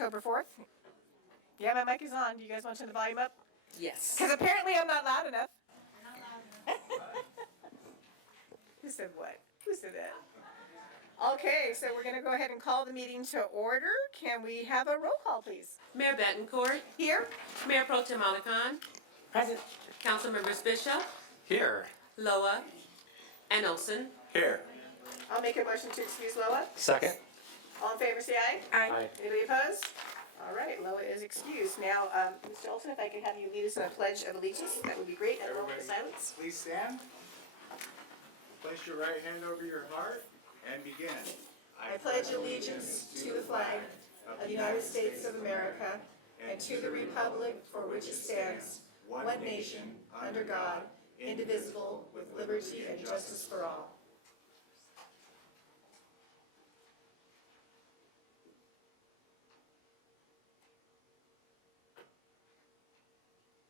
October 4th. Yeah, my mic is on. Do you guys want to turn the volume up? Yes. Because apparently I'm not loud enough. Who said what? Who said that? Okay, so we're going to go ahead and call the meeting to order. Can we have a roll call, please? Mayor Betancourt. Here. Mayor Pro Tem Alicon. Present. Councilmembers Bishop, Here. Loa, and Olson. Here. I'll make a motion to excuse Loa. Second. All in favor, say aye. Aye. Anybody opposed? All right, Loa is excused. Now, Mr. Olson, if I could have you lead us in a pledge of allegiance, that would be great. And a moment of silence. Please stand. Place your right hand over your heart and begin. I pledge allegiance to the flag of the United States of America and to the republic for which it stands, one nation, under God, indivisible, with liberty and justice for all.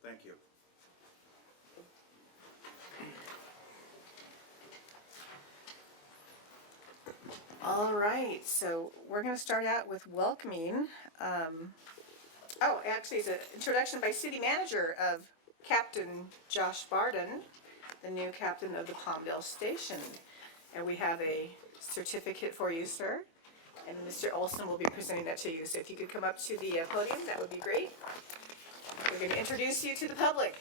Thank you. All right, so we're going to start out with welcoming. Actually, it's an introduction by City Manager of Captain Josh Barden, the new captain of the Palmdale Station. And we have a certificate for you, sir. And Mr. Olson will be presenting that to you. So if you could come up to the podium, that would be great. We're going to introduce you to the public.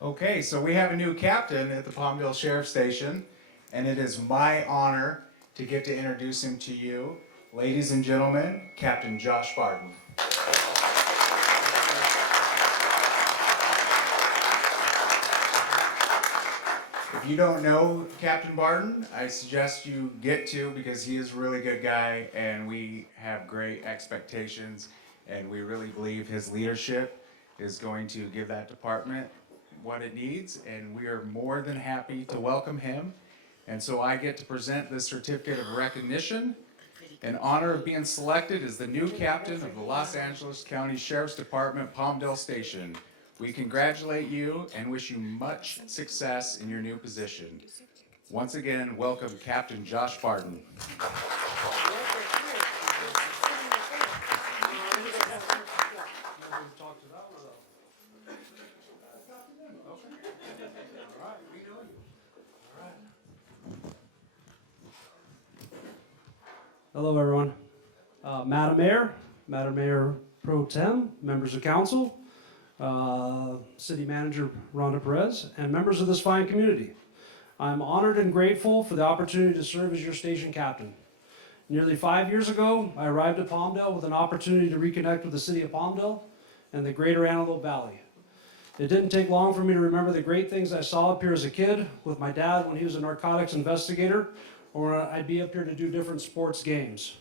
Okay, so we have a new captain at the Palmdale Sheriff Station, and it is my honor to get to introduce him to you. Ladies and gentlemen, Captain Josh Barden. If you don't know Captain Barden, I suggest you get to, because he is a really good guy and we have great expectations, and we really believe his leadership is going to give that department what it needs, and we are more than happy to welcome him. And so I get to present this certificate of recognition in honor of being selected as the new captain of the Los Angeles County Sheriff's Department Palmdale Station. We congratulate you and wish you much success in your new position. Once again, welcome Captain Josh Barden. Hello, everyone. Madam Mayor Pro Tem, members of council, City Manager Rhonda Perez, and members of this fine community. I'm honored and grateful for the opportunity to serve as your station captain. Nearly 5 years ago, I arrived at Palmdale with an opportunity to reconnect with the city of Palmdale and the greater Antelope Valley. It didn't take long for me to remember the great things I saw up here as a kid with my dad when he was a narcotics investigator, or I'd be up here to do different sports games.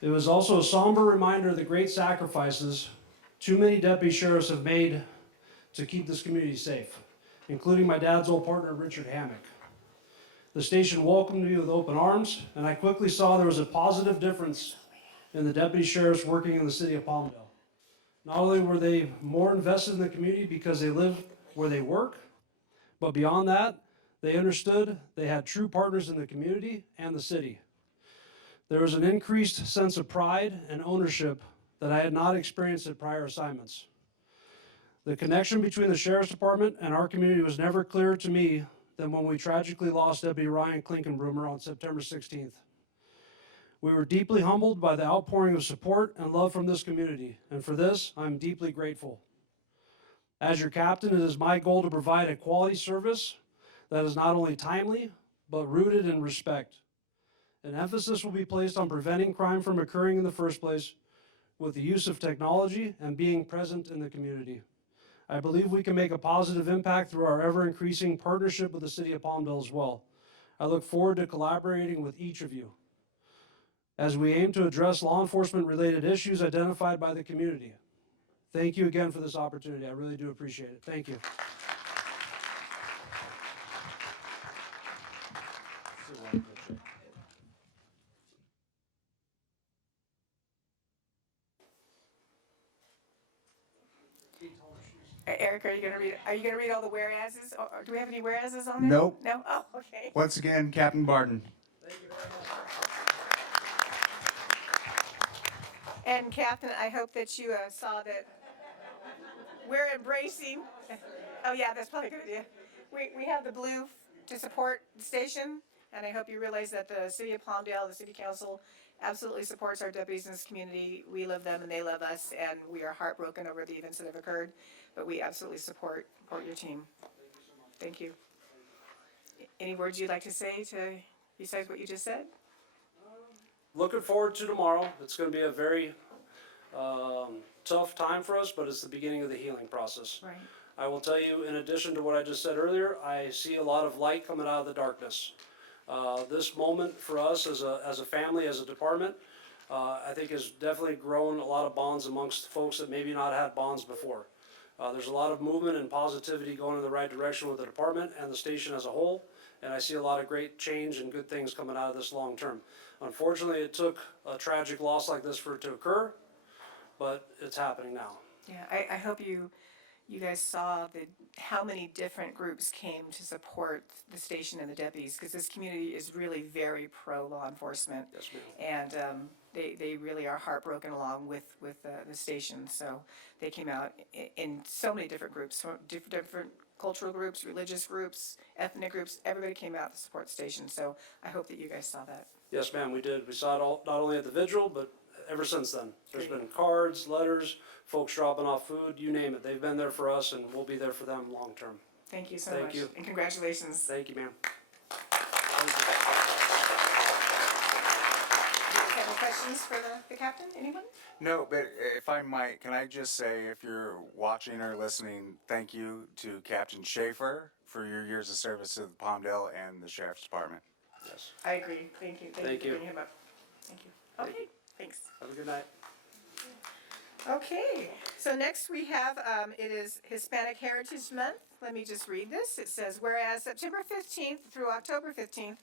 It was also a somber reminder of the great sacrifices too many deputy sheriffs have made to keep this community safe, including my dad's old partner, Richard Hammock. The station welcomed me with open arms, and I quickly saw there was a positive difference in the deputy sheriffs working in the city of Palmdale. Not only were they more invested in the community because they live where they work, but beyond that, they understood they had true partners in the community and the city. There was an increased sense of pride and ownership that I had not experienced at prior assignments. The connection between the Sheriff's Department and our community was never clearer to me than when we tragically lost Deputy Ryan Klinkenbroomer on September 16th. We were deeply humbled by the outpouring of support and love from this community, and for this, I'm deeply grateful. As your captain, it is my goal to provide a quality service that is not only timely, but rooted in respect. An emphasis will be placed on preventing crime from occurring in the first place with the use of technology and being present in the community. I believe we can make a positive impact through our ever-increasing partnership with the City of Palmdale as well. I look forward to collaborating with each of you as we aim to address law enforcement-related issues identified by the community. Thank you again for this opportunity. I really do appreciate it. Thank you. Eric, are you gonna read all the whereases? Or do we have any whereases on there? Nope. No? Oh, okay. Once again, Captain Barden. And Captain, I hope that you saw that we're embracing, oh yeah, that's probably a good idea. We have the blue to support the station, and I hope you realize that the city of Palmdale, the city council, absolutely supports our deputies in this community. We love them and they love us, and we are heartbroken over the events that have occurred, but we absolutely support your team. Thank you. Any words you'd like to say besides what you just said? Looking forward to tomorrow. It's going to be a very tough time for us, but it's the beginning of the healing process. Right. I will tell you, in addition to what I just said earlier, I see a lot of light coming out of the darkness. This moment for us as a family, as a department, I think has definitely grown a lot of bonds amongst folks that maybe not had bonds before. There's a lot of movement and positivity going in the right direction with the department and the station as a whole, and I see a lot of great change and good things coming out of this long term. Unfortunately, it took a tragic loss like this for it to occur, but it's happening now. Yeah, I hope you guys saw how many different groups came to support the station and the deputies, because this community is really very pro law enforcement. Yes, ma'am. And they really are heartbroken along with the station. So they came out in so many different groups, so different cultural groups, religious groups, ethnic groups. Everybody came out to support the station. So I hope that you guys saw that. Yes, ma'am, we did. We saw it all, not only at the vigil, but ever since then. There's been cards, letters, folks dropping off food, you name it. They've been there for us, and we'll be there for them long term. Thank you so Thank much. you. And congratulations. Thank you, ma'am. Do you have any questions for the captain? Anyone? No, but if I might, can I just say, if you're watching or listening, thank you to Captain Schaefer for your years of service to the Palmdale and the Sheriff's Department. Yes. I agree. Thank you. Thank for you. bringing him up. Thank you. Okay, thanks. Have a good night. Okay, so next we have, it is Hispanic Heritage Month. Let me just read this. It says, whereas September 15th through October 15th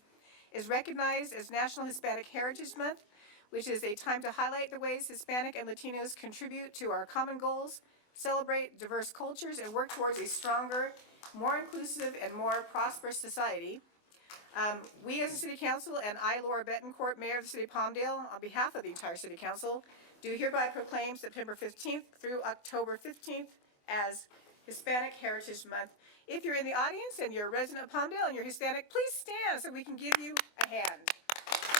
is recognized as National Hispanic Heritage Month, which is a time to highlight the ways Hispanic and Latinos contribute to our common goals, celebrate diverse cultures, and work towards a stronger, more inclusive, and more prosperous society. We as a city council and I, Laura Betancourt, Mayor of the City of Palmdale, on behalf of the entire city council, do hereby proclaim September 15th through October 15th as Hispanic Heritage Month. If you're in the audience and you're a resident of Palmdale and you're Hispanic, please stand so we can give you a hand.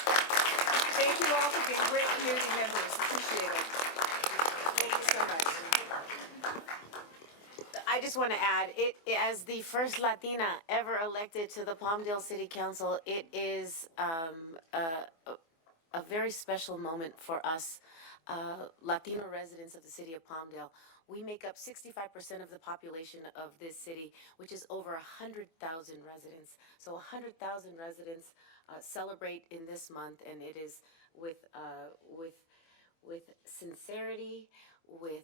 Thank you all for being great community members. Appreciate it. Thank you so much. I just want to add, as the first Latina ever elected to the Palmdale City Council, it is a very special moment for us, Latino residents of the city of Palmdale. We make up 65% of the population of this city, which is over 100,000 residents. So 100,000 residents celebrate in this month, and it is with sincerity, with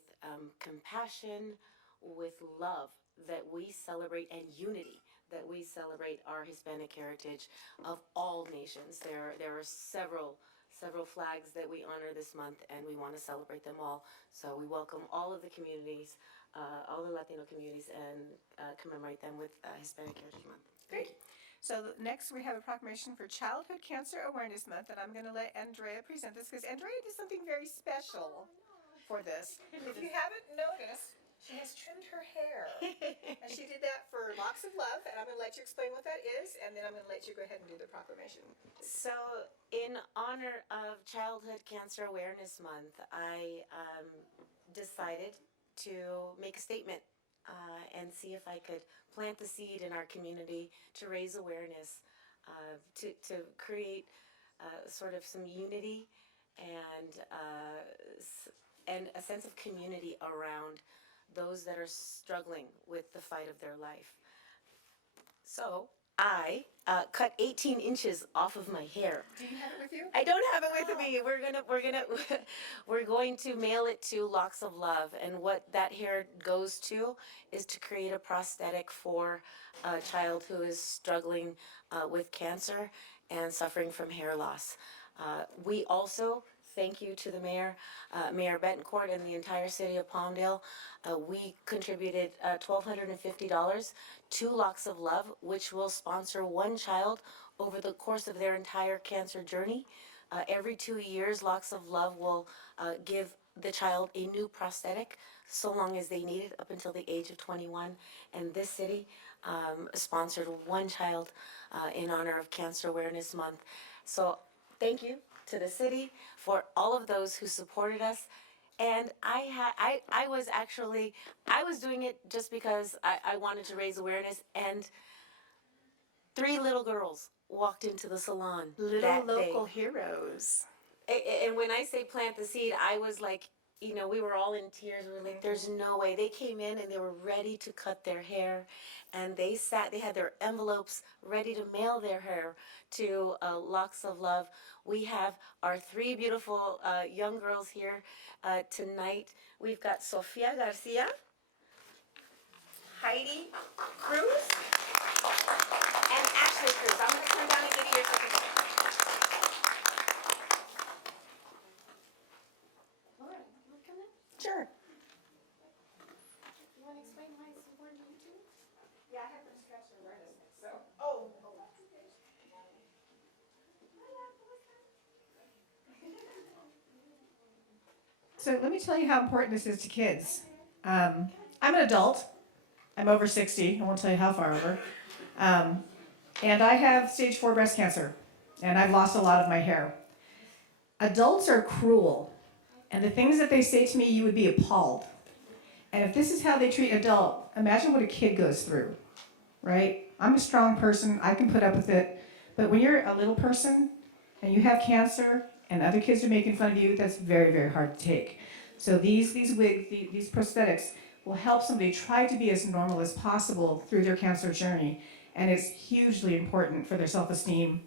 compassion, with love that we celebrate, and unity that we celebrate our Hispanic heritage of all nations. There are several flags that we honor this month, and we want to celebrate them all. So we welcome all of the communities, all the Latino communities, and commemorate them with Hispanic Heritage Month. Great. So next we have a proclamation for Childhood Cancer Awareness Month, and I'm going to let Andrea present this because Andrea did something very special for this. If you haven't noticed, she has trimmed her hair, and she did that for Locks of Love, and I'm going to let you explain what that is, and then I'm going to let you go ahead and do the proclamation. So, in honor of Childhood Cancer Awareness Month, I decided to make a statement and see if I could plant the seed in our community to raise awareness, to create sort of some unity and a sense of community around those that are struggling with the fight of their life. So I cut 18 inches off of my hair. Do you have it with you? I don't have it with me. We're going to mail it to Locks of Love, and what that hair goes to is to create a prosthetic for a child who is struggling with cancer and suffering from hair loss. We also, thank you to the mayor, Mayor Betancourt, and the entire city of Palmdale. We contributed $1,250 to Locks of Love, which will sponsor one child over the course of their entire cancer journey. Every 2 years, Locks of Love will give the child a new prosthetic, so long as they need it, up until the age of 21. And this city sponsored one child in honor of Cancer Awareness Month. So thank you to the city for all of those who supported us. And I was doing it just because I wanted to raise awareness. And 3 little girls walked into the salon Little that local day. heroes. And when I say plant the seed, I was like, we were all in tears. We were like, there's no way. They came in and they were ready to cut their hair. And they had their envelopes ready to mail their hair to Locks of Love. We have our 3 beautiful young girls here tonight. We've got Sofia Garcia, Heidi Cruz, and Ashley Cruz. I'm going to come down and give you your certificate. Sure. You want to explain why it's important to you too? Yeah, I have breast cancer awareness, so. Oh. So let me tell you how important this is to kids. I'm an adult. I'm over 60. I won't tell you how far over. And I have stage 4 breast cancer, and I've lost a lot of my hair. Adults are cruel, and the things that they say to me, you would be appalled. And if this is how they treat an adult, imagine what a kid goes through, right? I'm a strong person, I can put up with it. But when you're a little person and you have cancer and other kids are making fun of you, that's very, very hard to take. So these wigs, these prosthetics will help somebody try to be as normal as possible through their cancer journey. And it's hugely important for their self-esteem.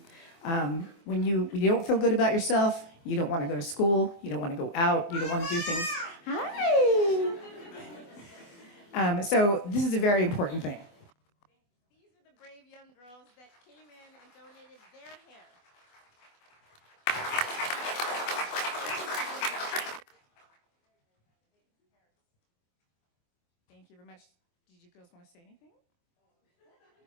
When you don't feel good about yourself, you don't want to go to school, you don't want to go out, you don't want to do things. Hi! So this is a very important thing. These are the brave young girls that came in and donated their hair. Thank you very much. Did you girls want to say anything?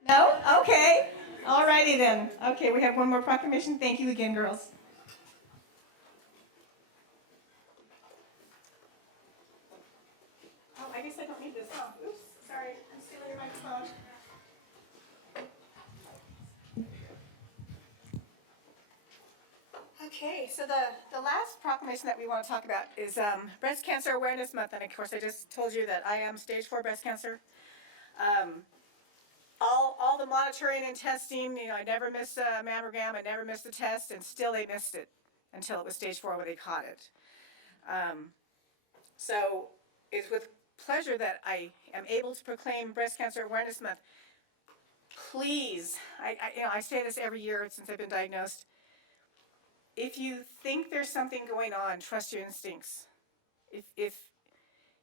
No? Okay. Alrighty then. Okay, we have one more proclamation. Thank you again, girls. Oh, I guess I don't need this. Oh, oops. Sorry. I'm stealing your microphone. Okay, so the last proclamation that we want to talk about is Breast Cancer Awareness Month. And of course, I just told you that I am stage 4 breast cancer. All the monitoring and testing, I never missed a mammogram, I never missed a test, and still they missed it until it was stage 4 when they caught it. So it's with pleasure that I am able to proclaim Breast Cancer Awareness Month. Please, I say this every year since I've been diagnosed. If you think there's something going on, trust your instincts.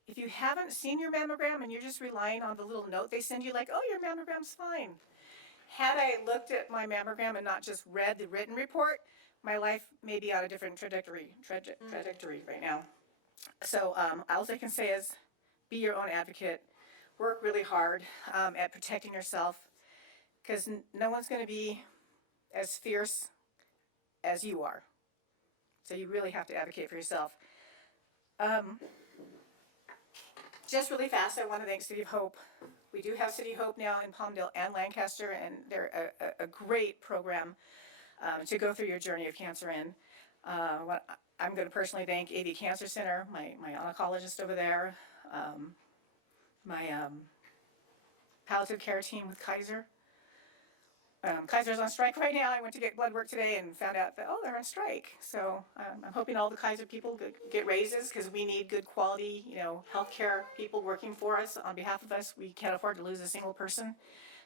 If you haven't seen your mammogram and you're just relying on the little note they send you, like, oh, your mammogram's fine. Had I looked at my mammogram and not just read the written report, my life may be on a different trajectory right now. So all I can say is be your own advocate. Work really hard at protecting yourself, because no one's going to be as fierce as you are. So you really have to advocate for yourself. Just really fast, I want to thank City of Hope. We do have City of Hope now in Palmdale and Lancaster, and they're a great program to go through your journey of cancer in. I'm going to personally thank AV Cancer Center, my oncologist over there, my palliative care team with Kaiser. Kaiser's on strike right now. I went to get blood work today and found out that, they're on strike. So I'm hoping all the Kaiser people get raises, because we need good quality, healthcare people working for us on behalf of us. We can't afford to lose a single person.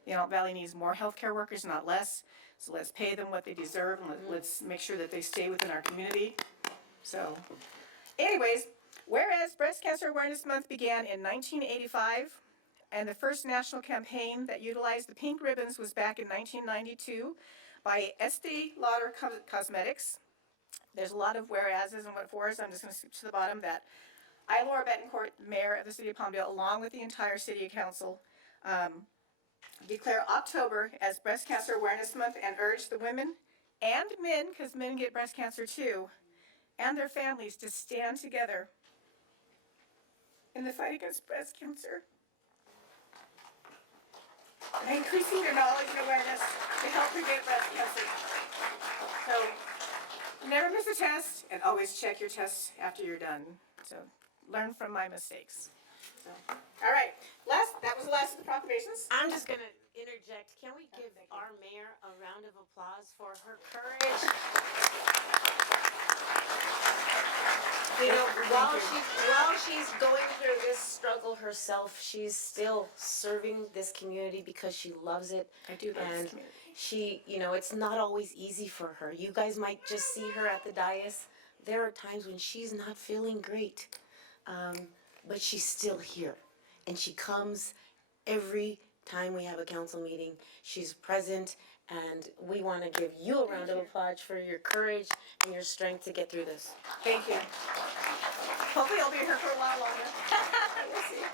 The Antelope Valley needs more healthcare workers, not less. So let's pay them what they deserve, and let's make sure that they stay within our community. So anyways, whereas Breast Cancer Awareness Month began in 1985, and the first national campaign that utilized the pink ribbons was back in 1992 by Estee Lauder Cosmetics. There's a lot of whereases and what fors. I'm just going to skip to the bottom that I, Laura Betancourt, Mayor of the City of Palmdale, along with the entire City Council, declare October as Breast Cancer Awareness Month and urge the women and men, because men get breast cancer too, and their families to stand together in the fight against breast cancer and increasing their knowledge and awareness to help prevent breast cancer. So never miss a test and always check your tests after you're done. So learn from my mistakes. So, all right, that was the last of the proclamations. I'm just gonna interject. Can we give our mayor a round of applause for her courage? You know, while she's going through this struggle herself, she's still serving this community because she loves it. I do love this And community. she, you know, it's not always easy for her. You guys might just see her at the dais. There are times when she's not feeling great, but she's still here, and she comes every time we have a council meeting. She's present, and we want to give you a round of applause for your courage and your strength to get through this. Thank you. Hopefully I'll be here for a while longer. We'll see.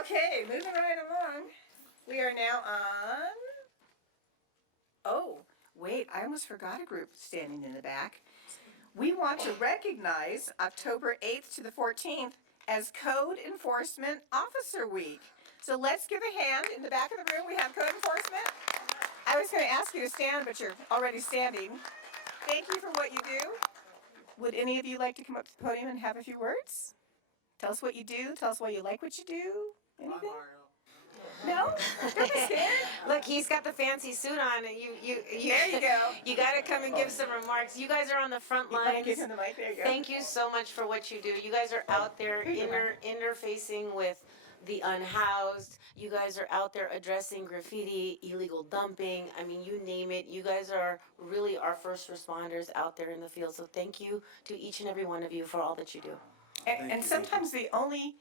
Okay, moving right along. We are now on. Oh, wait, I almost forgot a group standing in the back. We want to recognize October 8th to the 14th as Code Enforcement Officer Week. So let's give a hand. In the back of the room, we have Code Enforcement. I was going to ask you to stand, but you're already standing. Thank you for what you do. Would any of you like to come up to the podium and have a few words? Tell us what you do. Tell us why you like what you do. Anything? No? Don't be scared. Look, he's got the fancy suit on. There you go. You got to come and give some remarks. You guys are on the front You want to lines. give him the mic? There you go. Thank you so much for what you do. You guys are out there interfacing with the unhoused. You guys are out there addressing graffiti, illegal dumping. I mean, you name it. You guys are really our first responders out there in the field. So thank you to each and every one of you for all that you do. And sometimes the only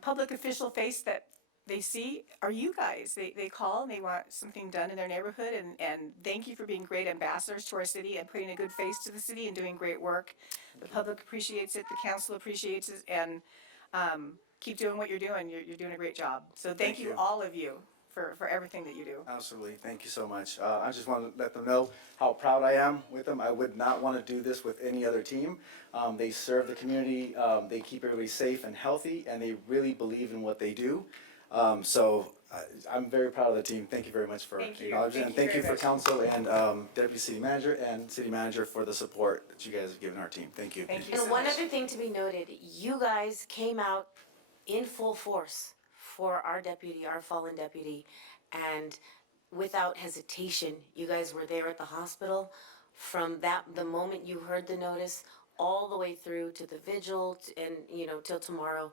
public official face that they see are you guys. They call and they want something done in their neighborhood, and thank you for being great ambassadors to our city and putting a good face to the city and doing great work. The public appreciates it, the council appreciates it, and keep doing what you're doing. You're doing a great job. So thank you, all of you, for everything that you do. Absolutely. Thank you so much. I just want to let them know how proud I am with them. I would not want to do this with any other team. They serve the community, they keep everybody safe and healthy, and they really believe in what they do. I'm very proud of the team. Thank you very much for Thank you. acknowledging it. And Thank thank you you very for council and deputy city manager and city manager for the support that you guys have given our team. Thank you. Thank you And so one much. other thing to be noted, you guys came out in full force for our deputy, our fallen deputy, and without hesitation, you guys were there at the hospital from the moment you heard the notice all the way through to the vigil and, till tomorrow.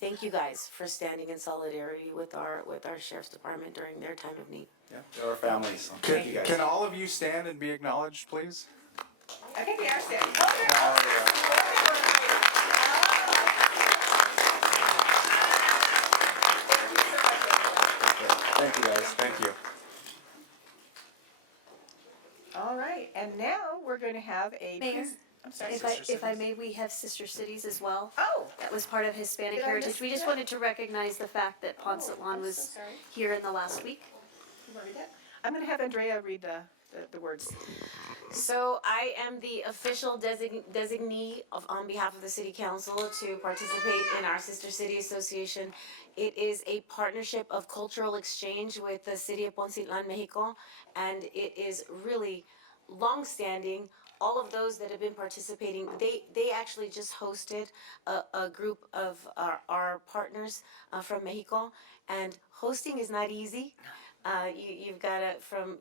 Thank you guys for standing in solidarity with our sheriff's department during their time of need. Yeah, they're our families. So thank you guys. Can all of you stand and be acknowledged, please? I think they are standing. Oh, Thank you guys. Thank you. all right, and now we're going to have a. Mayor, I'm sorry. if I may, we have sister cities as well. Oh. That was part of Hispanic Did I heritage. miss We just that? wanted to recognize the fact that Ponce Oh, Atlan I'm was so sorry. here in the last week. You want to read that? I'm going to have Andrea read the words. So I am the official designee on behalf of the City Council to participate in our Sister City Association. It is a partnership of cultural exchange with the City of Poncitlán, Mexico, and it is really long-standing. All of those that have been participating, they actually just hosted a group of our partners from Mexico, and hosting is not easy. You've got to, from,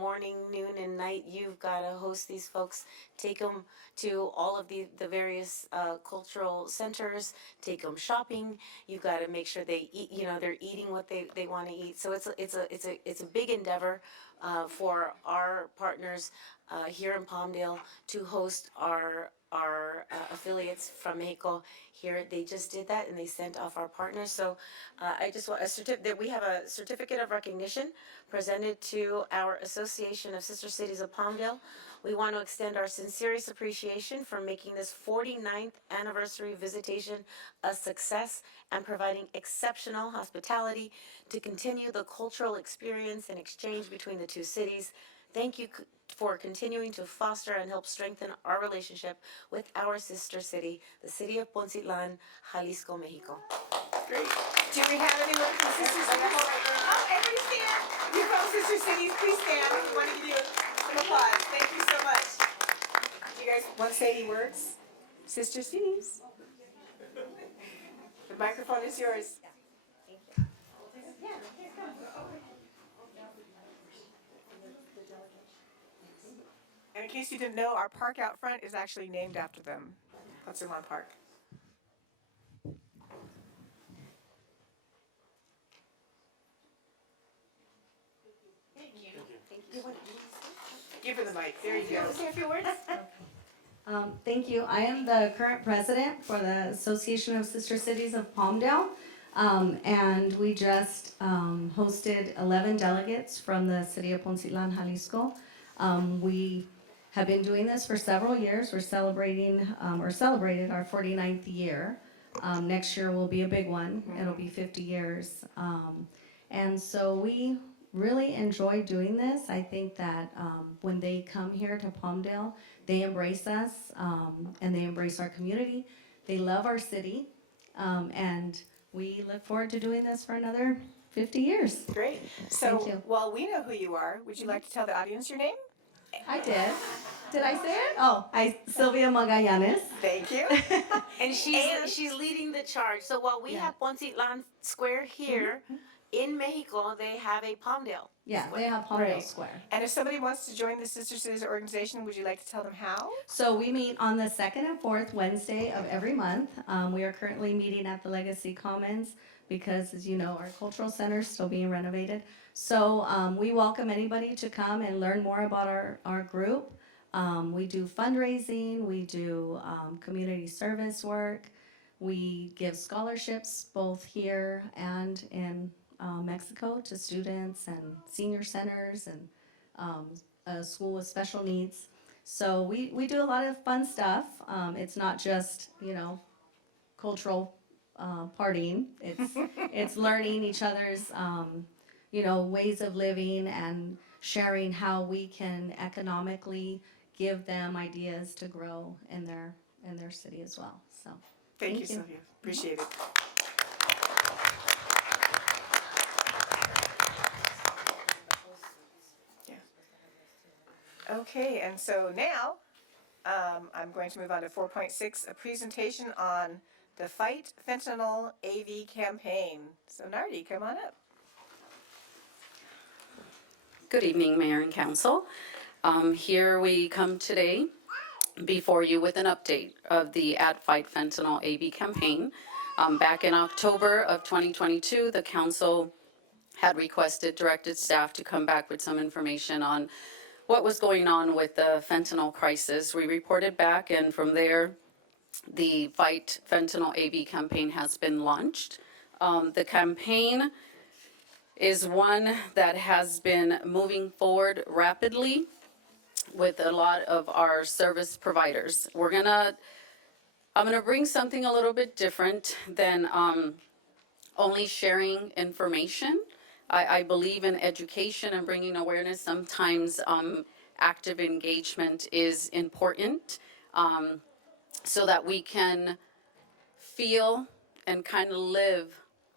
morning, noon, and night, you've got to host these folks, take them to all of the various cultural centers, take them shopping. You've got to make sure they eat, they're eating what they want to eat. So it's a big endeavor for our partners here in Palmdale to host our our affiliates from Mexico here. They just did that and they sent off our partners. So I just want that we have a certificate of recognition presented to our Association of Sister Cities of Palmdale. We want to extend our sincerest appreciation for making this 49th anniversary visitation a success and providing exceptional hospitality to continue the cultural experience and exchange between the two cities. Thank you for continuing to foster and help strengthen our relationship with our sister city, the city of Poncitlan, Jalisco, Mexico. Great. Do we have anyone from Sister Cities? Oh, everybody's here. If you're from Sister Cities, please stand. We want to give you some applause. Thank you so much. Do you guys want to say any words? Sister Cities? The microphone is yours. And in case you didn't know, our park out front is actually named after them. Poncitlan Park. Give her the mic. There you go. Say a few words. Thank you. I am the current president for the Association of Sister Cities of Palmdale. And we just hosted 11 delegates from the city of Poncitlan, Jalisco. We have been doing this for several years. We're celebrating, or celebrated our 49th year. Next year will be a big one. It'll be 50 years. And so we really enjoy doing this. I think that when they come here to Palmdale, they embrace us and they embrace our community. They love our city. And we look forward to doing this for another 50 years. Great. Thank So you. while we know who you are, would you like to tell the audience your name? I did. Did I say it? Oh, Sylvia Magallanes. Thank you. And she's leading the charge. So while we have Poncitlan Square here, in Mexico, they have a Palmdale. Yeah, they have Palmdale Right. Square. And if somebody wants to join the Sister Cities organization, would you like to tell them how? So we meet on the second and fourth Wednesday of every month. We are currently meeting at the Legacy Commons because, as you know, our cultural center is still being renovated. So we welcome anybody to come and learn more about our group. We do fundraising, we do community service work, we give scholarships both here and in Mexico to students and senior centers and a school with special needs. So we do a lot of fun stuff. It's not just, cultural partying. It's learning each other's, ways of living and sharing how we can economically give them ideas to grow in their city as well. So Thank you, Sylvia. Appreciate it. Yeah. Okay, and so now I'm going to move on to 4.6, a presentation on the Fight Fentanyl AV campaign. So Nardi, come on up. Good evening, Mayor and Council. Here we come today before you with an update of the At Fight Fentanyl AV campaign. Back in October of 2022, the council had directed staff to come back with some information on what was going on with the fentanyl crisis. We reported back, and from there, the Fight Fentanyl AV campaign has been launched. The campaign is one that has been moving forward rapidly with a lot of our service providers. I'm gonna bring something a little bit different than only sharing information. I believe in education and bringing awareness. Sometimes active engagement is important so that we can feel and kind of live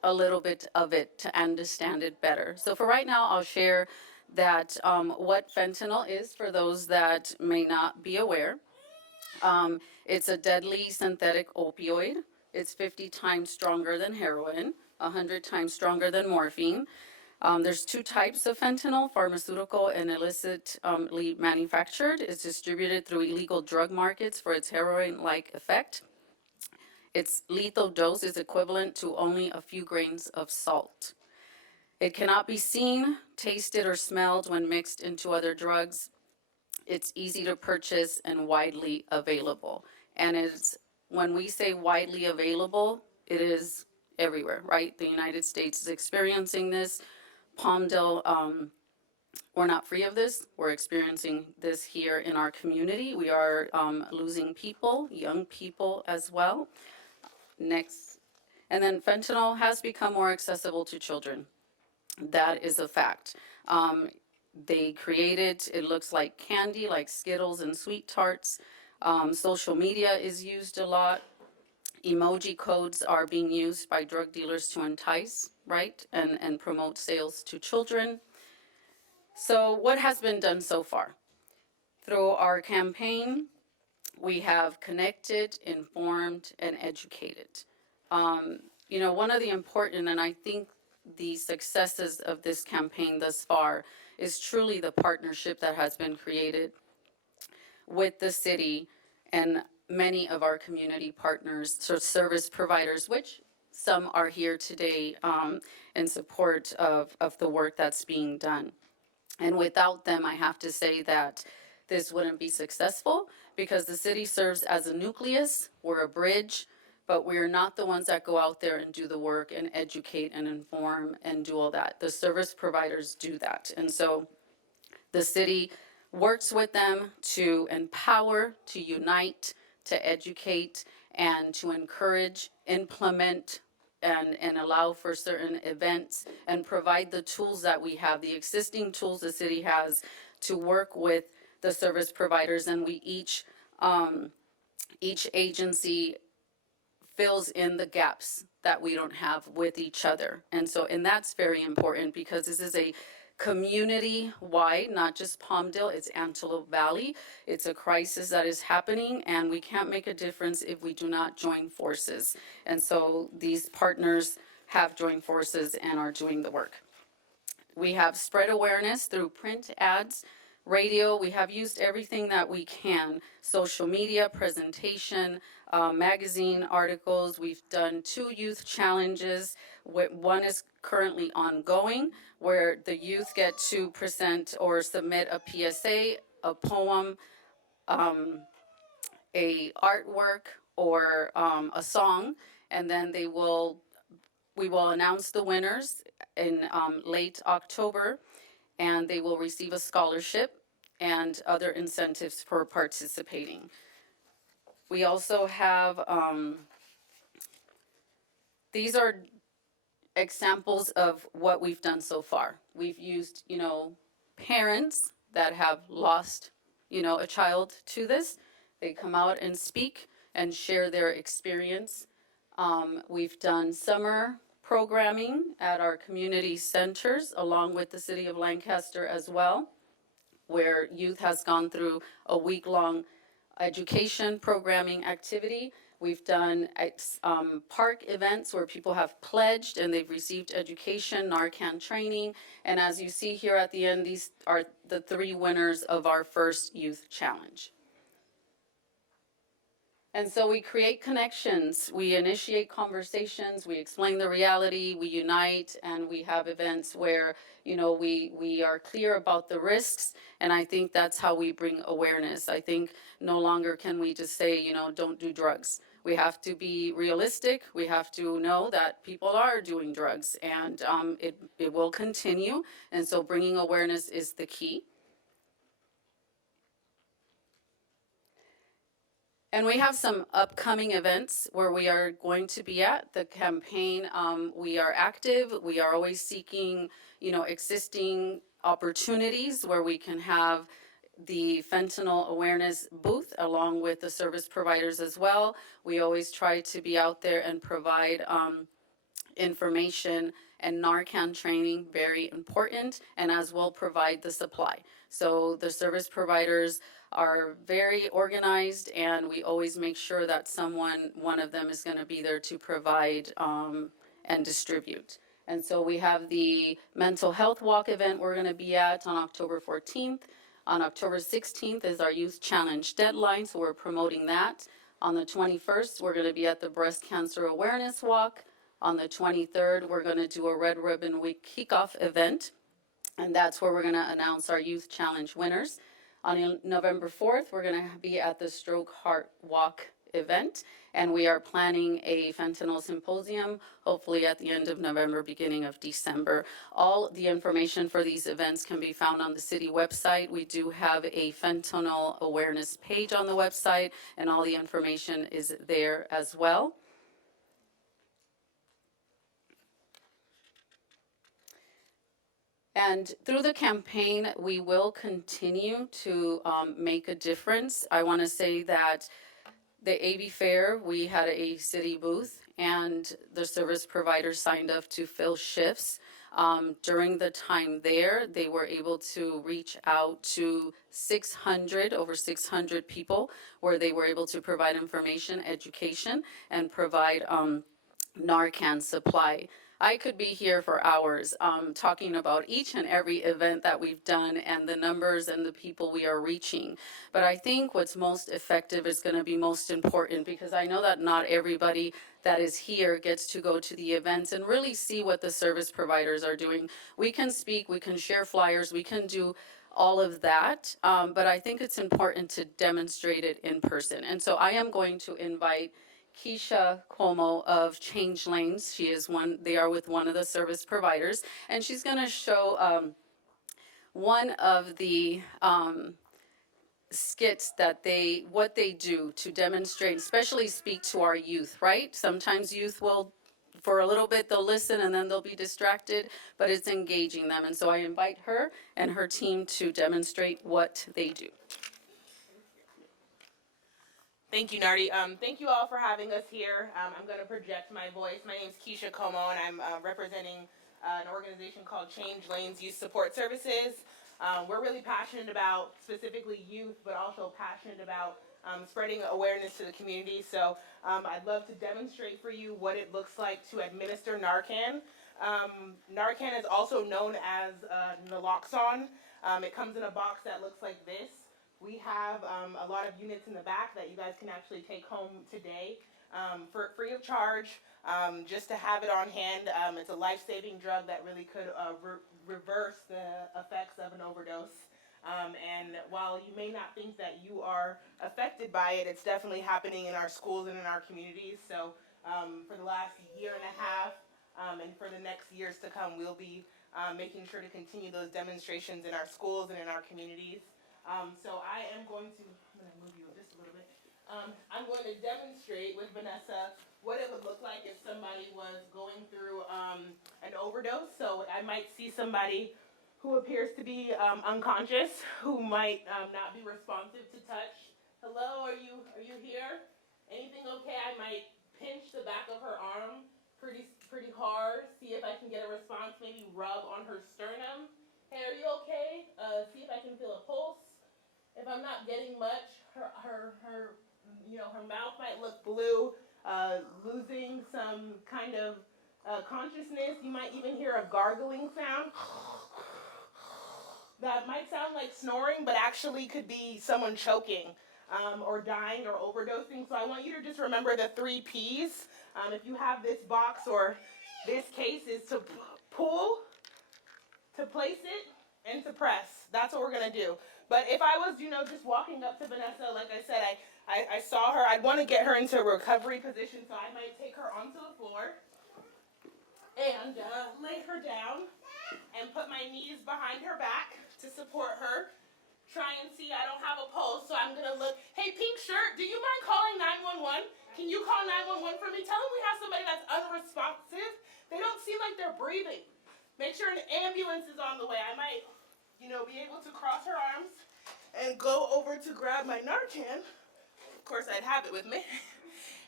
a little bit of it to understand it better. So for right now, I'll share that what fentanyl is for those that may not be aware. It's a deadly synthetic opioid. It's 50 times stronger than heroin, 100 times stronger than morphine. There's two types of fentanyl, pharmaceutical and illicitly manufactured. It's distributed through illegal drug markets for its heroin-like effect. Its lethal dose is equivalent to only a few grains of salt. It cannot be seen, tasted, or smelled when mixed into other drugs. It's easy to purchase and widely available. And it's, when we say widely available, it is everywhere, right? The United States is experiencing this. Palmdale, we're not free of this. We're experiencing this here in our community. We are losing people, young people as well. Next. And then fentanyl has become more accessible to children. That is a fact. They created, it looks like candy, like Skittles and Sweet Tarts. Social media is used a lot. Emoji codes are being used by drug dealers to entice, right, and promote sales to children. So what has been done so far? Through our campaign, we have connected, informed, and educated. One of the important, and I think the successes of this campaign thus far, is truly the partnership that has been created with the city and many of our community partners, so service providers, which some are here today in support of the work that's being done. And without them, I have to say that this wouldn't be successful because the city serves as a nucleus, we're a bridge, but we're not the ones that go out there and do the work and educate and inform and do all that. The service providers do that. And so the city works with them to empower, to unite, to educate, and to encourage, implement, and allow for certain events and provide the tools that we have, the existing tools the city has to work with the service providers. And we each agency fills in the gaps that we don't have with each other. And that's very important because this is a community-wide, not just Palmdale, it's Antelope Valley. It's a crisis that is happening, and we can't make a difference if we do not join forces. And so these partners have joined forces and are doing the work. We have spread awareness through print ads, radio. We have used everything that we can, social media, presentation, magazine articles. We've done 2 youth challenges. One is currently ongoing, where the youth get to present or submit a PSA, a poem, a artwork, or a song, and then we will announce the winners in late October, and they will receive a scholarship and other incentives for participating. We also have, these are examples of what we've done so far. We've used, parents that have lost, a child to this. They come out and speak and share their experience. We've done summer programming at our community centers along with the city of Lancaster as well, where youth has gone through a week-long education programming activity. We've done park events where people have pledged and they've received education, Narcan training. And as you see here at the end, these are the 3 winners of our first youth challenge. And so we create connections, we initiate conversations, we explain the reality, we unite, and we have events where, we are clear about the risks, and I think that's how we bring awareness. I think no longer can we just say, don't do drugs. We have to be realistic, we have to know that people are doing drugs, and it will continue, and so bringing awareness is the key. And we have some upcoming events where we are going to be at. The campaign, we are active. We are always seeking, existing opportunities where we can have the fentanyl awareness booth along with the service providers as well. We always try to be out there and provide information and Narcan training, very important, and as well provide the supply. So the service providers are very organized, and we always make sure that one of them is going to be there to provide and distribute. And so we have the mental health walk event we're going to be at on October 14th. On October 16th is our youth challenge deadline, so we're promoting that. On the 21st, we're going to be at the breast cancer awareness walk. On the 23rd, we're going to do a Red Ribbon Week kickoff event, and that's where we're going to announce our youth challenge winners. On November 4th, we're going to be at the Stroke Heart Walk event. And we are planning a fentanyl symposium, hopefully at the end of November, beginning of December. All the information for these events can be found on the city website. We do have a fentanyl awareness page on the website, and all the information is there as well. And through the campaign, we will continue to make a difference. I want to say that the AV Fair, we had a city booth, and the service providers signed up to fill shifts. During the time there, they were able to reach out to over 600 people, where they were able to provide information, education, and provide Narcan supply. I could be here for hours talking about each and every event that we've done and the numbers and the people we are reaching. But I think what's most effective is going to be most important, because I know that not everybody that is here gets to go to the events and really see what the service providers are doing. We can speak, we can share flyers, we can do all of that, but I think it's important to demonstrate it in person. And so I am going to invite Keisha Cuomo of Change Lanes. They are with one of the service providers, and she's going to show one of the skits that what they do to demonstrate, especially speak to our youth, right? Sometimes youth will, for a little bit, they'll listen and then they'll be distracted, but it's engaging them. And so I invite her and her team to demonstrate what they do. Thank you, Nardi. Thank you all for having us here. I'm going to project my voice. My name is Keisha Como, and I'm representing an organization called Change Lanes Youth Support Services. We're really passionate about specifically youth, but also passionate about spreading awareness to the community. So I'd love to demonstrate for you what it looks like to administer Narcan. Narcan is also known as naloxone. It comes in a box that looks like this. We have a lot of units in the back that you guys can actually take home today for free of charge, just to have it on hand. It's a life-saving drug that really could reverse the effects of an overdose. And while you may not think that you are affected by it, it's definitely happening in our schools and in our communities. So for the last year and a half and for the next years to come, we'll be making sure to continue those demonstrations in our schools and in our communities. So I'm going to move you just a little bit. I'm going to demonstrate with Vanessa what it would look like if somebody was going through an overdose. So I might see somebody who appears to be unconscious, who might not be responsive to touch. Hello, are you here? Anything okay? I might pinch the back of her arm pretty hard, see if I can get a response, maybe rub on her sternum. Hey, are you okay? See if I can feel a pulse. If I'm not getting much, her mouth might look blue, losing some kind of consciousness. You might even hear a gargling sound. That might sound like snoring, but actually could be someone choking or dying or overdosing. So I want you to just remember the 3 Ps. If you have this box or this case, is to pull, to place it, and to press. That's what we're going to do. But if I was, just walking up to Vanessa, like I said, I saw her, I'd want to get her into a recovery position, so I might take her onto the floor and lay her down and put my knees behind her back to support her. Try and see, I don't have a pulse, so I'm going to look. Hey, pink shirt, do you mind calling 911? Can you call 911 for me? Tell them we have somebody that's unresponsive. They don't seem like they're breathing. Make sure an ambulance is on the way. I might be able to cross her arms and go over to grab my Narcan. Of course, I'd have it with me.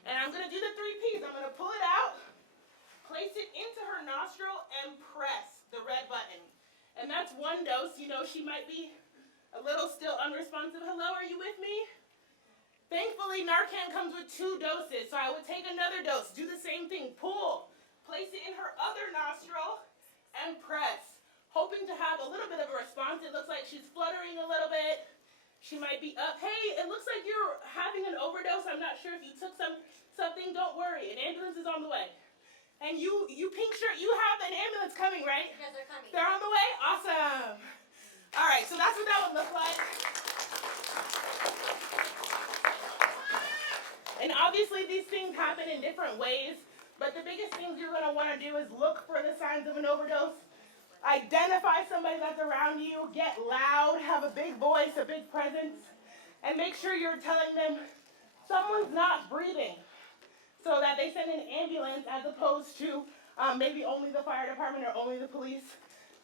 And I'm going to do the 3 Ps. I'm going to pull it out, place it into her nostril, and press the red button. And that's 1 dose. She might be a little still unresponsive. Hello, are you with me? Thankfully, Narcan comes with 2 doses, so I would take another dose. Do the same thing. Pull. Place it in her other nostril and press. Hoping to have a little bit of a response. It looks like she's fluttering a little bit. She might be up. Hey, it looks like you're having an overdose. I'm not sure if you took something. Don't worry. An ambulance is on the way. And you pink shirt, you have an ambulance coming, right? Yes, they're coming. They're on the way? Awesome. All right, so that's what that would look like. And obviously these things happen in different ways, but the biggest things you're going to want to do is look for the signs of an overdose, identify somebody that's around you, get loud, have a big voice, a big presence, and make sure you're telling them someone's not breathing, so that they send an ambulance as opposed to maybe only the fire department or only the police.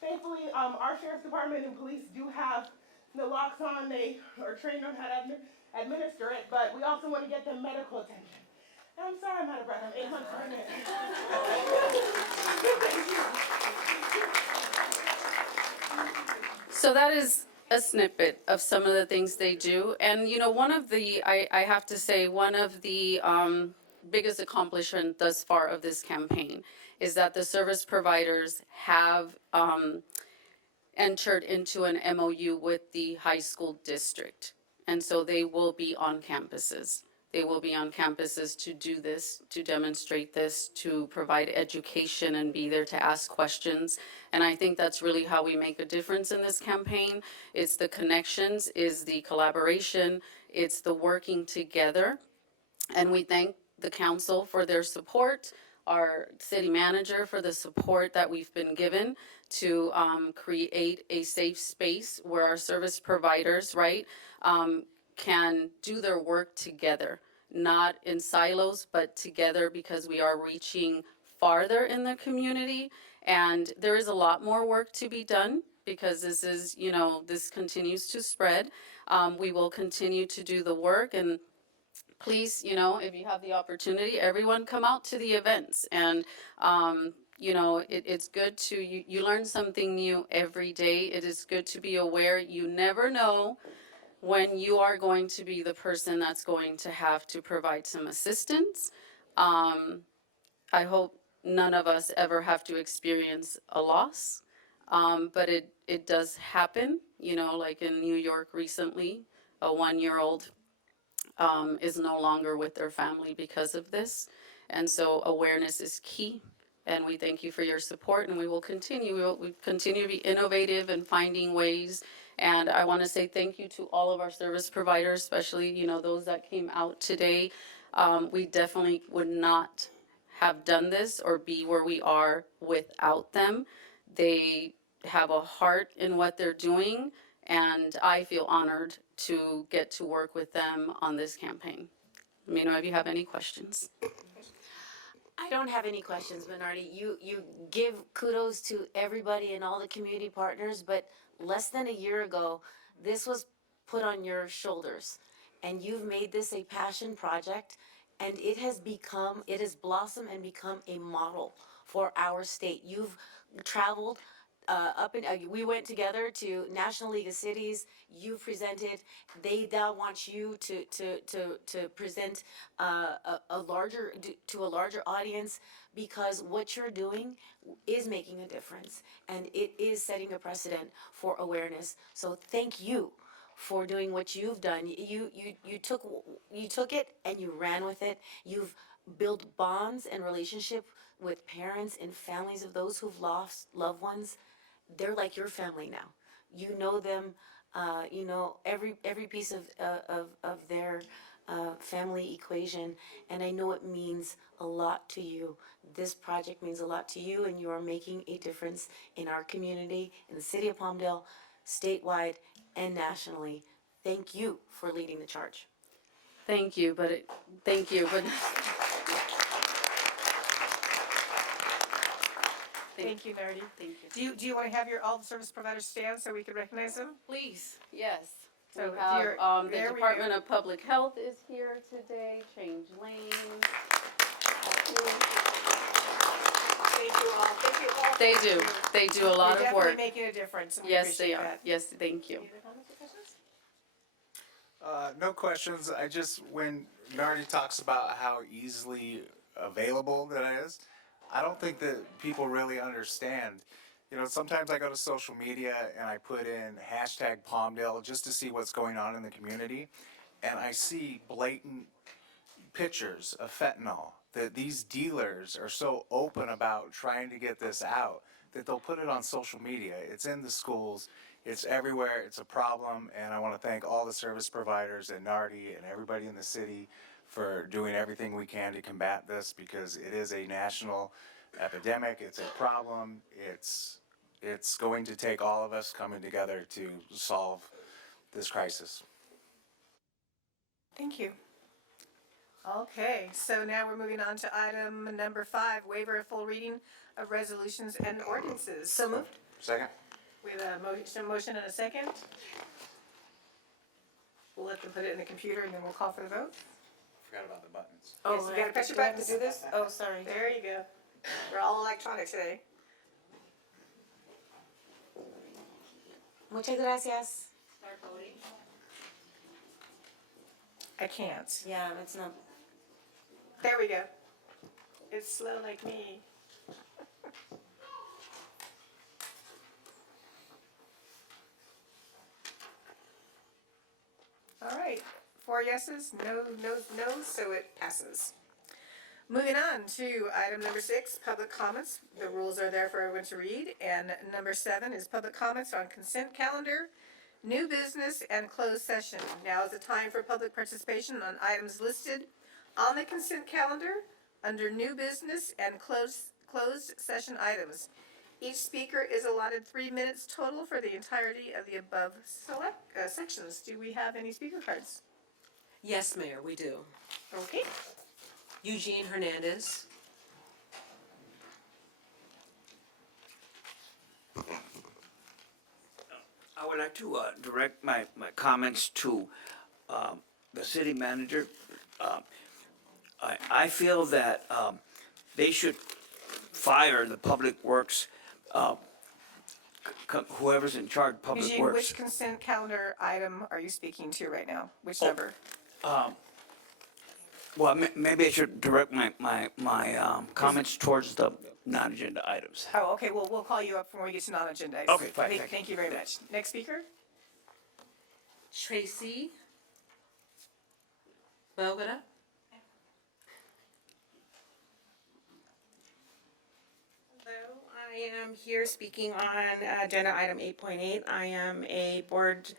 Thankfully, our sheriff's department and police do have naloxone. They are trained on how to administer it, but we also want to get them medical attention. And I'm sorry I'm out of breath. I'm 8 months pregnant. So that is a snippet of some of the things they do. And, you know, one of the, I have to say, one of the biggest accomplishment thus far of this campaign is that the service providers have entered into an MOU with the high school district. And so they will be on campuses. They will be on campuses to do this, to demonstrate this, to provide education and be there to ask questions. And I think that's really how we make a difference in this campaign. It's the connections, is the collaboration, it's the working together. And we thank the council for their support, our city manager for the support that we've been given to create a safe space where our service providers, right, can do their work together, not in silos, but together, because we are reaching farther in the community. And there is a lot more work to be done, because this is, you know, this continues to spread. We will continue to do the work, and please, you know, if you have the opportunity, everyone come out to the events. And, you know, it's good to, you learn something new every day. It is good to be aware. You never know when you are going to be the person that's going to have to provide some assistance. I hope none of us ever have to experience a loss, but it does happen, you know, like in New York recently, a 1-year-old is no longer with their family because of this. And so awareness is key. And we thank you for your support, and we will continue. We continue to be innovative and finding ways. And I want to say thank you to all of our service providers, especially, you know, those that came out today. We definitely would not have done this or be where we are without them. They have a heart in what they're doing, and I feel honored to get to work with them on this campaign. Let me know if you have any questions. I don't have any questions, Bernardi. You give kudos to everybody and all the community partners, but less than a year ago, this was put on your shoulders, and you've made this a passion project, and it has blossomed and become a model for our state. You've traveled we went together to National League of Cities. You presented. They now want you to present a larger audience, because what you're doing is making a difference, and it is setting a precedent for awareness. So thank you for doing what you've done. You took it and you ran with it. You've built bonds and relationship with parents and families of those who've lost loved ones. They're like your family now. You know them. You know every piece of their family equation, and I know it means a lot to you. This project means a lot to you, and you are making a difference in our community, in the city of Palmdale, statewide and nationally. Thank you for leading the charge. Thank you, but thank you, but. Thank you, Nardi. Thank you. Do you want to have all the service providers stand so we can recognize them? Please, yes. So We if have, you're- the there we Department go. of Public Health is here today, Change Lane. Thank you all. Thank you all. They do a lot You're of work. definitely making a difference, and we Yes, they appreciate are. that. Yes, thank you. Any other comments or questions? No questions. I just, when Nardi talks about how easily available that is, I don't think that people really understand. You know, sometimes I go to social media and I put in hashtag Palmdale just to see what's going on in the community, and I see blatant pictures of fentanyl, that these dealers are so open about trying to get this out that they'll put it on social media. It's in the schools, it's everywhere, it's a problem, and I want to thank all the service providers and Nardi and everybody in the city for doing everything we can to combat this because it is a national epidemic. It's a problem. It's going to take all of us coming together to solve this crisis. Thank you. Okay, so now we're moving on to item number 5, waiver of full reading of resolutions and ordinances. So moved. Second? We have a motion and a second. We'll let them put it in the computer and then we'll call for the vote. Forgot about the buttons. Yes, you gotta press your buttons. To do this? Oh, sorry. There you go. We're all electronic today. Muchas gracias. I can't. Yeah, it's not. There we go. It's slow like me. All right, 4 yeses, no, so it passes. Moving on to item number 6, public comments. The rules are there for everyone to read. And number 7 is public comments on consent calendar, new business, and closed session. Now is the time for public participation on items listed on the consent calendar under new business and closed session items. Each speaker is allotted 3 minutes total for the entirety of the above sections. Do we have any speaker cards? Yes, Mayor, we do. Okay. Eugene Hernandez. I would like to direct my comments to the city manager. I feel that they should fire the public works, whoever's in charge of public Eugene, works. which consent calendar item are you speaking to right now? Which number? Well, maybe I should direct my comments towards the non-agenda items. Oh, okay, well, we'll call you up when we get to non-agenda items. Okay, fine, thank you. Thank you very much. Next speaker? Tracy Belgada. Hello, I am here speaking on agenda item 8.8. I am a board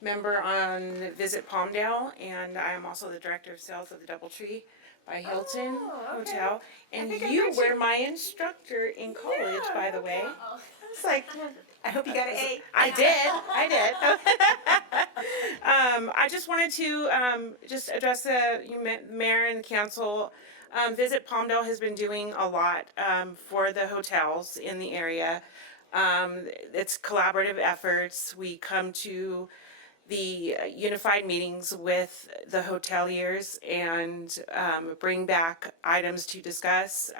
member on Visit Palmdale, and I am also the director of sales of the Doubletree by Hilton Oh, okay. Hotel. And think I you met were you. my instructor in college, by the way. It's like, I hope you got an A. I did. I just wanted to just address the mayor and the council. Visit Palmdale has been doing a lot for the hotels in the area. It's collaborative efforts. We come to the unified meetings with the hoteliers and bring back items to discuss.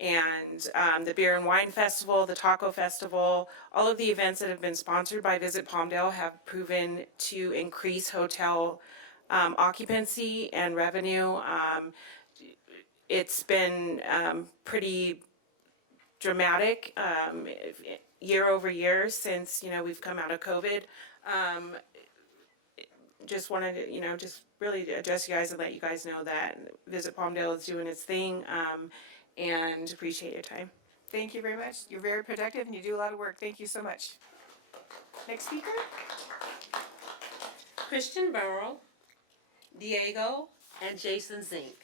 And the Beer and Wine Festival, the Taco Festival, all of the events that have been sponsored by Visit Palmdale have proven to increase hotel occupancy and revenue. It's been pretty dramatic year over year since, we've come out of COVID. Just wanted to, just really address you guys and let you guys know that Visit Palmdale is doing its thing. And appreciate your time. Thank you very much. You're very productive and you do a lot of work. Thank you so much. Next speaker? Christian Burrell, Diego, and Jason Zink.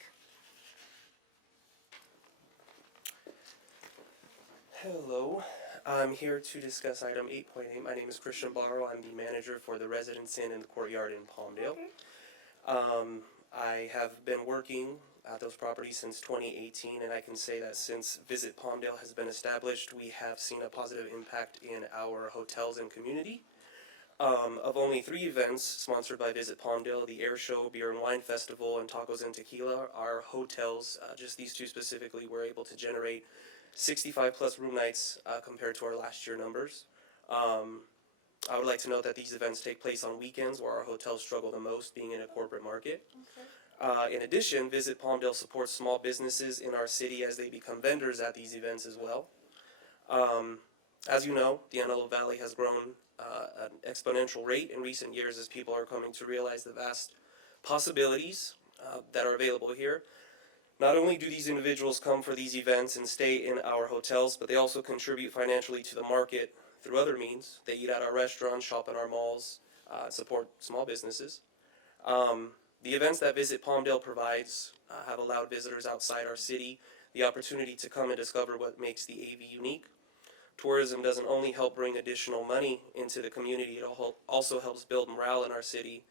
Hello, I'm here to discuss item 8.8. My name is Christian Barrow. I'm the manager for the Residence Inn in the Courtyard in Palmdale. I have been working at those properties since 2018, and I can say that since Visit Palmdale has been established, we have seen a positive impact in our hotels and community. Of only 3 events sponsored by Visit Palmdale, the Air Show, Beer and Wine Festival, and Tacos and Tequila, our hotels, just these 2 specifically, were able to generate 65 plus room nights compared to our last year numbers. I would like to note that these events take place on weekends where our hotels struggle the most, being in a corporate market. In addition, Visit Palmdale supports small businesses in our city as they become vendors at these events as well. As you know, the Antelope Valley has grown at an exponential rate in recent years as people are coming to realize the vast possibilities that are available here. Not only do these individuals come for these events and stay in our hotels, but they also contribute financially to the market through other means. They eat at our restaurants, shop in our malls, support small businesses. The events that Visit Palmdale provides have allowed visitors outside our city the opportunity to come and discover what makes the AV unique. Tourism doesn't only help bring additional money into the community, it also helps build morale in our city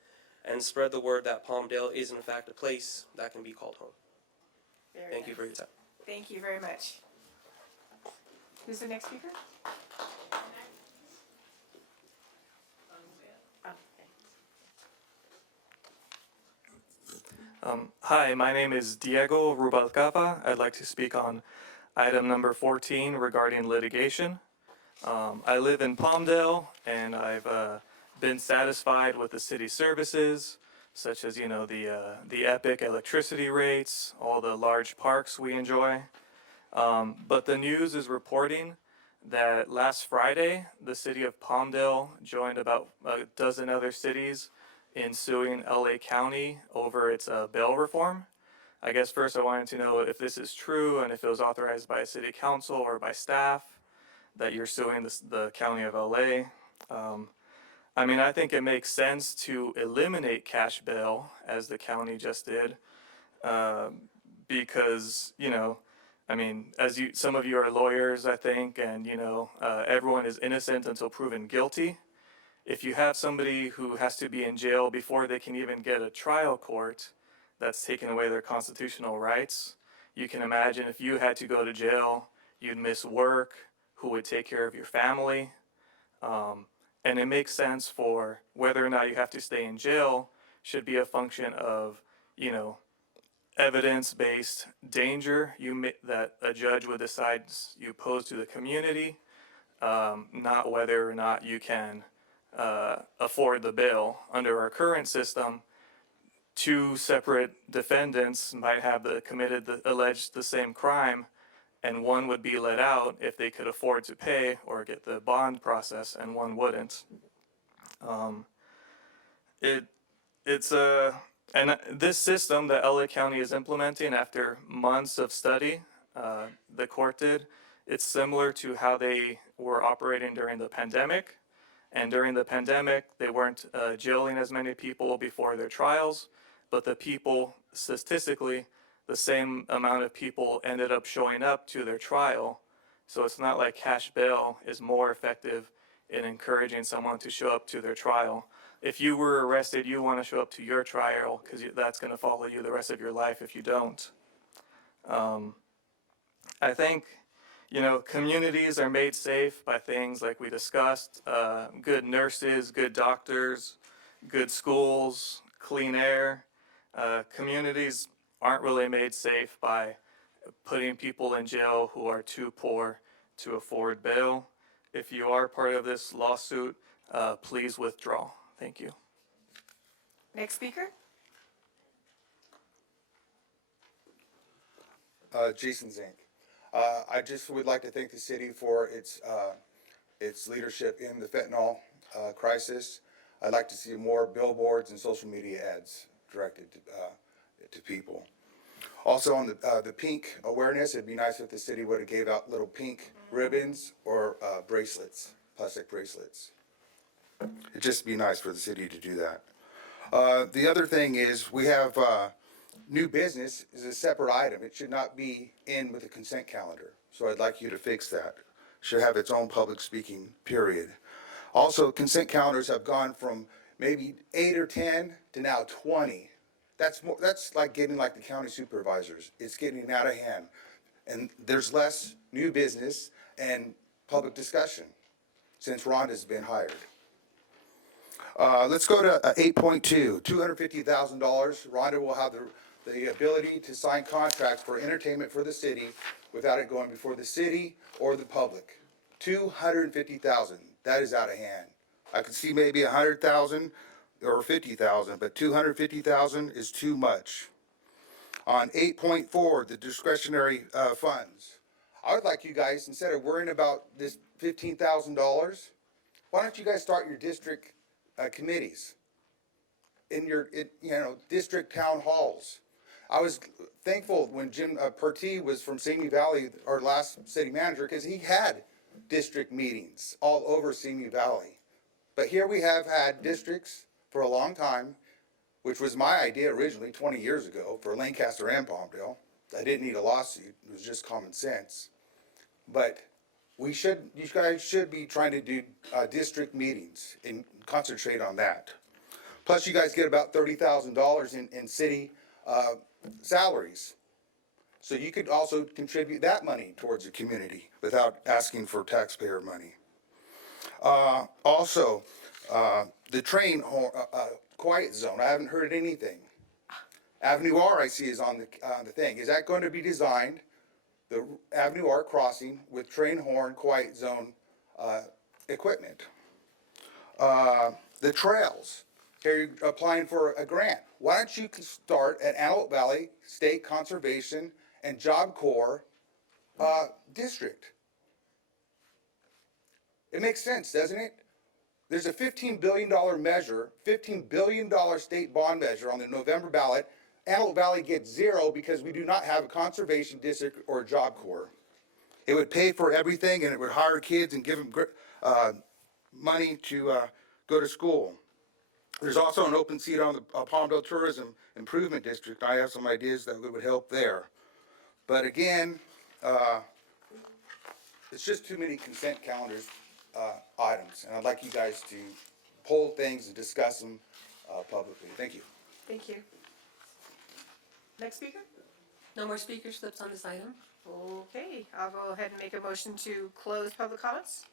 and spread the word that Palmdale is in fact a place that can be called home. Very Thank you nice. for your time. Thank you very much. Who's the next speaker? Hi, my name is Diego Rubalcaba. I'd like to speak on item number 14 regarding litigation. I live in Palmdale, and I've been satisfied with the city services, such as, the epic electricity rates, all the large parks we enjoy. But the news is reporting that last Friday, the city of Palmdale joined about a dozen other cities in suing LA County over its bail reform. I guess first I wanted to know if this is true and if it was authorized by city council or by staff that you're suing the county of LA. I think it makes sense to eliminate cash bail as the county just did, because, some of you are lawyers, I think, and, everyone is innocent until proven guilty. If you have somebody who has to be in jail before they can even get a trial court, that's taking away their constitutional rights. You can imagine if you had to go to jail, you'd miss work, who would take care of your family? And it makes sense for whether or not you have to stay in jail should be a function of, evidence-based danger that a judge would decide you pose to the community, not whether or not you can afford the bail. Under our current system, two separate defendants might have alleged the same crime, and one would be let out if they could afford to pay or get the bond process, and one wouldn't. And this system that LA County is implementing after months of study, the court did, it's similar to how they were operating during the pandemic. And during the pandemic, they weren't jailing as many people before their trials, but the people, statistically, the same amount of people ended up showing up to their trial. So it's not like cash bail is more effective in encouraging someone to show up to their trial. If you were arrested, you want to show up to your trial because that's going to follow you the rest of your life if you don't. I think, communities are made safe by things like we discussed, good nurses, good doctors, good schools, clean air. Communities aren't really made safe by putting people in jail who are too poor to afford bail. If you are part of this lawsuit, please withdraw. Thank you. Next speaker? Jason Zink. I just would like to thank the city for its leadership in the fentanyl crisis. I'd like to see more billboards and social media ads directed to people. Also on the pink awareness, it'd be nice if the city would have gave out little pink ribbons or bracelets, plastic bracelets. It'd just be nice for the city to do that. The other thing is we have new business is a separate item. It should not be in with the consent calendar. So I'd like you to fix that. Should have its own public speaking period. Also, consent calendars have gone from maybe 8 or 10 to now 20. That's like getting like the county supervisors. It's getting out of hand. And there's less new business and public discussion since Rhonda's been hired. Let's go to 8.2, $250,000. Rhonda will have the ability to sign contracts for entertainment for the city without it going before the city or the public. $250,000. That is out of hand. I could see maybe 100,000 or 50,000, but 250,000 is too much. On 8.4, the discretionary funds. I would like you guys, instead of worrying about this $15,000, why don't you guys start your district committees in your district town halls? I was thankful when Jim Pertee was from Simi Valley, our last city manager, because he had district meetings all over Simi Valley. But here we have had districts for a long time which was my idea originally 20 years ago for Lancaster and Palmdale. I didn't need a lawsuit, it was just common sense. But you guys should be trying to do district meetings and concentrate on that. Plus, you guys get about $30,000 in city salaries. So you could also contribute that money towards the community without asking for taxpayer money. Also, the train quiet zone, I haven't heard anything. Avenue R I see is on the thing. Is that going to be designed, the Avenue R crossing, with train horn quiet zone equipment? The trails, here you're applying for a grant. Why don't you start at Antelope Valley State Conservation and Job Corps District? It makes sense, doesn't it? There's a $15 billion measure, $15 billion state bond measure on the November ballot. Antelope Valley gets zero because we do not have a conservation district or a Job Corps. It would pay for everything, and it would hire kids and give them money to go to school. There's also an open seat on the Palmdale Tourism Improvement District. I have some ideas that would help there. But again, it's just too many consent calendars items, and I'd like you guys to poll things and discuss them publicly. Thank you. Thank you. Next speaker? No more speaker slips on this item? Okay, I'll go ahead and make a motion to close public comments.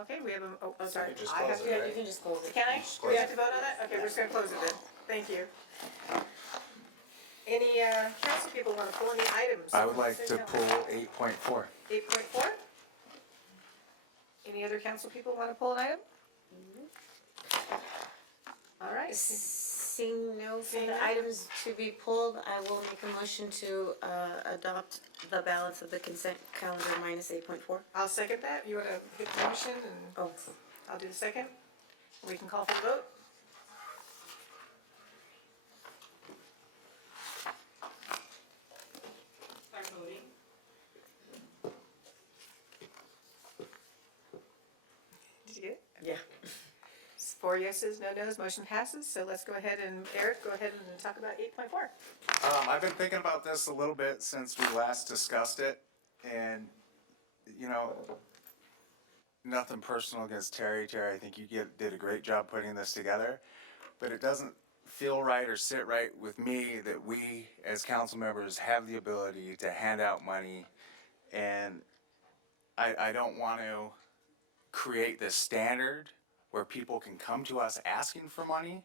Okay, we have a, oh, sorry. just I have close to, it, right? You can just close it. can I? Just We close have to vote on that? Okay, we're just gonna close it then. Thank you. Any, council people wanna pull any items? I would like to pull 8.4. 8.4? Any other council people wanna pull an item? All right. Seeing no Seeing further none? items to be pulled, I will make a motion to adopt the balance of the consent calendar minus 8.4. I'll second that. You wanna hit the motion and Oh, I'll do the second? We can call for the vote? Start voting. Did you get it? yeah. 4 yeses, no nos, motion passes. So let's go ahead and, Eric, go ahead and talk about 8.4. I've been thinking about this a little bit since we last discussed it, and, you know, nothing personal against Terry. Terry, I think you did a great job putting this together, but it doesn't feel right or sit right with me that we, as council members, have the ability to hand out money, and I don't want to create this standard where people can come to us asking for money.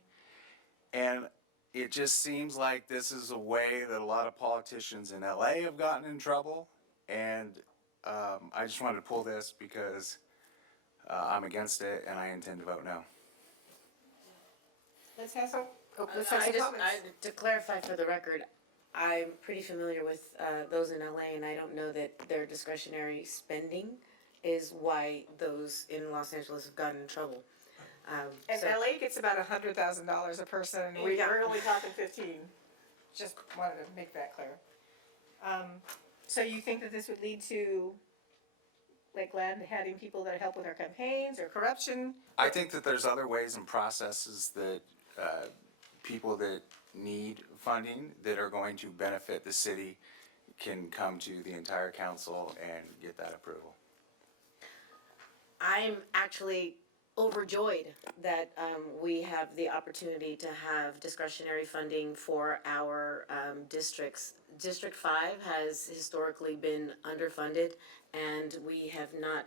And it just seems like this is a way that a lot of politicians in LA have gotten in trouble. And I just wanted to pull this because I'm against it and I intend to vote no. Let's have some, let's have some comments. To clarify for the record, I'm pretty familiar with those in LA, and I don't know that their discretionary spending is why those in Los Angeles have gotten in trouble. And So- LA gets about $100,000 a person, and we're only talking 15. Just wanted to make that clear. So you think that this would lead to, like, land having people that help with our campaigns or corruption? I think that there's other ways and processes that people that need funding that are going to benefit the city can come to the entire council and get that approval. I'm actually overjoyed that we have the opportunity to have discretionary funding for our districts. District 5 has historically been underfunded, and we have not,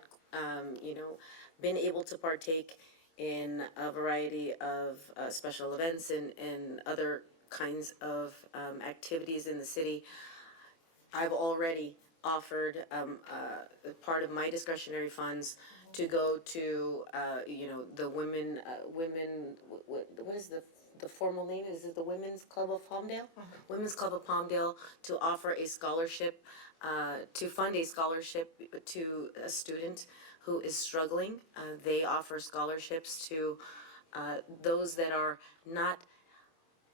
been able to partake in a variety of special events and other kinds of activities in the city. I've already offered part of my discretionary funds to go to, the women, what is the formal name? Is it the Women's Club of Palmdale? Women's Club of Palmdale, to offer a scholarship, to fund a scholarship to a student who is struggling. They offer scholarships to those that are not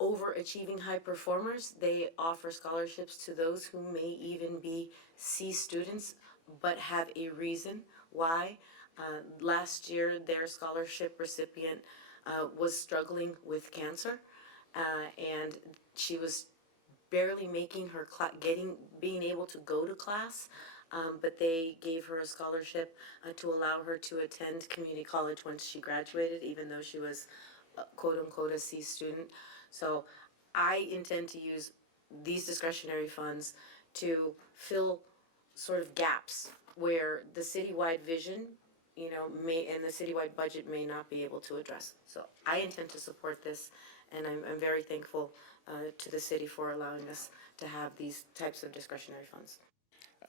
overachieving high performers. They offer scholarships to those who may even be C students but have a reason why. Last year, their scholarship recipient was struggling with cancer, and she was barely making her being able to go to class. But they gave her a scholarship to allow her to attend community college once she graduated, even though she was quote unquote a C student. So I intend to use these discretionary funds to fill sort of gaps where the citywide vision, and the citywide budget may not be able to address. So I intend to support this, and I'm very thankful to the city for allowing us to have these types of discretionary funds.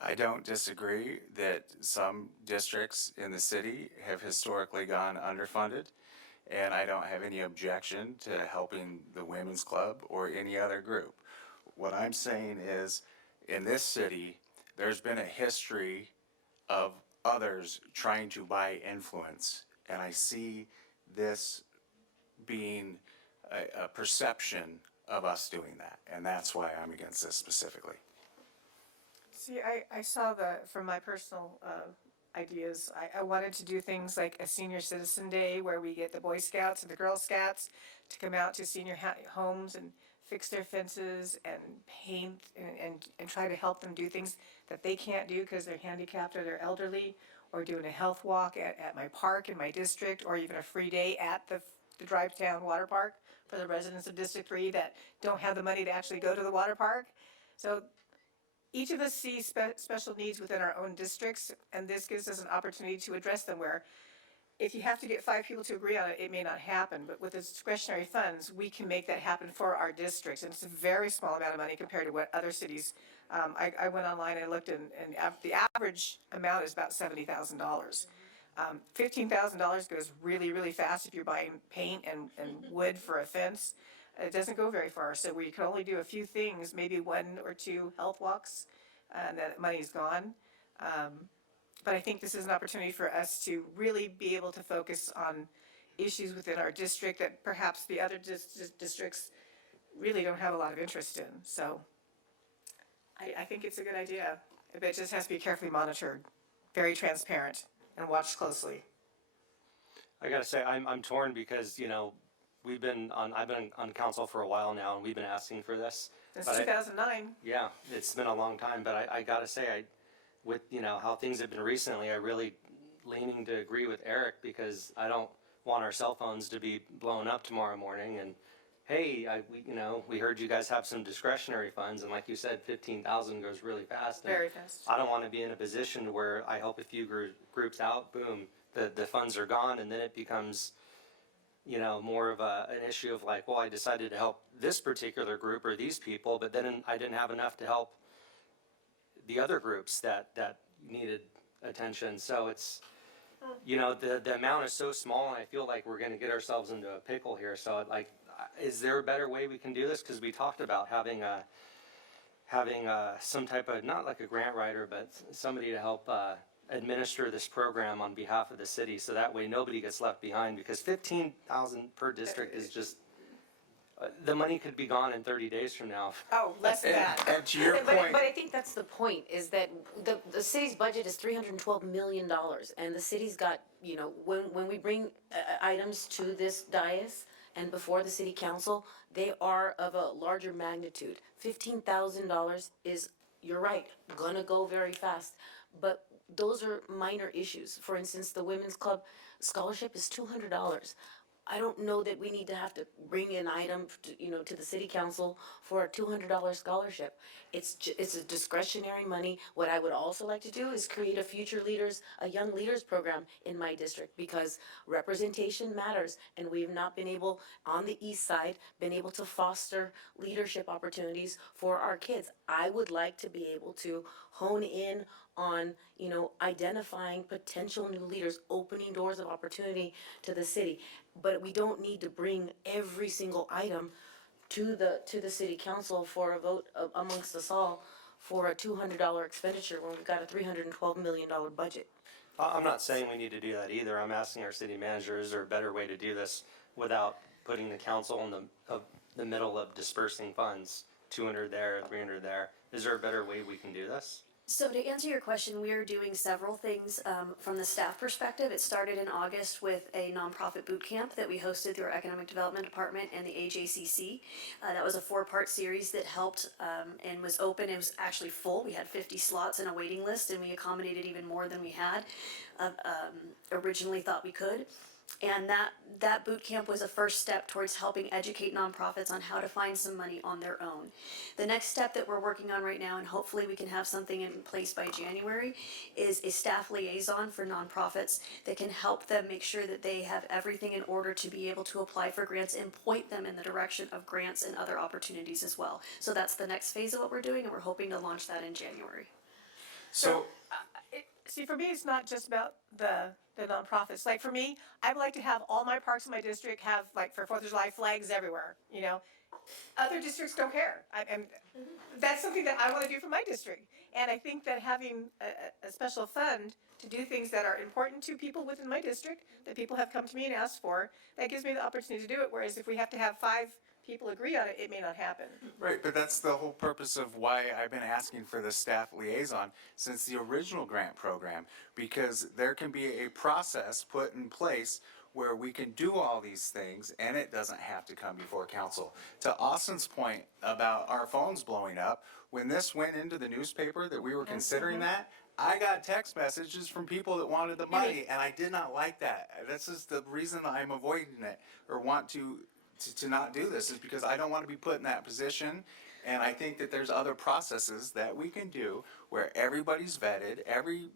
I don't disagree that some districts in the city have historically gone underfunded, and I don't have any objection to helping the Women's Club or any other group. What I'm saying is, in this city, there's been a history of others trying to buy influence, and I see this being a perception of us doing that, and that's why I'm against this specifically. See, I saw from my personal ideas, I wanted to do things like a senior citizen day where we get the Boy Scouts and the Girl Scouts to come out to senior homes and fix their fences and paint and try to help them do things that they can't do because they're handicapped or they're elderly, or doing a health walk at my park in my district, or even a free day at the Drive Town Water Park for the residents of District 3 that don't have the money to actually go to the water park. So each of us sees special needs within our own districts, and this gives us an opportunity to address them where if you have to get 5 people to agree on it, it may not happen, but with the discretionary funds, we can make that happen for our districts, and it's a very small amount of money compared to what other cities. I went online and looked, and the average amount is about $70,000. $15,000 goes really, really fast if you're buying paint and wood for a fence. It doesn't go very far, so we can only do a few things, maybe 1 or 2 health walks, and that money's gone. But I think this is an opportunity for us to really be able to focus on issues within our district that perhaps the other districts really don't have a lot of interest in. So I think it's a good idea, but it just has to be carefully monitored, very transparent, and watched closely. I gotta say, I'm torn because, I've been on council for a while now, and we've been asking for this. Since 2009. Yeah, it's been a long time, but I gotta say, with, how things have been recently, I really leaning to agree with Eric, because I don't want our cell phones to be blown up tomorrow morning, and hey, we heard you guys have some discretionary funds, and like you said, 15,000 goes really fast. Very fast. I don't wanna be in a position to where I help a few groups out, boom, the funds are gone, and then it becomes, more of an issue of like, well, I decided to help this particular group or these people, but then I didn't have enough to help the other groups that needed attention. So it's, the amount is so small, and I feel like we're gonna get ourselves into a pickle here. So like, is there a better way we can do this? Because we talked about having some type of, not like a grant writer, but somebody to help administer this program on behalf of the city, so that way nobody gets left behind, because 15,000 per district is just, the money could be gone in 30 days from now. Oh, less than that. And to your But point, I think that's the point, is that the city's budget is $312 million, and the city's got, when we bring items to this dais and before the city council, they are of a larger magnitude. $15,000 is, you're right, gonna go very fast, but those are minor issues. For instance, the Women's Club scholarship is $200. I don't know that we need to have to bring an item, to the city council for a $200 scholarship. It's a discretionary money. What I would also like to do is create a young leaders program in my district, because representation matters, and we've not been able, on the east side, been able to foster leadership opportunities for our kids. I would like to be able to hone in on, identifying potential new leaders, opening doors of opportunity to the city. But we don't need to bring every single item to the city council for a vote amongst us all for a $200 expenditure when we've got a $312 million budget. I'm not saying we need to do that either. I'm asking our city manager, is there a better way to do this without putting the council in the middle of dispersing funds, 200 there, 300 there? Is there a better way we can do this? So to answer your question, we are doing several things from the staff perspective. It started in August with a nonprofit boot camp that we hosted through our Economic Development Department and the AJCC. That was a 4-part series that helped and was open. It was actually full. We had 50 slots and a waiting list, and we accommodated even more than we had originally thought we could. And that boot camp was a first step towards helping educate nonprofits on how to find some money on their own. The next step that we're working on right now, and hopefully we can have something in place by January, is a staff liaison for nonprofits that can help them make sure that they have everything in order to be able to apply for grants and point them in the direction of grants and other opportunities as well. So that's the next phase of what we're doing, and we're hoping to launch that in January. So, See, for me, it's not just about the nonprofits. Like for me, I'd like to have all my parks in my district have, like, for 4th of July, flags everywhere, you know? Other districts don't care. That's something that I want to do for my district. And I think that having a special fund to do things that are important to people within my district, that people have come to me and asked for, that gives me the opportunity to do it. Whereas if we have to have 5 people agree on it, it may not happen. right, but that's the whole purpose of why I've been asking for the staff liaison since the original grant program, because there can be a process put in place where we can do all these things and it doesn't have to come before council. To Austin's point about our phones blowing up, when this went into the newspaper that we were considering that, I got text messages from people that wanted the money, and I did not like that. This is the reason I'm avoiding it, or want to not do this, is because I don't want to be put in that position. And I think that there's other processes that we can do where everybody's vetted, every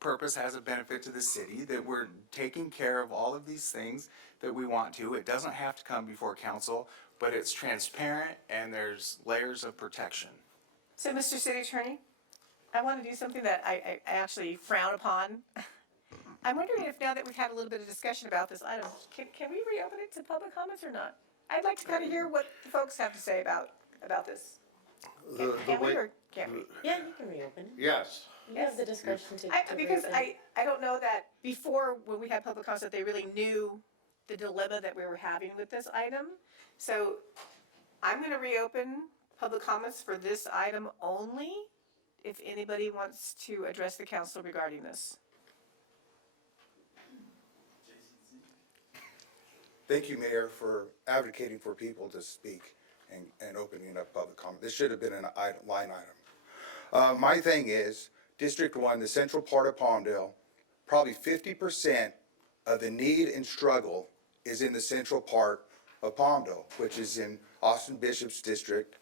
purpose has a benefit to the city, that we're taking care of all of these things that we want to. It doesn't have to come before council, but it's transparent and there's layers of protection. So, Mr. City Attorney, I want to do something that I actually frown upon. I'm wondering if now that we've had a little bit of discussion about this item, can we reopen it to public comments or not? I'd like to kind of hear what the folks have to say about this. Can we or can't we? Yeah, you can reopen. Yes. You have the discretion to Because reopen. I don't know that before, when we had public comments, that they really knew the dilemma that we were having with this item. So I'm going to reopen public comments for this item only, if anybody wants to address the council regarding this. Thank you, Mayor, for advocating for people to speak and opening up public comment. This should have been an line item. My thing is, District 1, the central part of Palmdale, probably 50% of the need and struggle is in the central part of Palmdale, which is in Austin Bishop's district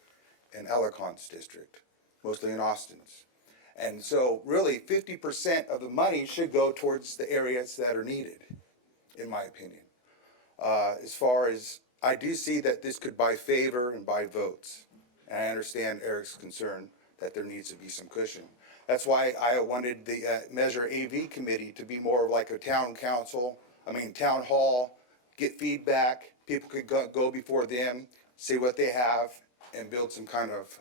and Ellicott's district, mostly in Austin's. And so really 50% of the money should go towards the areas that are needed, in my opinion. As far as, I do see that this could buy favor and buy votes. And I understand Eric's concern that there needs to be some cushion. That's why I wanted the Measure AV committee to be more like a town hall, get feedback. People could go before them, see what they have, and build some kind of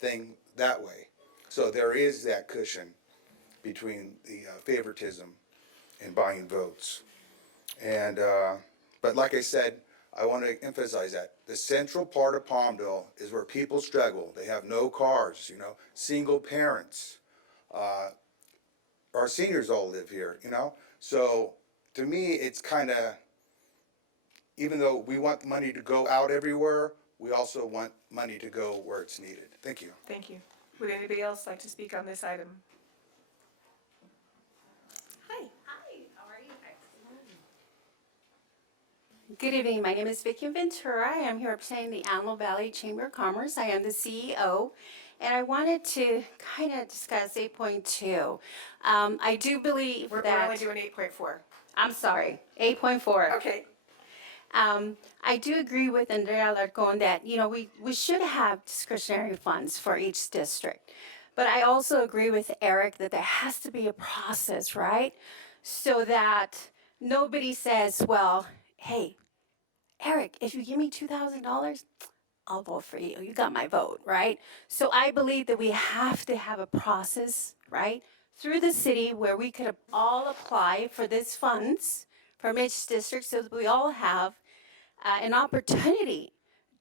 thing that way. So there is that cushion between the favoritism and buying votes. And, but like I said, I want to emphasize that the central part of Palmdale is where people struggle. They have no cars, single parents. Our seniors all live here, So to me, it's kind of, even though we want money to go out everywhere, we also want money to go where it's needed. Thank you. Thank you. Would anybody else like to speak on this item? Hi. Hi, how are you? Good evening, my name is Vicky Ventura. I am here representing the Antelope Valley Chamber of Commerce. I am the CEO, and I wanted to kind of discuss 8.2. I do believe We're that... only doing 8.4. I'm sorry, 8.4. Okay. I do agree with Andrea Alarcon that, we should have discretionary funds for each district. But I also agree with Eric that there has to be a process, right? So that nobody says, well, hey, Eric, if you give me $2,000, I'll vote for you. You got my vote, right? So I believe that we have to have a process, right, through the city where we could all apply for these funds from each district so that we all have an opportunity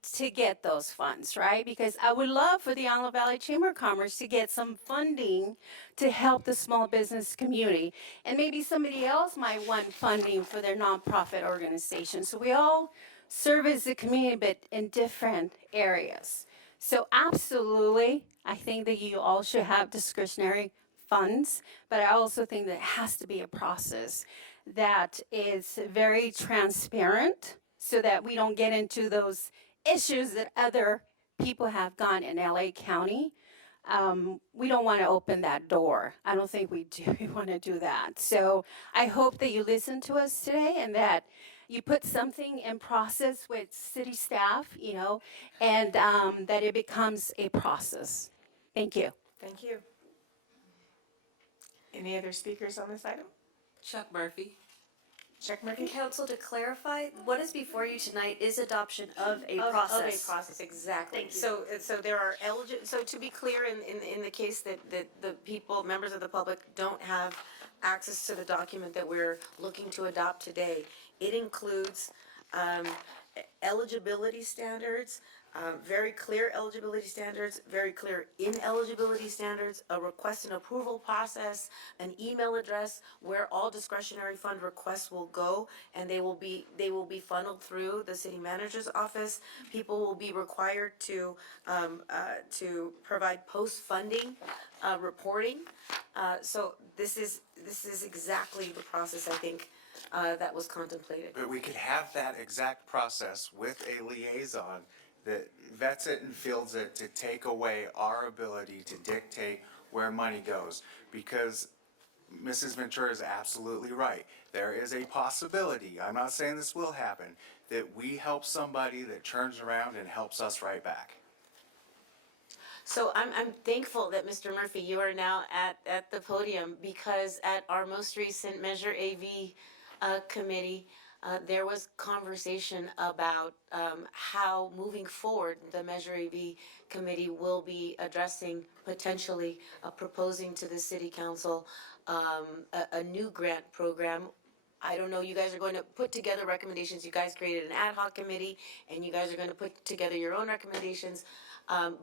to get those funds, right? Because I would love for the Antelope Valley Chamber of Commerce to get some funding to help the small business community. And maybe somebody else might want funding for their nonprofit organization. So we all service the community, but in different areas. So absolutely, I think that you all should have discretionary funds, but I also think that it has to be a process that is very transparent so that we don't get into those issues that other people have gone in LA County. We don't want to open that door. I don't think we do want to do that. So I hope that you listen to us today and that you put something in process with city staff, and that it becomes a process. Thank you. Thank you. Any other speakers on this item? Chuck Murphy. Chuck Murphy? Council, to clarify, what is before you tonight is adoption of a Of process. a process, exactly. Thank you. So there are so to be clear, in the case that the people, members of the public don't have access to the document that we're looking to adopt today, it includes, eligibility standards, very clear eligibility standards, very clear ineligibility standards, a request and approval process, an email address where all discretionary fund requests will go, and they will be funneled through the city manager's office. People will be required to provide post-funding, reporting. So this is exactly the process, I think, that was contemplated. But we could have that exact process with a liaison that vets it and fields it to take away our ability to dictate where money goes. Because Mrs. Ventura is absolutely right. There is a possibility, I'm not saying this will happen, that we help somebody that turns around and helps us right back. So I'm thankful that Mr. Murphy, you are now at the podium, because at our most recent Measure AV committee, there was conversation about how moving forward the Measure AV committee will be addressing, potentially proposing to the city council a new grant program. I don't know, you guys are going to put together recommendations. You guys created an ad hoc committee, and you guys are going to put together your own recommendations.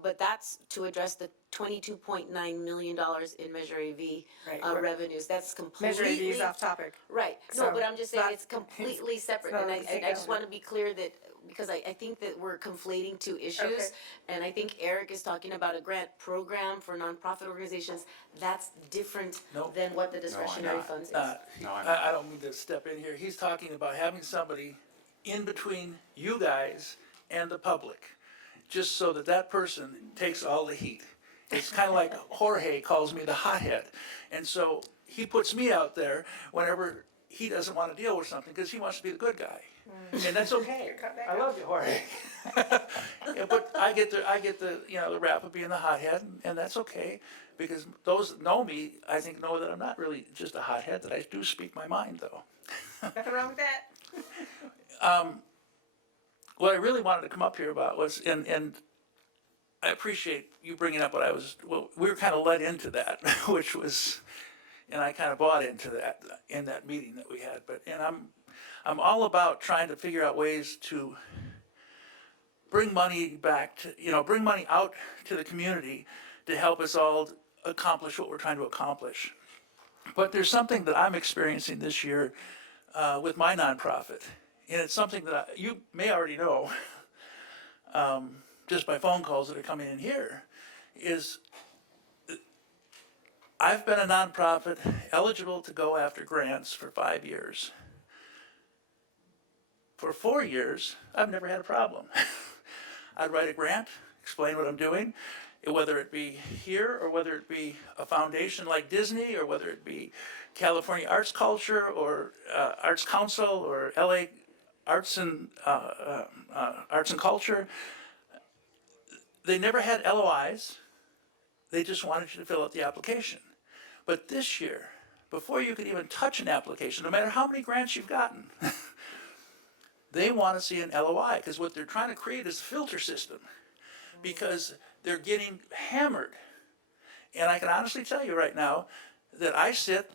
But that's to address the $22.9 million in Measure AV revenues. That's Measure completely. AV is off topic. Right, So, no, but I'm just saying not- it's completely separate, not and on the same I just calendar. wanna be clear that, because I think that we're conflating two issues. Okay. And I think Eric is talking about a grant program for nonprofit organizations, that's different Nope. than what the discretionary not. funds is. I don't mean to step in here. He's talking about having somebody in between you guys and the public, just so that that person takes all the heat. It's kind of like Jorge calls me the hothead. And so he puts me out there whenever he doesn't want to deal with something because he wants to be the good guy. And that's okay. I love you, Jorge. Yeah, but I get the the rap of being the hothead, and that's okay, because those that know me, I think, know that I'm not really just a hothead, that I do speak my mind, though. Nothing wrong with that. What I really wanted to come up here about was, and I appreciate you bringing up we were kind of led into that, which was, and I kind of bought into that in that meeting that we had. I'm all about trying to figure out ways to bring money back to, bring money out to the community to help us all accomplish what we're trying to accomplish. But there's something that I'm experiencing this year with my nonprofit, and it's something that you may already know, just by phone calls that are coming in here, is I've been a nonprofit eligible to go after grants for 5 years. For 4 years, I've never had a problem. I'd write a grant, explain what I'm doing, whether it be here or whether it be a foundation like Disney, or whether it be California Arts Culture or Arts Council or LA Arts and Culture. They never had LOIs. They just wanted you to fill out the application. But this year, before you could even touch an application, no matter how many grants you've gotten, they want to see an LOI, because what they're trying to create is a filter system, because they're getting hammered. And I can honestly tell you right now that I sit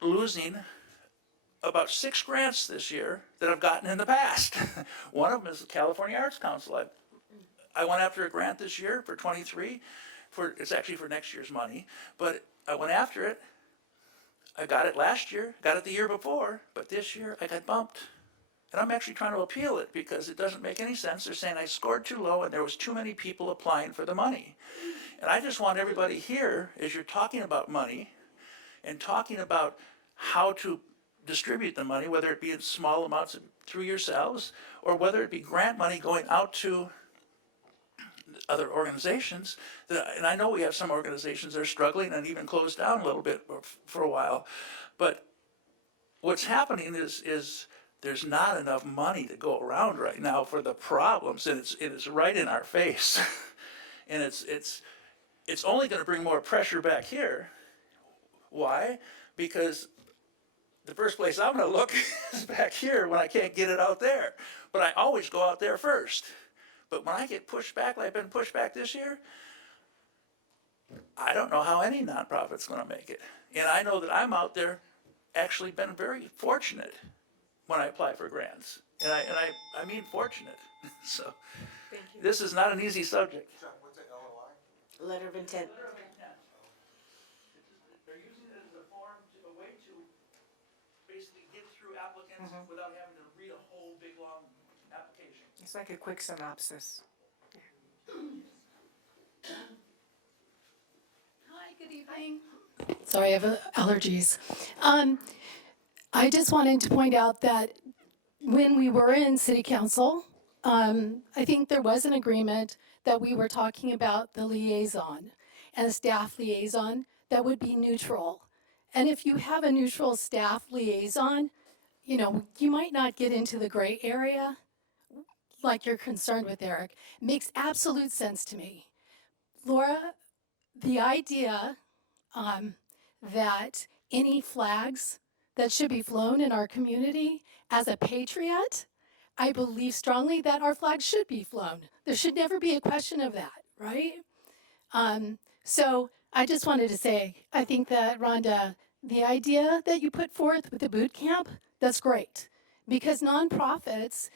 losing about 6 grants this year that I've gotten in the past. One of them is the California Arts Council. I've I went after a grant this year for 23, it's actually for next year's money, but I went after it. I got it last year, got it the year before, but this year I got bumped. And I'm actually trying to appeal it because it doesn't make any sense. They're saying I scored too low and there was too many people applying for the money. And I just want everybody here, as you're talking about money and talking about how to distribute the money, whether it be in small amounts through yourselves or whether it be grant money going out to other organizations, and I know we have some organizations that are struggling and even closed down a little bit for a while, but what's happening is there's not enough money to go around right now for the problems, and it's right in our face. And it's only going to bring more pressure back here. Why? Because the first place I'm going to look is back here when I can't get it out there. But I always go out there first. But when I get pushed back like I've been pushed back this year, I don't know how any nonprofit's going to make it. And I know that I'm out there actually been very fortunate when I apply for grants. And I mean fortunate. So this is not an easy subject. Letter of intent. They're using it as a form, a way to basically get through applicants without having to read a whole big long application. It's like a quick synopsis. Hi, good evening. Sorry, I have allergies. I just wanted to point out that when we were in city council, I think there was an agreement that we were talking about the liaison and a staff liaison that would be neutral. And if you have a neutral staff liaison, you know, you might not get into the gray area like you're concerned with, Eric. Makes absolute sense to me. Laura, the idea that any flags that should be flown in our community, as a patriot, I believe strongly that our flag should be flown. There should never be a question of that, right? So I just wanted to say, I think that, Rhonda, the idea that you put forth with the boot camp, that's great. Because nonprofits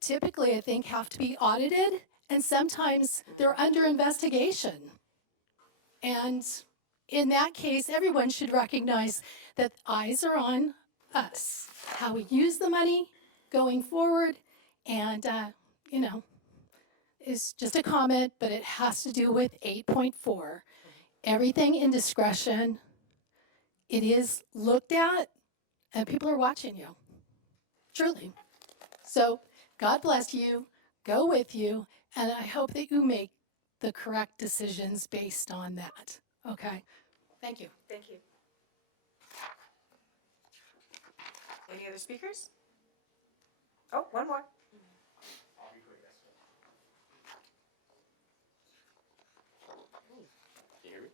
typically, I think, have to be audited, and sometimes they're under investigation. And in that case, everyone should recognize that eyes are on us, how we use the money going forward. And, you know, it's just a comment, but it has to do with 8.4. Everything in discretion, it is looked at, and people are watching you, truly. So God bless you, go with you, and I hope that you make the correct decisions based on that, okay? Thank you. Thank you. Any other speakers? Oh, one more. Can you hear me?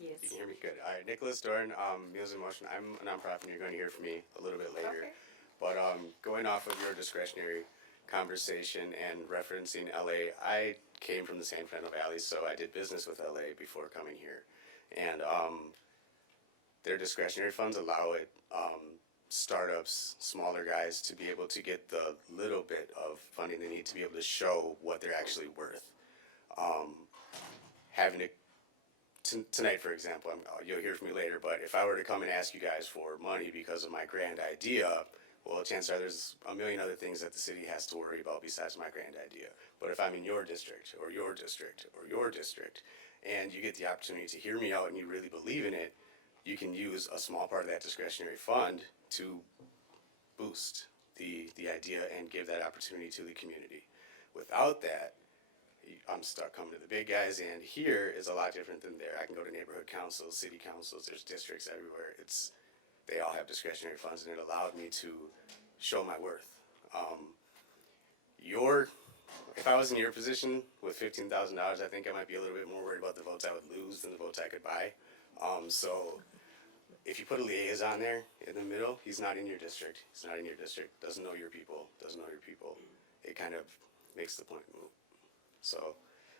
Yes. You can hear me? Good. All right, Nicholas Dorn, Meals in Motion. I'm a nonprofit, and you're going to hear from me a little bit later. Okay. But going off of your discretionary conversation and referencing LA, I came from the San Fernando Valley, so I did business with LA before coming here. And their discretionary funds allow it, startups, smaller guys, to be able to get the little bit of funding they need to be able to show what they're actually worth. Having it tonight, for example, you'll hear from me later, but if I were to come and ask you guys for money because of my grand idea, well, chances are there's a million other things that the city has to worry about besides my grand idea. But if I'm in your district, or your district, or your district, and you get the opportunity to hear me out and you really believe in it, you can use a small part of that discretionary fund to boost the idea and give that opportunity to the community. Without that, I'm stuck coming to the big guys, and here is a lot different than there. I can go to neighborhood councils, city councils, there's districts everywhere. They all have discretionary funds, and it allowed me to show my worth. If I was in your position with $15,000, I think I might be a little bit more worried about the votes I would lose than the votes I could buy. So if you put a liaison there in the middle, he's not in your district. He's not in your district, doesn't know your people, It kind of makes the point move. So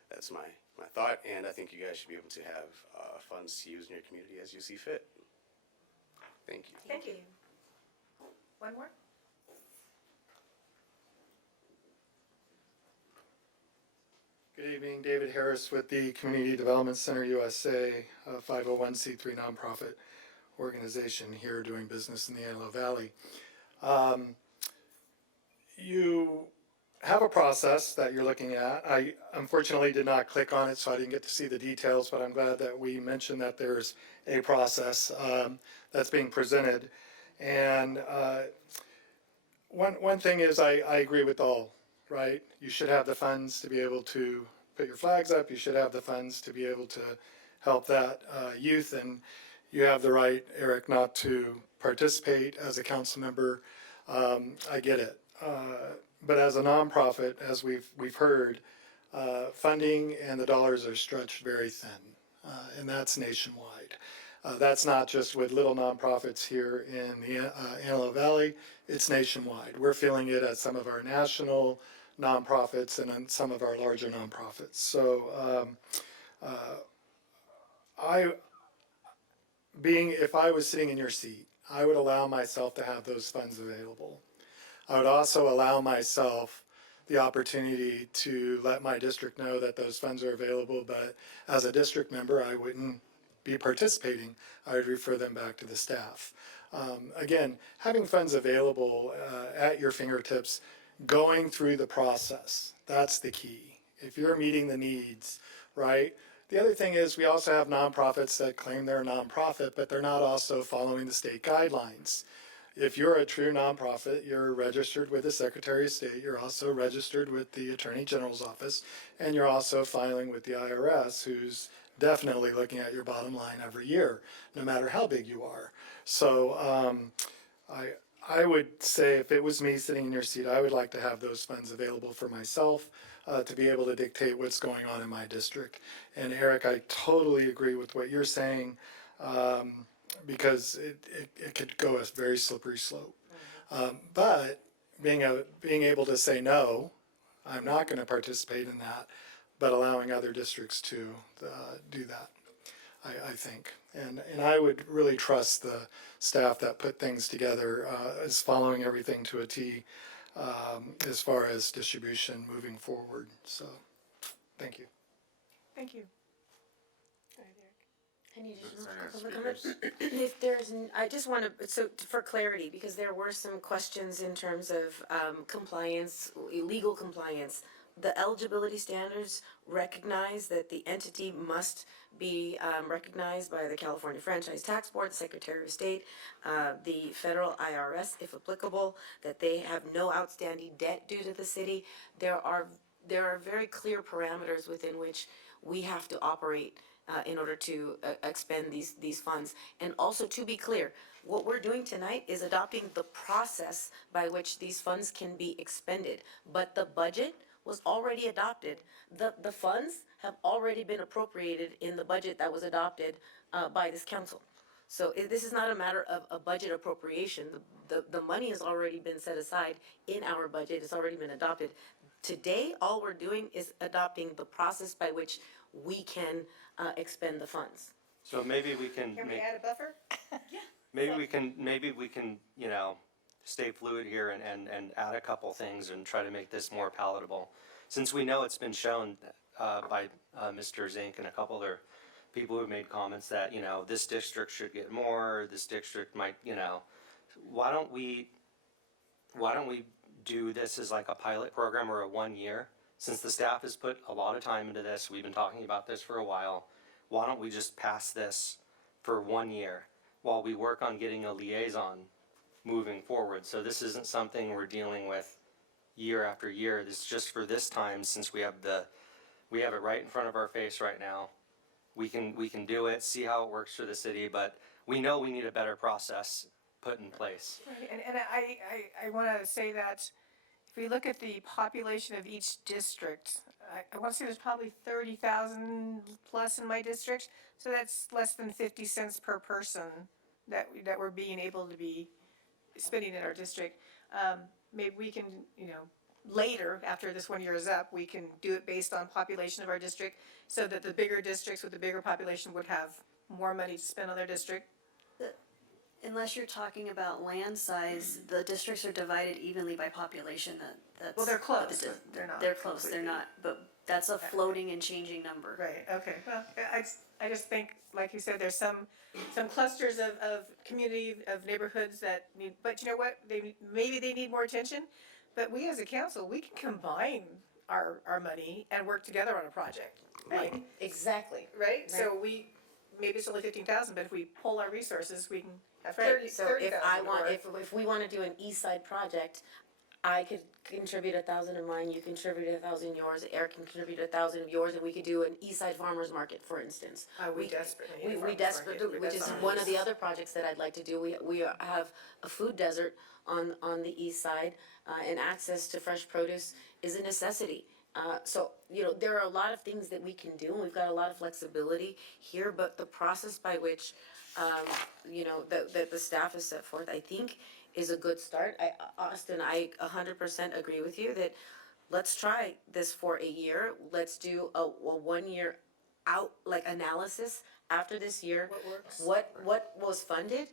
that's my thought, and I think you guys should be able to have funds to use in your community as you see fit. Thank you. Thank you. One more? Good evening, David Harris with the Community Development Center USA, a 501c3 nonprofit organization here doing business in the Antelope Valley. You have a process that you're looking at. I unfortunately did not click on it, so I didn't get to see the details, but I'm glad that we mentioned that there's a process that's being presented. And one thing is I agree with all, right? You should have the funds to be able to put your flags up. You should have the funds to be able to help that youth. And you have the right, Eric, not to participate as a council member. I get it. But as a nonprofit, as we've heard, funding and the dollars are stretched very thin, and that's nationwide. That's not just with little nonprofits here in the Antelope Valley, it's nationwide. We're feeling it at some of our national nonprofits and on some of our larger nonprofits. So if I was sitting in your seat, I would allow myself to have those funds available. I would also allow myself the opportunity to let my district know that those funds are available, but as a district member, I wouldn't be participating. I would refer them back to the staff. Again, having funds available at your fingertips, going through the process, that's the key. If you're meeting the needs, right? The other thing is we also have nonprofits that claim they're a nonprofit, but they're not also following the state guidelines. If you're a true nonprofit, you're registered with the Secretary of State, you're also registered with the Attorney General's office, and you're also filing with the IRS, who's definitely looking at your bottom line every year, no matter how big you are. So I would say if it was me sitting in your seat, I would like to have those funds available for myself to be able to dictate what's going on in my district. And Eric, I totally agree with what you're saying. Because it could go a very slippery slope. But being able to say no, I'm not going to participate in that, but allowing other districts to do that, I think. And I would really trust the staff that put things together is following everything to a T as far as distribution moving forward. So, thank you. Thank you. Any additional public comment? If there's, I just want to, so for clarity, because there were some questions in terms of compliance, illegal compliance. The eligibility standards recognize that the entity must be recognized by the California Franchise Tax Board, Secretary of State, the federal IRS, if applicable, that they have no outstanding debt due to the city. There are very clear parameters within which we have to operate in order to expend these funds. And also, to be clear, what we're doing tonight is adopting the process by which these funds can be expended. But the budget was already adopted. The funds have already been appropriated in the budget that was adopted by this council. So this is not a matter of a budget appropriation. The money has already been set aside in our budget. It's already been adopted. Today, all we're doing is adopting the process by which we can expend the funds. So maybe we can Can we make, add a buffer? maybe we can, you know, stay fluid here and add a couple things and try to make this more palatable. Since we know it's been shown by Mr. Zink and a couple other people who made comments that, you know, this district should get more, this district might, you know, why don't we do this as like a pilot program or a 1 year? Since the staff has put a lot of time into this, we've been talking about this for a while, why don't we just pass this for 1 year while we work on getting a liaison moving forward? So this isn't something we're dealing with year after year. This is just for this time, since we have it right in front of our face right now. We can do it, see how it works for the city, but we know we need a better process put in place. Right, and I want to say that if we look at the population of each district, I want to say there's probably 30,000 plus in my district, so that's less than 50 cents per person that we're being able to be spending in our district. Maybe we can, you know, later, after this 1 year is up, we can do it based on population of our district, so that the bigger districts with the bigger population would have more money to spend on their district. Unless you're talking about land size, the districts are divided evenly by population. That's Well, they're close, but they're not They're close. They're completely. not, but That's a floating and changing number. Right, okay, well, I just think, like you said, there's some clusters of community, of neighborhoods that need, but you know what, maybe they need more attention, but we as a council, we can combine our money and work together on a project. Like, Exactly. right, so maybe it's only 15,000, but if we pull our resources, we can have Right, so if 30,000 I want, or- if we wanna do an east side project, I could contribute 1,000 of mine, you contribute 1,000 yours, Eric can contribute 1,000 of yours, and we could do an east side farmer's market, for instance. We desperately need a We farmer's desperately, market. which is That's on one the of the list. other projects that I'd like to do. We have a food desert on the east side, and access to fresh produce is a necessity. So, you know, there are a lot of things that we can do, and we've got a lot of flexibility here, but the process by which, you know, that the staff has set forth, I think is a good start. Austin, I 100% agree with you that let's try this for a year. Let's do a 1 year out, like, analysis after this year. What works? What was funded?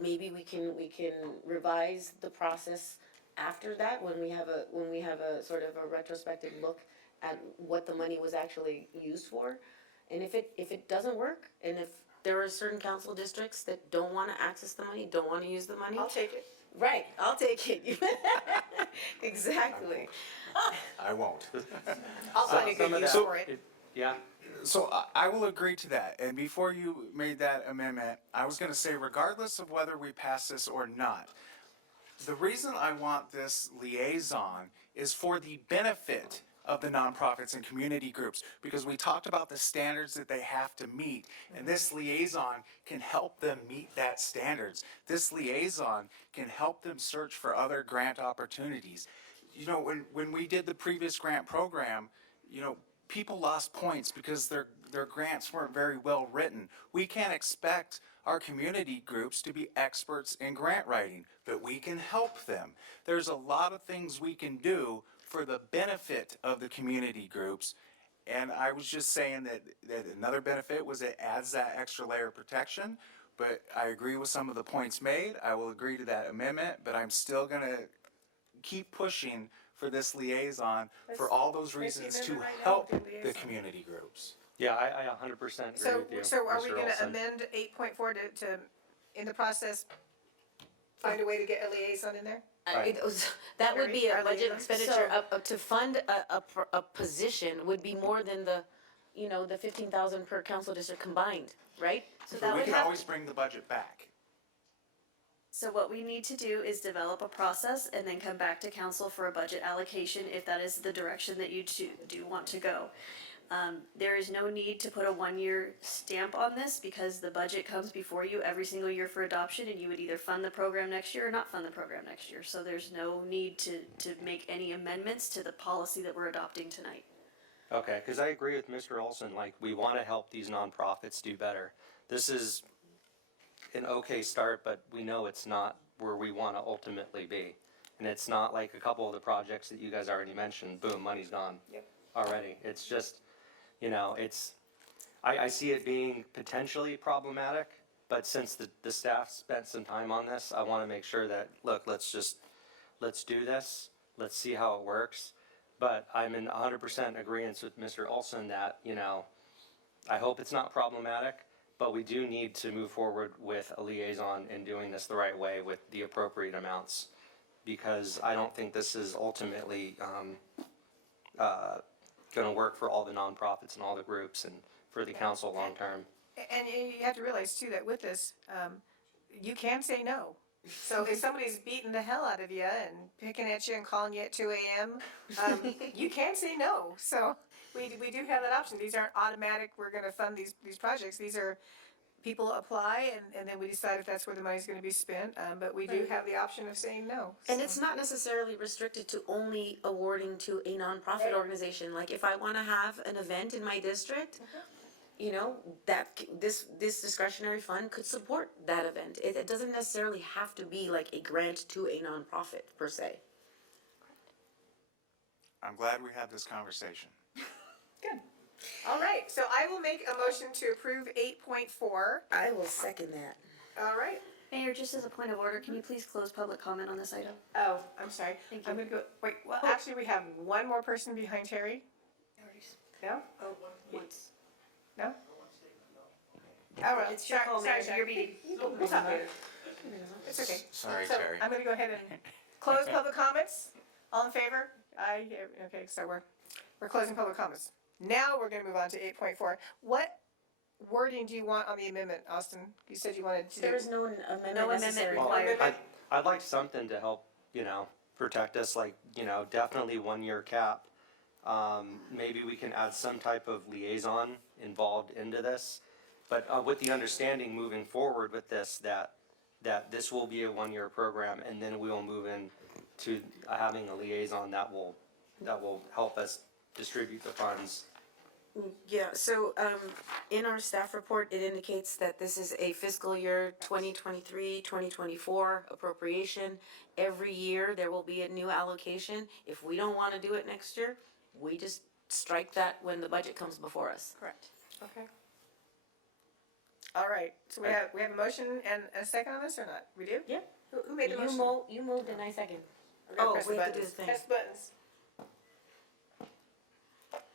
Maybe we can revise the process after that when we have a sort of a retrospective look at what the money was actually used for. And if it doesn't work, and if there are certain council districts that don't wanna access the money, don't wanna use the money. I'll take it. Right, I'll take it. Exactly. I won't. I'll find a good use for it. Yeah. So I will agree to that. And before you made that amendment, I was going to say, regardless of whether we pass this or not, the reason I want this liaison is for the benefit of the nonprofits and community groups, because we talked about the standards that they have to meet, and this liaison can help them meet that standards. This liaison can help them search for other grant opportunities. You know, when we did the previous grant program, you know, people lost points because their grants weren't very well written. We can't expect our community groups to be experts in grant writing, but we can help them. There's a lot of things we can do for the benefit of the community groups. And I was just saying that another benefit was it adds that extra layer of protection. But I agree with some of the points made. I will agree to that amendment, but I'm still gonna keep pushing for this liaison for all those reasons to help the community groups. Yeah, I 100% agree with you. So are we Mr. gonna Olson. amend 8.4 to, in the process, find a way to get a liaison in there? That would be a Our budget liaison? expenditure to fund a position would be more than the, you know, the 15,000 per council district combined, right? So But that we would can have, always bring the budget back. so what we need to do is develop a process and then come back to council for a budget allocation if that is the direction that you do want to go. There is no need to put a 1 year stamp on this because the budget comes before you every single year for adoption, and you would either fund the program next year or not fund the program next year. So there's no need to make any amendments to the policy that we're adopting tonight. Okay, because I agree with Mr. Olson, like, we want to help these nonprofits do better. This is an okay start, but we know it's not where we want to ultimately be. And it's not like a couple of the projects that you guys already mentioned, boom, money's gone already. It's just, you know, I see it being potentially problematic, but since the staff spent some time on this, I want to make sure that, look, let's do this, let's see how it works. But I'm in 100% agreement with Mr. Olson that, you know, I hope it's not problematic, but we do need to move forward with a liaison in doing this the right way with the appropriate amounts, because I don't think this is ultimately going to work for all the nonprofits and all the groups and for the council long term. And you have to realize too that with this, you can say no. So if somebody's beating the hell out of you and picking at you and calling you at 2 a.m., you can say no. So we do have that option. These aren't automatic, we're gonna fund these projects. These are, people apply and then we decide if that's where the money's gonna be spent. But we do have the option of saying no. And it's not necessarily restricted to only awarding to a nonprofit organization. Like, if I wanna have an event in my district, you know, that this discretionary fund could support that event. It doesn't necessarily have to be like a grant to a nonprofit per se. I'm glad we had this conversation. Good. All right, so I will make a motion to approve 8.4. I will second that. All right. Mayor, just as a point of order, can you please close public comment on this item? Oh, I'm sorry. Thank you. I'm gonna go, wait, well, actually, we have one more person behind Terry. No? Oh, once. No? Oh, well, It's your sorry, call, sorry, Mayor. Your meeting. We'll talk later. It's okay. Sorry, So Terry. I'm gonna go ahead and close public comments. All in favor? Aye, okay, so we're closing public comments. Now we're gonna move on to 8.4. What wording do you want on the amendment, Austin? You said you wanted to. There is no amendment No amendment necessary. Well, required. I'd like something to help, protect us, like, definitely 1 year cap. Maybe we can add some type of liaison involved into this. But with the understanding moving forward with this, that this will be a 1 year program, and then we will move in to having a liaison that will help us distribute the funds. Yeah, so in our staff report, it indicates that this is a fiscal year 2023, 2024 appropriation. Every year, there will be a new allocation. If we don't want to do it next year, we just strike that when the budget comes before us. Correct. Okay. All right, so we have a motion and a second on this or not? We do? Yeah. Who made the motion? You moved and I second. We're gonna Oh, press the we have to do buttons. the thing. Press buttons.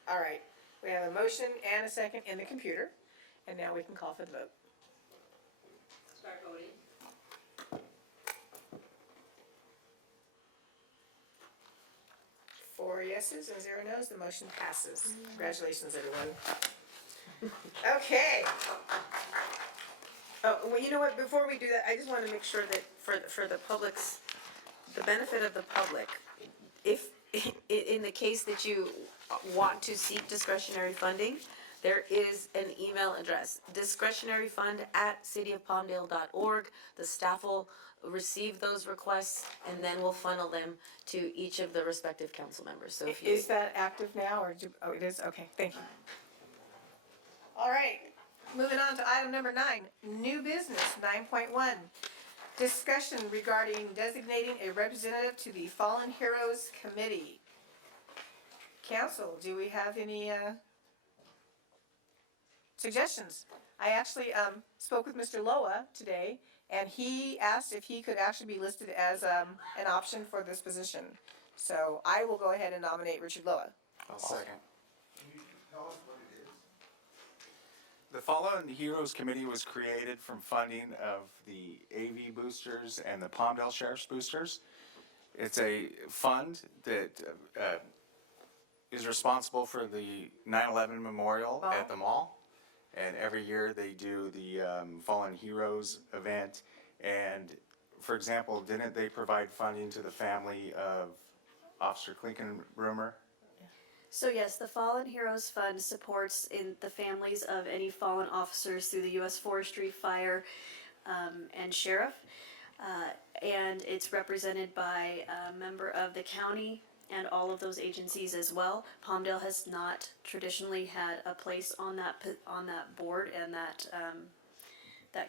All right, we have a motion and a second in the computer, and now we can call for the vote. Start voting. 4 yeses and 0 nos, the motion passes. Congratulations, everyone. Okay. Oh, well, you know what, before we do that, I just wanna make sure that for the public's, the benefit of the public, if, in the case that you want to seek discretionary funding, there is an email address, discretionaryfund@cityofpalmdale.org. The staff will receive those requests and then we'll funnel them to each of the respective council members, so if you. Is that active now, or oh, it is? Okay, thank you. All right, moving on to item number 9, new business, 9.1. Discussion regarding designating a representative to the Fallen Heroes Committee. Council, do we have any suggestions? I actually spoke with Mr. Loa today, and he asked if he could actually be listed as an option for this position. So I will go ahead and nominate Richard Loa. I'll second. The Fallen Heroes Committee was created from funding of the AV boosters and the Palmdale Sheriff's boosters. It's a fund that is responsible for the 9/11 memorial at the mall. And every year they do the Fallen Heroes event. And for example, didn't they provide funding to the family of Officer Klinkenbrummer? So yes, the Fallen Heroes Fund supports in the families of any fallen officers through the U.S. Forestry, Fire, and Sheriff. And it's represented by a member of the county and all of those agencies as well. Palmdale has not traditionally had a place on that board and that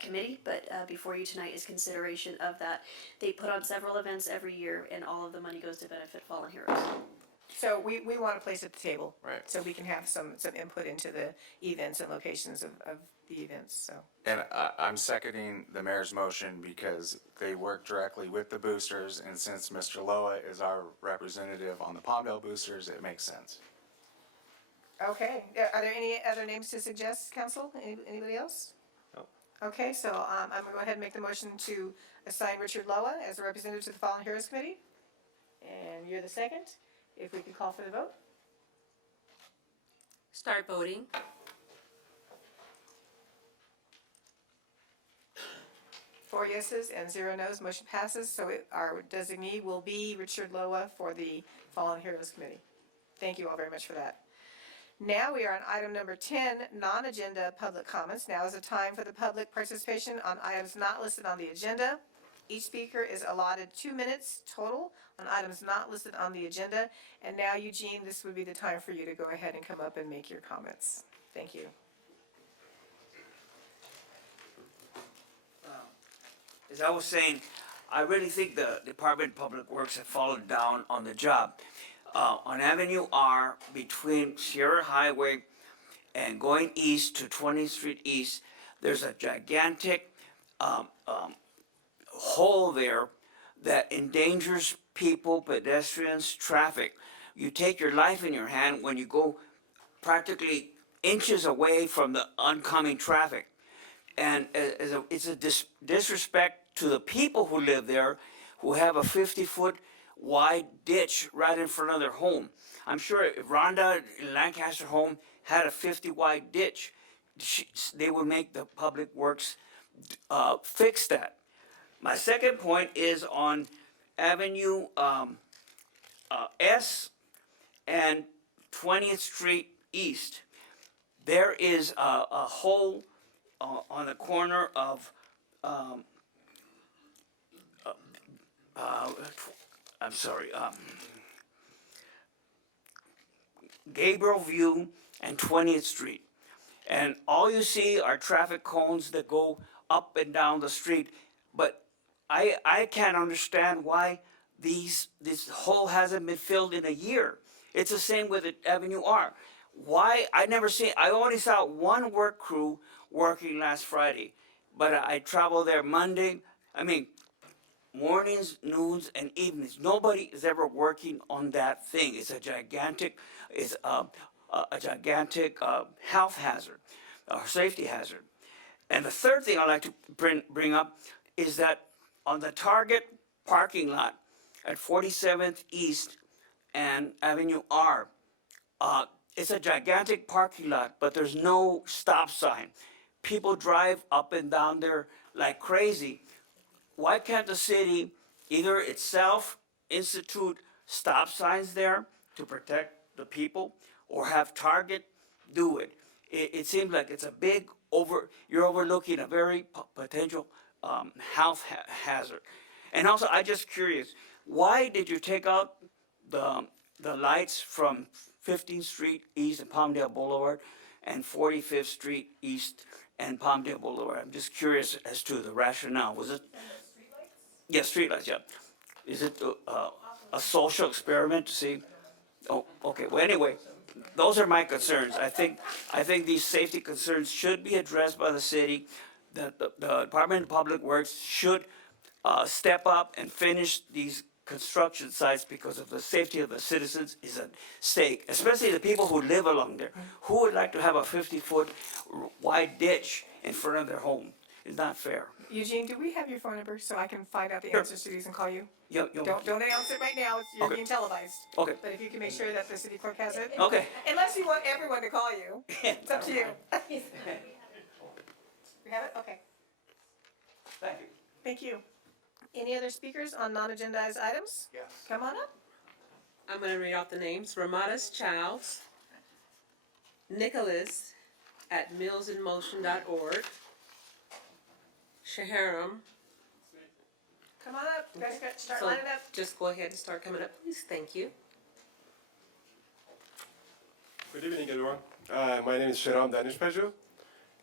committee, but before you tonight is consideration of that. They put on several events every year, and all of the money goes to benefit fallen heroes. So we want a place at the table. Right. So we can have some input into the events and locations of the events, so. And I'm seconding the mayor's motion because they work directly with the boosters, and since Mr. Loa is our representative on the Palmdale boosters, it makes sense. Okay, are there any other names to suggest, council? Anybody else? No. Okay, so I'm gonna go ahead and make the motion to assign Richard Loa as a representative to the Fallen Heroes Committee. And you're the second, if we could call for the vote. Start voting. 4 yeses and 0 nos, motion passes, so our designee will be Richard Loa for the Fallen Heroes Committee. Thank you all very much for that. Now we are on item number 10, non-agenda public comments. Now is the time for the public participation on items not listed on the agenda. Each speaker is allotted 2 minutes total on items not listed on the agenda. And now, Eugene, this would be the time for you to go ahead and come up and make your comments. Thank you. As I was saying, I really think the Department of Public Works have fallen down on the job. On Avenue R, between Sierra Highway and going east to 20th Street East, there's a gigantic hole there that endangers people, pedestrians, traffic. You take your life in your hand when you go practically inches away from the oncoming traffic. And it's a disrespect to the people who live there, who have a 50-foot wide ditch right in front of their home. I'm sure if Rhonda in Lancaster home had a 50 wide ditch, they would make the public works fix that. My second point is on Avenue S and 20th Street East. There is a hole on the corner of, I'm sorry, Gabriel View and 20th Street. And all you see are traffic cones that go up and down the street. But I can't understand why this hole hasn't been filled in a year. It's the same with Avenue R. Why? I only saw one work crew working last Friday. But I travel there Monday. I mean, mornings, noons, and evenings. Nobody is ever working on that thing. It's a gigantic health hazard or safety hazard. And the third thing I'd like to bring up is that on the Target parking lot at 47th East and Avenue R, it's a gigantic parking lot, but there's no stop sign. People drive up and down there like crazy. Why can't the city either itself institute stop signs there to protect the people, or have Target do it? It seems like it's a big you're overlooking a very potential health hazard. And also, I'm just curious, why did you take out the lights from 15th Street East and Palmdale Boulevard and 45th Street East and Palmdale Boulevard? I'm just curious as to the rationale. Was it? Yeah, streetlights, yeah. Is it a social experiment to see? Oh, okay, well, anyway, those are my concerns. I think these safety concerns should be addressed by the city. The Department of Public Works should step up and finish these construction sites, because of the safety of the citizens is at stake, especially the people who live along there. Who would like to have a 50-foot wide ditch in front of their home? It's not fair. Eugene, do we have your phone number so I can find out the Sure. answers to these and call you? Yeah, Don't announce it right now, you're Okay. being televised. Okay. But if you can make sure that the city clerk has it. Okay. Unless you want everyone to call you, it's up to you. We have it? Okay. Thank you. Thank you. Any other speakers on non-agendized items? Yes. Come on up. I'm gonna read off the names. Ramada's Childs, Nicholas at millsinmotion.org, Shaharam. Come on up, you guys start So lining up. just go ahead and start coming up, please. Thank you. Good evening, everyone. My name is Sharam Danishpaju.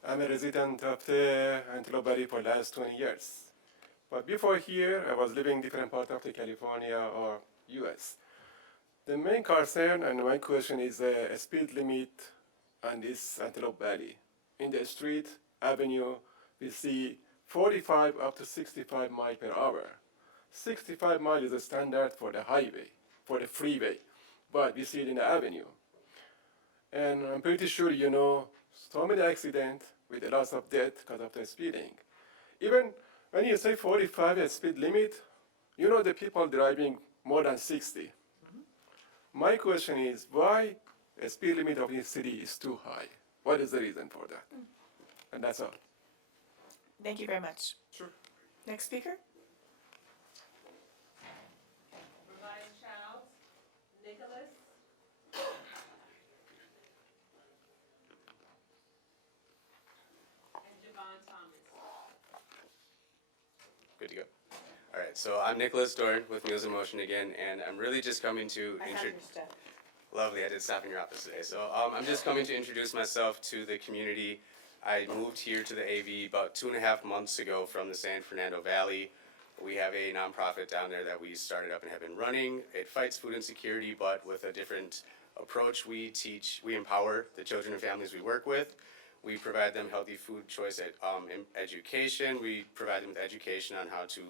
I'm a resident of the Antelope Valley for the last 20 years. But before here, I was living in different parts of the California or US. The main concern and my question is the speed limit on this Antelope Valley. In the street, avenue, we see 45 up to 65 miles per hour. 65 miles is the standard for the highway, for the freeway, but we see it in the avenue. And I'm pretty sure you know so many accidents with a loss of death because of the speeding. Even when you say 45 as speed limit, you know the people driving more than 60. My question is, why a speed limit of this city is too high? What is the reason for that? And that's all. Thank you very much. Sure. Next speaker? Ramada's Childs, Nicholas. And Javon Thomas. Good to go. All right, so I'm Nicholas Dorn with Meals in Motion again, and I'm really just coming to Lovely, I did stop in your office today. So I'm just coming to introduce myself to the community. I moved here to the AV about 2.5 months ago from the San Fernando Valley. We have a nonprofit down there that we started up and have been running. It fights food insecurity, but with a different approach. We empower the children and families we work with. We provide them healthy food choice education. We provide them with education on how to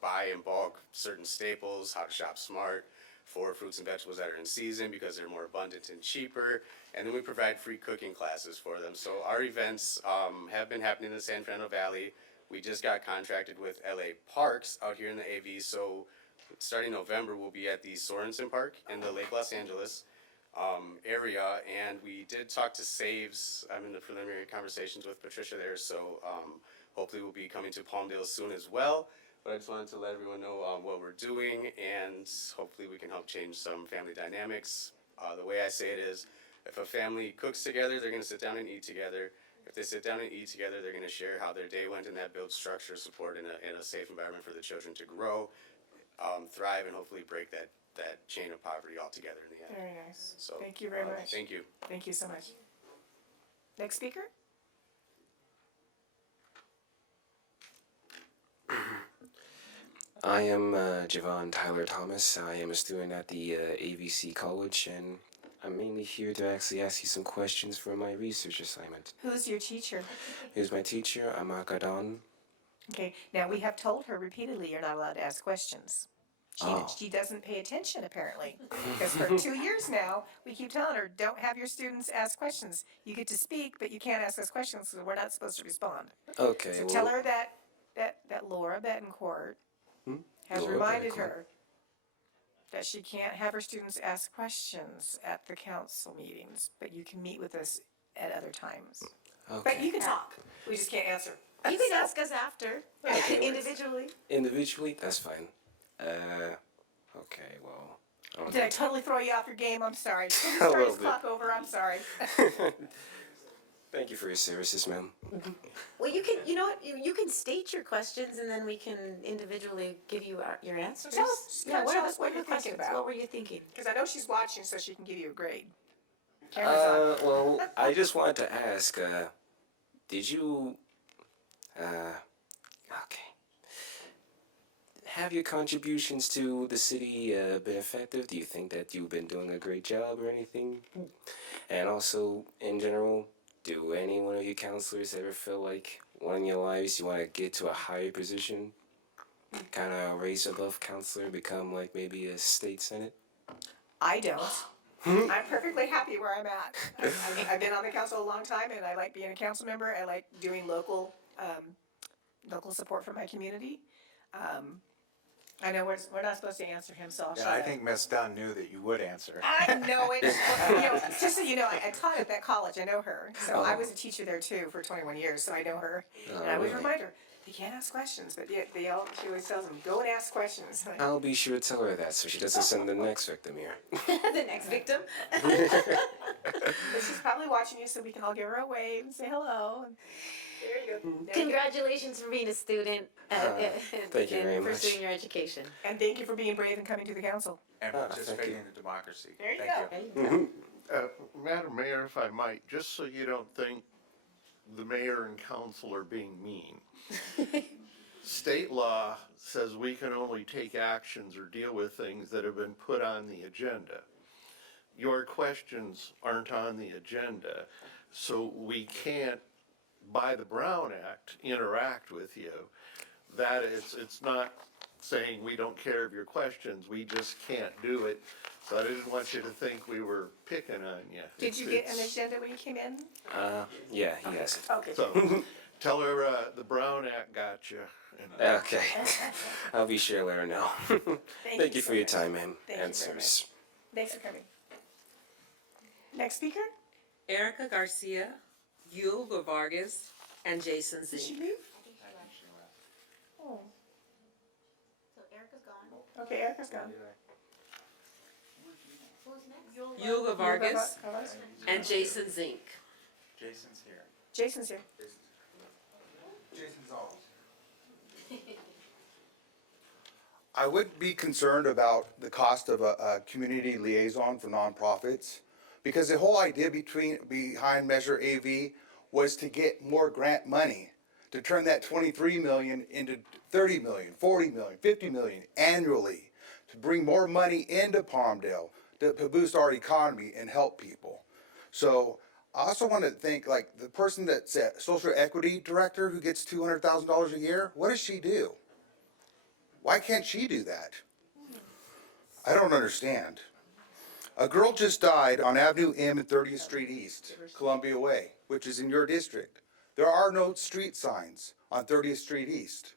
buy in bulk certain staples, how to shop smart. for fruits and vegetables that are in season because they're more abundant and cheaper. And then we provide free cooking classes for them. So our events have been happening in the San Fernando Valley. We just got contracted with LA Parks out here in the AV. So starting November, we'll be at the Sorensen Park in the Lake Los Angeles area. And we did talk to Saves. I'm in the preliminary conversations with Patricia there. So hopefully we'll be coming to Palmdale soon as well. But I just wanted to let everyone know what we're doing, and hopefully we can help change some family dynamics. The way I say it is, if a family cooks together, they're going to sit down and eat together. If they sit down and eat together, they're going to share how their day went, and that builds structure, support, and a safe environment for the children to grow, thrive, and hopefully break that chain of poverty altogether in the end. Very nice. So, Thank you very much. Thank you. Thank you so much. Next speaker? I am Javon Tyler Thomas. I am a student at the AVC College, and I'm mainly here to actually ask you some questions for my research assignment. Who's your teacher? Here's my teacher, Amaka Don. Okay, now we have told her repeatedly you're not allowed to ask questions. She doesn't pay attention apparently, because for 2 years now, we keep telling her, don't have your students ask questions. You get to speak, but you can't ask us questions because we're not supposed to respond. Okay. So tell her that Laura Betancourt has Laura reminded Betancourt. her that she can't have her students ask questions at the council meetings, but you can meet with us at other times. But you can talk, we just can't answer. You can ask us after, individually. Individually, that's fine. Okay, well. Did I totally throw you off your game? I'm sorry. Did A you start little his bit. clock over? I'm sorry. Thank you for your services, ma'am. Well, you can, you know what, you can state your questions and then we can individually give you your answers. Tell us, Yeah, tell us what what are you're the thinking questions? about. What were you thinking? Because I know she's watching, so she can give you a grade. Camera's on. Well, I just wanted to ask, did you, okay. Have your contributions to the city been effective? Do you think that you've been doing a great job or anything? And also, in general, do any one of you counselors ever feel like one in your lives you want to get to a higher position? Kind of raise above counselor, become like maybe a state senate? I don't. I'm perfectly happy where I'm at. I've been on the council a long time, and I like being a council member. I like doing local support for my community. I know we're not supposed to answer him, so I'll shut Yeah, I up. think Miss Dunn knew that you would answer. I know it. Just so you know, I taught at that college. I know her. So I was a teacher there too for 21 years, so I know her. And I always really? remind her, they can't ask questions, but yet she always tells them, go and ask questions. I'll be sure to tell her that so she doesn't send the next victim here. The next victim. But she's probably watching you, so we can all give her a wave and say hello. And there you go. There you go. Congratulations for being a student Thank you very and much. pursuing your education. And thank you for being brave and coming to the council. And thank participating you. in the democracy. There you Thank go. you. Madam Mayor, if I might, just so you don't think the mayor and council are being mean. State law says we can only take actions or deal with things that have been put on the agenda. Your questions aren't on the agenda, so we can't, by the Brown Act, interact with you. That it's not saying we don't care of your questions, we just can't do it. So I didn't want you to think we were picking on you. Did you get an agenda when you came in? Yeah, he has it. Okay. So, tell her, the Brown Act got you. Okay. I'll be sure to let her know. Thank you so for your much. time, ma'am, Thank you and very service. Thanks for coming. Next speaker? Erica Garcia, Yul Vargas, and Jason Did she Zink. leave? Oh. So Erica's gone. Okay, Erica's gone. Who's next? Yul Vargas Vargas. and Jason Zink. Jason's here. Jason's here. Jason's always. I would be concerned about the cost of a community liaison for nonprofits, because the whole idea behind Measure AV was to get more grant money, to turn that 23 million into 30 million, 40 million, 50 million annually, to bring more money into Palmdale, to boost our economy and help people. So I also want to think, like, the person that's a social equity director who gets $200,000 a year, what does she do? Why can't she do that? I don't understand. A girl just died on Avenue M and 30th Street East, Columbia Way, which is in your district. There are no street signs on 30th Street East.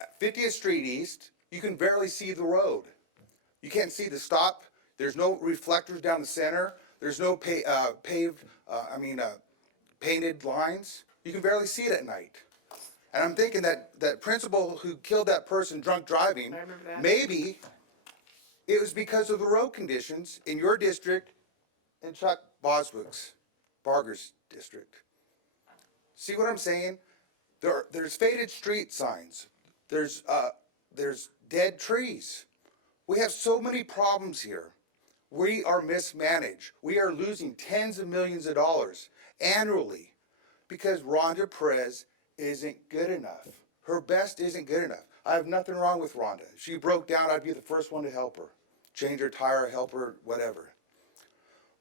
At 50th Street East, you can barely see the road. You can't see the stop. There's no reflectors down the center. There's no painted lines. You can barely see it at night. And I'm thinking that principal who killed that person drunk driving, I remember that. maybe it was because of the road conditions in your district and Chuck Barger's district. See what I'm saying? There's faded street signs. There's dead trees. We have so many problems here. We are mismanaged. We are losing tens of millions of dollars annually because Rhonda Perez isn't good enough. Her best isn't good enough. I have nothing wrong with Rhonda. If she broke down, I'd be the first one to help her. Change her tire, help her, whatever.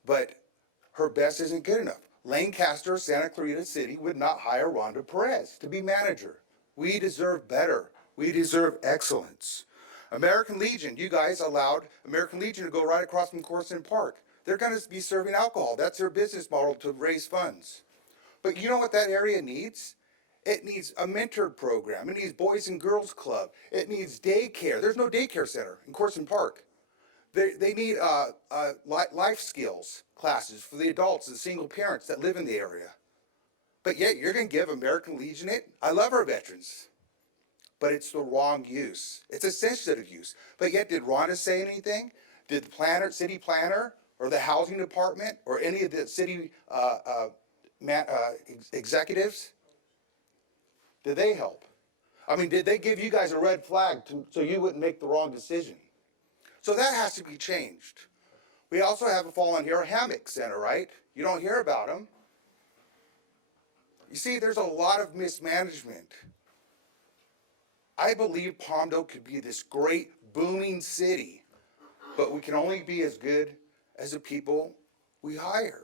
But her best isn't good enough. Lancaster, Santa Clarita City would not hire Rhonda Perez to be manager. We deserve better. We deserve excellence. American Legion, you guys allowed American Legion to go right across from Corson Park. They're going to be serving alcohol. That's their business model to raise funds. But you know what that area needs? It needs a mentor program. It needs Boys and Girls Club. It needs daycare. There's no daycare center in Corson Park. They need life skills classes for the adults and single parents that live in the area. But yet you're going to give American Legion it? I love our veterans. But it's the wrong use. It's a sensitive use. But yet did Rhonda say anything? Did the city planner, or the housing department, or any of the city executives? Did they help? I mean, did they give you guys a red flag so you wouldn't make the wrong decision? So that has to be changed. We also have a fallen here hammock center, right? You don't hear about them. You see, there's a lot of mismanagement. I believe Palmdale could be this great booming city, but we can only be as good as the people we hire.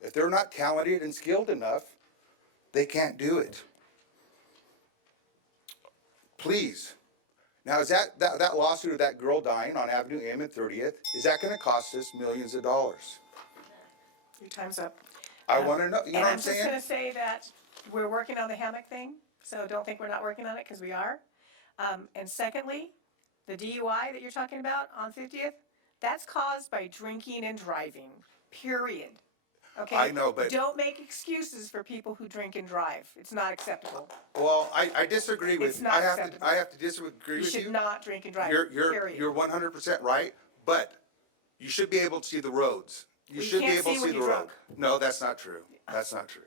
If they're not talented and skilled enough, they can't do it. Please. Now, is that lawsuit of that girl dying on Avenue M and 30th, is that going to cost us millions of dollars? Your time's up. I want to know, you know what I'm And I'm saying? just gonna say that we're working on the hammock thing, so don't think we're not working on it, because we are. And secondly, the DUI that you're talking about on 50th, that's caused by drinking and driving, period. Okay? I know, but- Don't make excuses for people who drink and drive. It's not acceptable. Well, I disagree with It's you. not I acceptable. have to disagree You with you. should not drink and drive, You're period. 100% right, but you should be able to see the roads. You Well, you should be can't able see to when see the you're road. drunk. No, that's not true. That's not true.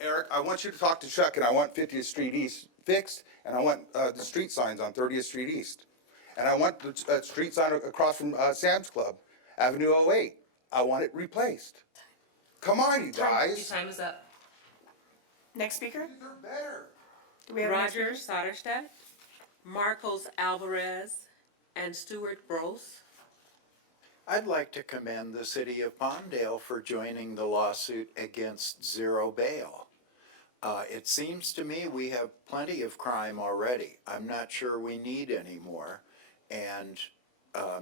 Eric, I want you to talk to Chuck, and I want 50th Street East fixed, and I want the street signs on 30th Street East. And I want the street sign across from Sam's Club, Avenue 08. I want it replaced. Come on, you guys. Your time is up. Next speaker? They're better. Do we have a next Roger speaker? Soderstedt, Marcos Alvarez, and Stuart Gross. I'd like to commend the city of Palmdale for joining the lawsuit against Zero Bail. It seems to me we have plenty of crime already. I'm not sure we need any more. And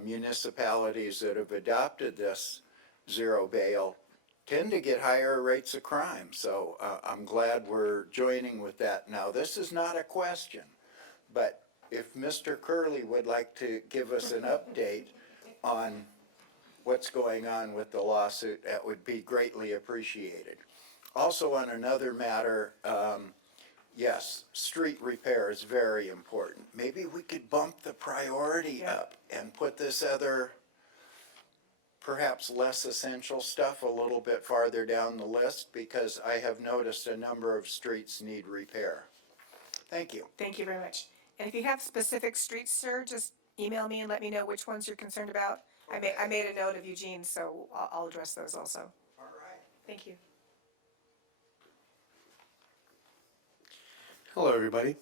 municipalities that have adopted this Zero Bail tend to get higher rates of crime. So I'm glad we're joining with that. Now, this is not a question, but if Mr. Curley would like to give us an update on what's going on with the lawsuit, that would be greatly appreciated. Also, on another matter, yes, street repair is very important. Maybe we could bump the priority up and put this other, perhaps less essential stuff a little bit farther down the list, because I have noticed a number of streets need repair. Thank you. Thank you very much. And if you have specific streets, sir, just email me and let me know which ones you're concerned about. I made a note of Eugene, so I'll address those also. All right. Thank you. Hello, everybody.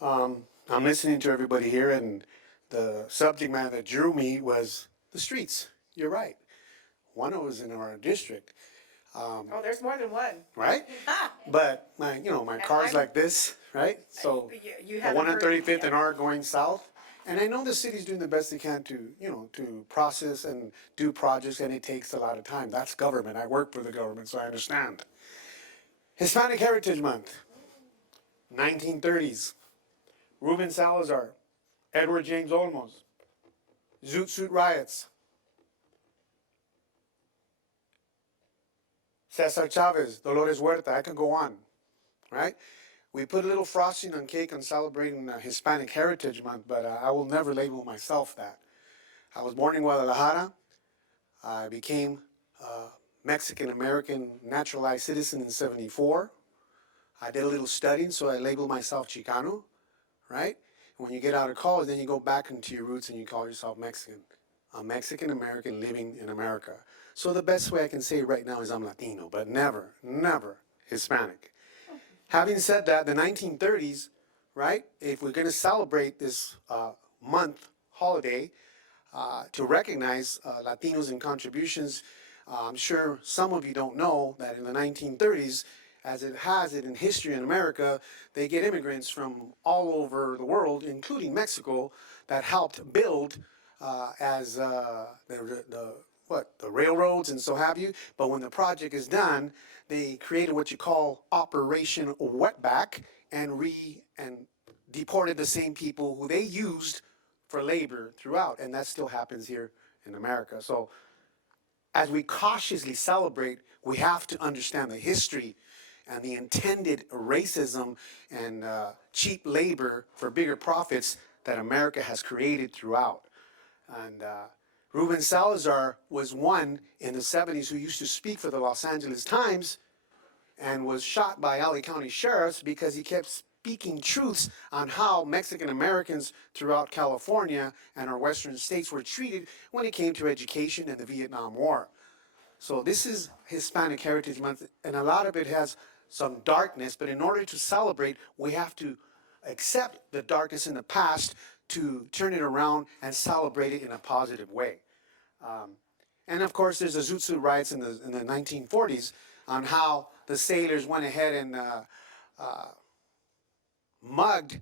Hello. I'm listening to everybody here, and the subject matter that drew me was the streets. You're right. One of was in our district. Oh, there's more than one. right? But my, you know, my car's like this, right? So You the haven't one on heard- 35th and R going south. And I know the city's doing the best they can to, you know, to process and do projects, and it takes a lot of time. That's government. I work for the government, so I understand. Hispanic Heritage Month, 1930s. Ruben Salazar, Edward James Olmos, Zoot Suit Riots, Cesar Chavez, Dolores Huerta, I could go on, right? We put a little frosting on cake on celebrating Hispanic Heritage Month, but I will never label myself that. I was born in Guadalajara. I became a Mexican-American naturalized citizen in '74. I did a little studying, so I labeled myself Chicano, right? When you get out of college, then you go back into your roots and you call yourself Mexican. A Mexican-American living in America. So the best way I can say it right now is I'm Latino, but never, never Hispanic. Having said that, the 1930s, right, if we're going to celebrate this month holiday to recognize Latinos and contributions, I'm sure some of you don't know that in the 1930s, as it has it in history in America, they get immigrants from all over the world, including Mexico, that helped build the railroads and so have you. But when the project is done, they created what you call Operation Wetback and deported the same people who they used for labor throughout, and that still happens here in America. So as we cautiously celebrate, we have to understand the history and the intended racism and cheap labor for bigger profits that America has created throughout. And Ruben Salazar was one in the 70s who used to speak for the Los Angeles Times and was shot by LA County sheriffs because he kept speaking truths on how Mexican Americans throughout California and our western states were treated when it came to education and the Vietnam War. So this is Hispanic Heritage Month, and a lot of it has some darkness, but in order to celebrate, we have to accept the darkness in the past to turn it around and celebrate it in a positive way. And of course, there's the Zoot Suit riots in the 1940s on how the sailors went ahead and mugged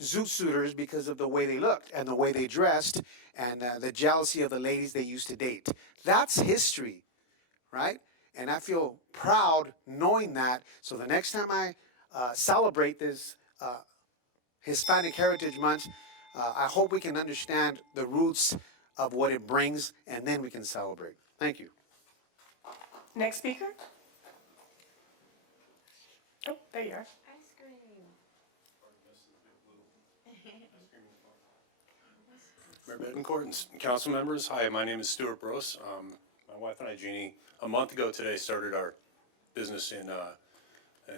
Zoot Suiters because of the way they looked and the way they dressed and the jealousy of the ladies they used to date. That's history, right? And I feel proud knowing that. So the next time I celebrate this Hispanic Heritage Month, I hope we can understand the roots of what it brings, and then we can celebrate. Thank you. Next speaker? Oh, there you are. Mayor Betancourt and council members, hi, my name is Stuart Brose. My wife and I, Jeannie, a month ago today started our business in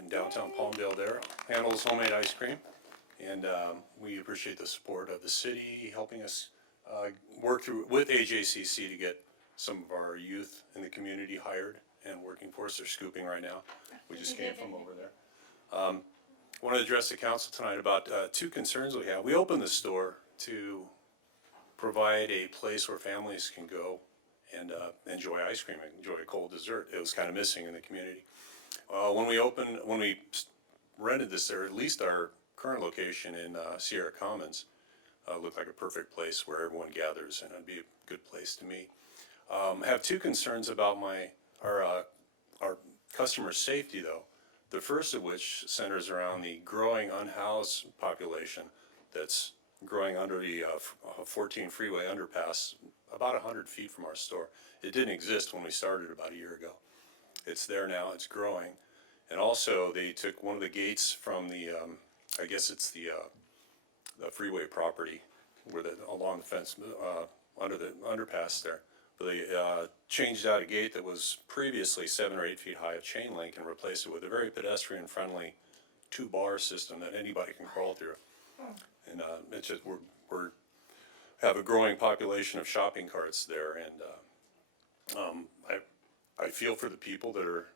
downtown Palmdale there, handles homemade ice cream. And we appreciate the support of the city helping us work through with AJCC to get some of our youth in the community hired and working for us. They're scooping right now. We just came from over there. I want to address the council tonight about two concerns we have. We opened the store to provide a place where families can go and enjoy ice cream and enjoy a cold dessert. It was kind of missing in the community. When we rented this there, at least our current location in Sierra Commons looked like a perfect place where everyone gathers, and it'd be a good place to meet. I have two concerns about our customer safety, though. The first of which centers around the growing unhoused population that's growing under the 14 freeway underpass about 100 feet from our store. It didn't exist when we started about a year ago. It's there now, it's growing. And also they took one of the gates from the, I guess it's the freeway property where along the fence, under the underpass there. But they changed out a gate that was previously 7 or 8 feet high of chain link and replaced it with a very pedestrian friendly 2-bar system that anybody can crawl through. And it's just, we're have a growing population of shopping carts there, and I feel for the people that are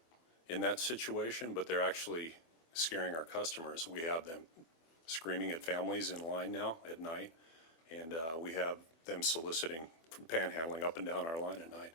in that situation, but they're actually scaring our customers. We have them screaming at families in line now at night, and we have them soliciting, panhandling up and down our line at night.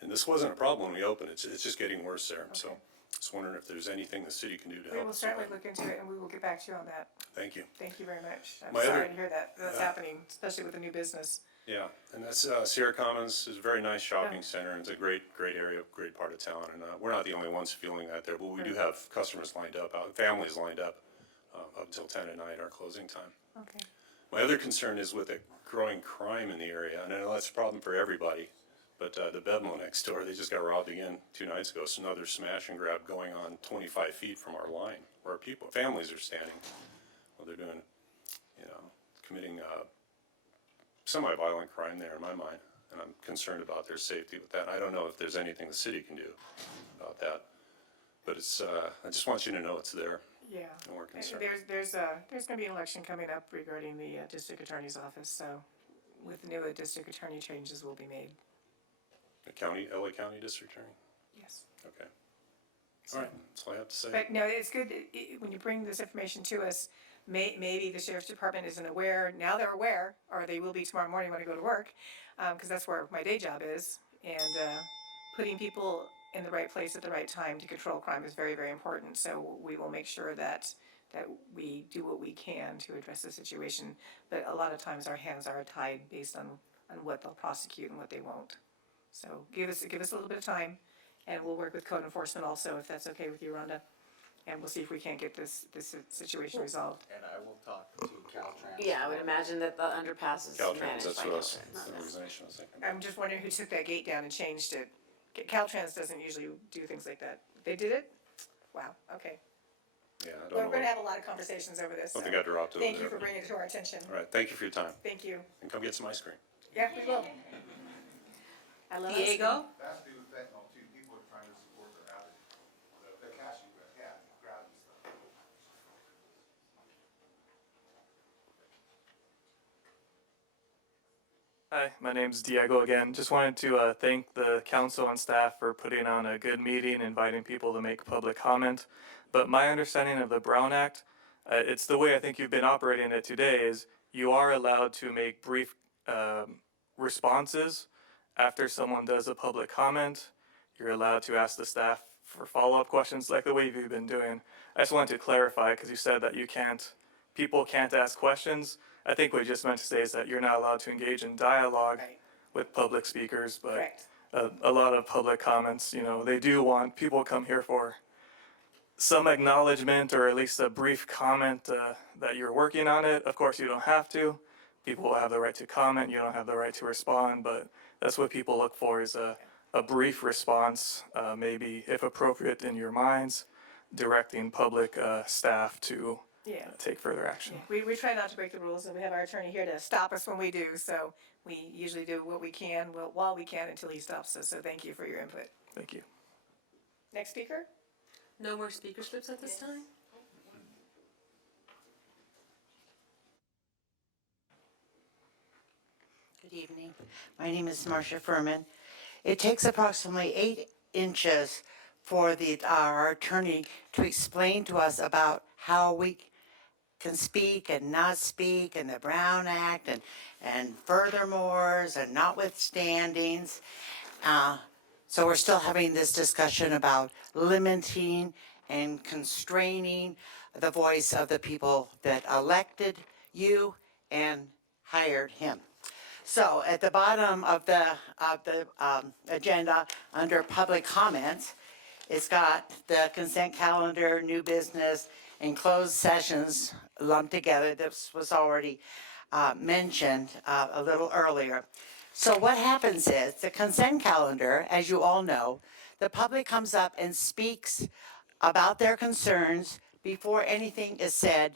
And this wasn't a problem when we opened, it's just getting worse there, so just wondering if there's anything the city can do to We help will us. certainly look into it, and we will get back to you on that. Thank you. Thank you very much. I'm My sorry other- to hear that that's happening, especially with the new business. Yeah, and that's, Sierra Commons is a very nice shopping center, and it's a great area, great part of town, and, we're not the only ones feeling that there, but we do have customers lined up, families lined up, up until 10 at night, our closing time. Okay. My other concern is with the growing crime in the area, and I know that's a problem for everybody, but, the Bevmo next door, they just got robbed again 2 nights ago, so another smash and grab going on 25 feet from our line, where our families are standing. Well, they're doing, committing, semi-violent crime there in my mind, and I'm concerned about their safety with that. I don't know if there's anything the city can do about that, but it's, I just want you to know it's there, Yeah. and we're concerned. There's gonna be an election coming up regarding the district attorney's office, so with the new district attorney, changes will be made. The county, LA County District Attorney? Yes. Okay. All right, that's all I have to say. But no, it's good, when you bring this information to us, maybe the sheriff's department isn't aware, now they're aware, or they will be tomorrow morning when I go to work, because that's where my day job is, and putting people in the right place at the right time to control crime is very, very important, so we will make sure that we do what we can to address the situation, but a lot of times our hands are tied based on what they'll prosecute and what they won't. So give us a little bit of time, and we'll work with code enforcement also, if that's okay with you, Rhonda. And we'll see if we can't get this situation resolved. And I will talk to Caltrans. Yeah, I would imagine that the underpass is Caltrans, managed that's by what I was, Caltrans. that's the organization I was thinking. I'm just wondering who took that gate down and changed it. Caltrans doesn't usually do things like that. They did it? Wow, okay. Yeah, I Well, don't we're know. gonna have a lot of conversations over this. I don't so think I dropped it over Thank you there. for bringing it to our attention. All right, thank you for your time, Thank you. and come get some ice cream. Yeah, we will. I love ice cream. Diego? That's due to fentanyl too. People are trying to support their habit. The cashew, grab and stuff. Hi, my name's Diego again. Just wanted to thank the council and staff for putting on a good meeting, inviting people to make public comment. But my understanding of the Brown Act, it's the way I think you've been operating it today, is you are allowed to make brief responses after someone does a public comment. You're allowed to ask the staff for follow-up questions like the way you've been doing. I just wanted to clarify because you said that people can't ask questions. I think what you just meant to say is that you're not allowed to engage in dialogue Right. with public speakers, but Correct. a lot of public comments, they do want people come here for some acknowledgement or at least a brief comment that you're working on it. Of course, you don't have to. People will have the right to comment. You don't have the right to respond, but that's what people look for is a brief response, maybe if appropriate in your minds, directing public staff to Yeah. take further action. We try not to break the rules, and we have our attorney here to stop us when we do, so we usually do what we can, while we can, until he stops us, so thank you for your input. Thank you. Next speaker? No more speaker slips at this time? Good evening. My name is Marcia Furman. It takes approximately 8 inches for our attorney to explain to us about how we can speak and not speak, and the Brown Act, and furthermores, and notwithstandings. So we're still having this discussion about limiting and constraining the voice of the people that elected you and hired him. So at the bottom of the agenda, under public comments, it's got the consent calendar, new business, and closed sessions lumped together. This was already mentioned a little earlier. So what happens is, the consent calendar, as you all know, the public comes up and speaks about their concerns before anything is said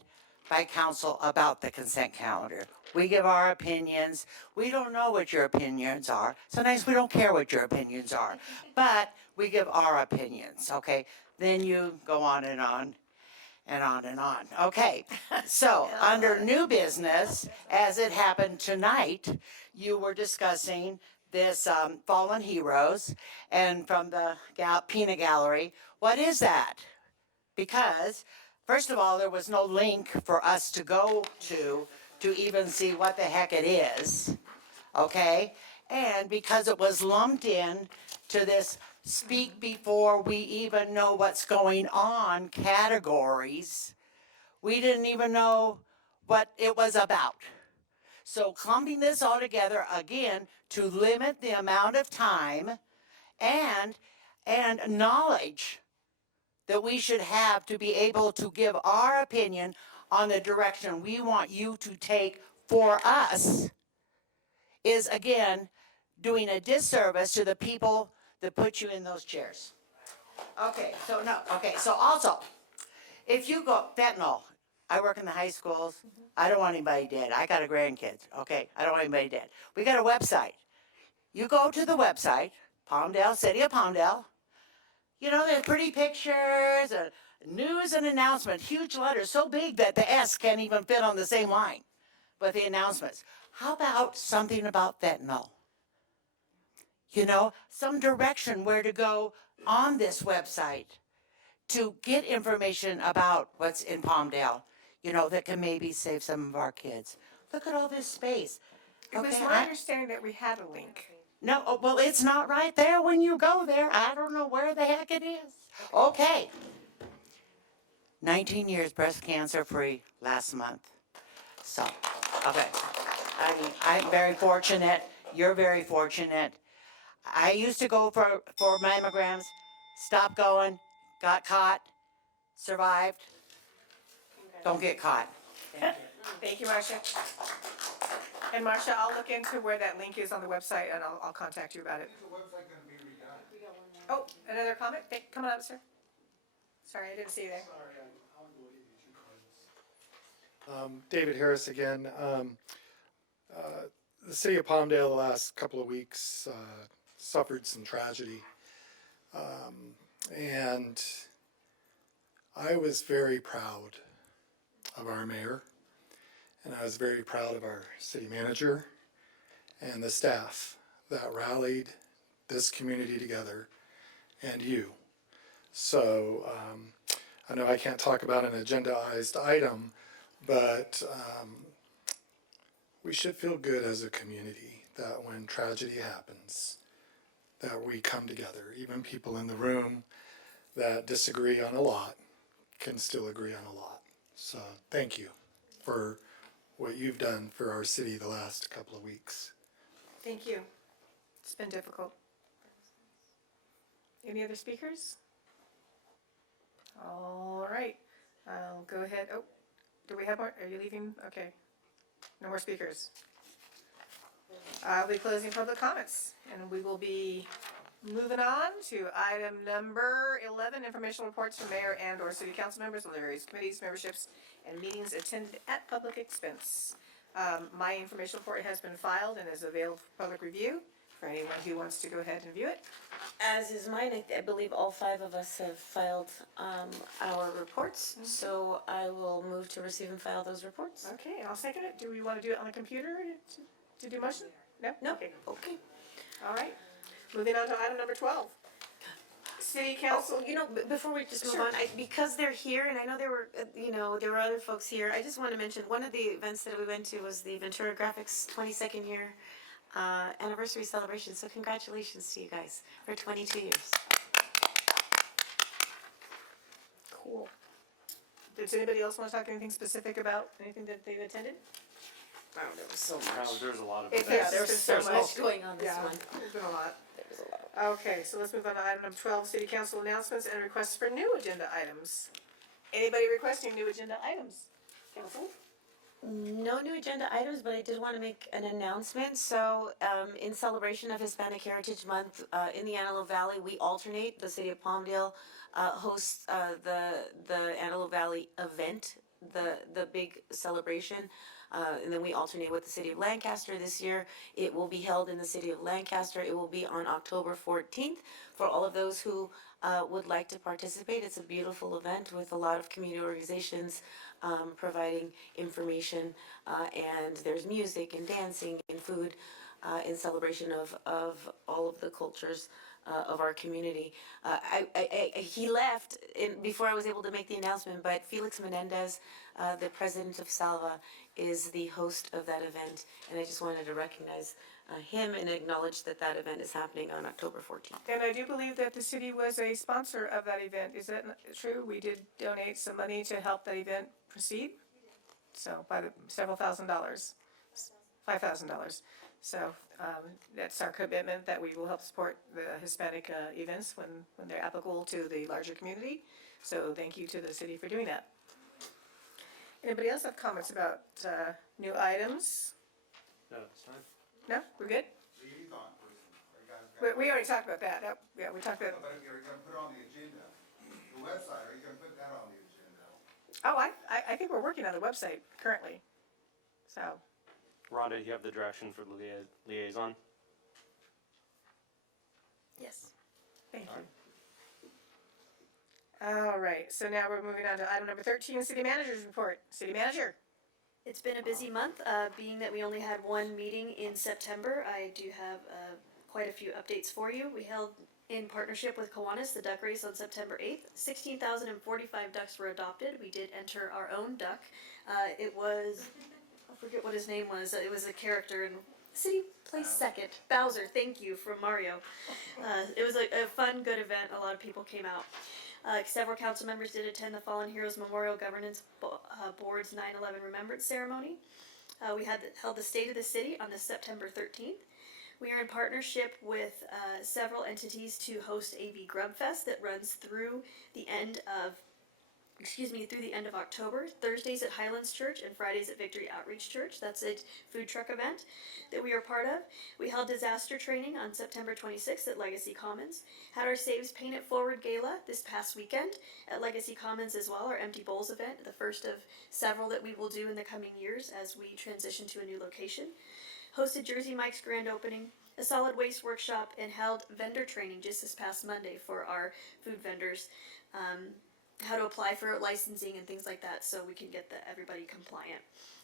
by council about the consent calendar. We give our opinions. We don't know what your opinions are. Sometimes we don't care what your opinions are, but we give our opinions, okay? Then you go on and on and on and on. Okay, so under new business, as it happened tonight, you were discussing this fallen heroes, and from the peanut gallery. What is that? Because first of all, there was no link for us to go to even see what the heck it is, okay? And because it was lumped in to this speak before we even know what's going on categories. We didn't even know what it was about. So clumping this all together again to limit the amount of time and knowledge that we should have to be able to give our opinion on the direction we want you to take for us is again doing a disservice to the people that put you in those chairs. Okay, so also, if you go, fentanyl, I work in the high schools, I don't want anybody dead, I got a grandkids, okay, I don't want anybody dead. We got a website. You go to the website, Palmdale, City of Palmdale, you know, there's pretty pictures, news and announcement, huge letters, so big that the S can't even fit on the same line with the announcements. How about something about fentanyl? You know, some direction where to go on this website to get information about what's in Palmdale, you know, that can maybe save some of our kids. Look at all this space. It was my understanding that we had a link. No, well, it's not right there when you go there. I don't know where the heck it is. Okay. 19 years breast cancer free last month. So, okay. I mean, I'm very fortunate. You're very fortunate. I used to go for mammograms, stopped going, got caught, survived. Don't get caught. Thank you, Marcia. And Marcia, I'll look into where that link is on the website and I'll contact you about it. Oh, another comment? Come on up, sir. Sorry, I didn't see you there. David Harris again. The city of Palmdale the last couple of weeks suffered some tragedy. And I was very proud of our mayor, and I was very proud of our city manager and the staff that rallied this community together, and you. So I know I can't talk about an agendaized item, but we should feel good as a community that when tragedy happens, that we come together. Even people in the room that disagree on a lot can still agree on a lot. So thank you for what you've done for our city the last couple of weeks. Thank you. It's been difficult. Any other speakers? All right. I'll go ahead. Oh, do we have more? Are you leaving? Okay. No more speakers. I'll be closing public comments, and we will be moving on to item number 11, informational reports from mayor and or city council members on the various committees, memberships, and meetings attended at public expense. My information report has been filed and is available for public review for anyone who wants to go ahead and view it. As is mine, I believe all five of us have filed our reports, so I will move to receive and file those reports. Okay, and I'll second it. Do we want to do it on the computer to do motion? No? No. Okay. Okay. All right. Moving on to item number 12. City council. Oh, you know, before we just move Sure. on, because they're here, and I know there were other folks here. I just want to mention one of the events that we went to was the Ventura Graphics 22nd year anniversary celebration. So congratulations to you guys for 22 years. Cool. Does anybody else want to talk anything specific about anything that they've attended? Wow, there was so much. There's a lot of Yeah, there's so much going on this one. There's been a lot. There was a lot. Okay, so let's move on to item number 12, city council announcements and requests for new agenda items. Anybody requesting new agenda items? Council? No new agenda items, but I did want to make an announcement. So, in celebration of Hispanic Heritage Month, in the Antelope Valley, we alternate. The city of Palmdale hosts the Antelope Valley event, the big celebration. And then we alternate with the city of Lancaster this year. It will be held in the city of Lancaster. It will be on October 14th for all of those who would like to participate. It's a beautiful event with a lot of community organizations providing information, and there's music and dancing and food in celebration of all of the cultures of our community. He left before I was able to make the announcement, but Felix Menendez, the president of Salva, is the host of that event, and I just wanted to recognize him and acknowledge that that event is happening on October 14th. And I do believe that the city was a sponsor of that event. Is that true? We did donate some money to help that event proceed? So by the several $1,000s, $5,000. So that's our commitment that we will help support the Hispanic events when they're applicable to the larger community. So thank you to the city for doing that. Anybody else have comments about new items? No, it's time. No, we're good? We already talked about that. Yeah, we talked about. But if you're gonna put it on the agenda, the website, are you gonna put that on the agenda? Oh, I think we're working on the website currently. So, Rhonda, you have the direction for the liaison? Yes. thank you. All right, so now we're moving on to item number 13, City Manager's Report. City Manager. It's been a busy month, being that we only had one meeting in September. I do have quite a few updates for you. We held, in partnership with Kiwanis, the duck race on September 8th. 16,045 ducks were adopted. We did enter our own duck. It was, I forget what his name was. It was a character, and the city placed second. Bowser, thank you, from Mario. It was a fun, good event. A lot of people came out. Several council members did attend the Fallen Heroes Memorial Governance Board's 9/11 Remembrance Ceremony. We held the State of the City on this September 13th. We are in partnership with several entities to host AV Grub Fest that runs through the end of October. Thursdays at Highlands Church and Fridays at Victory Outreach Church. That's a food truck event that we are part of. We held disaster training on September 26th at Legacy Commons. Had our Saves Paint It Forward Gala this past weekend at Legacy Commons as well, our Empty Bowls event, the first of several that we will do in the coming years as we transition to a new location. Hosted Jersey Mike's grand opening, a solid waste workshop, and held vendor training just this past Monday for our food vendors. How to apply for licensing and things like that so we can get everybody compliant.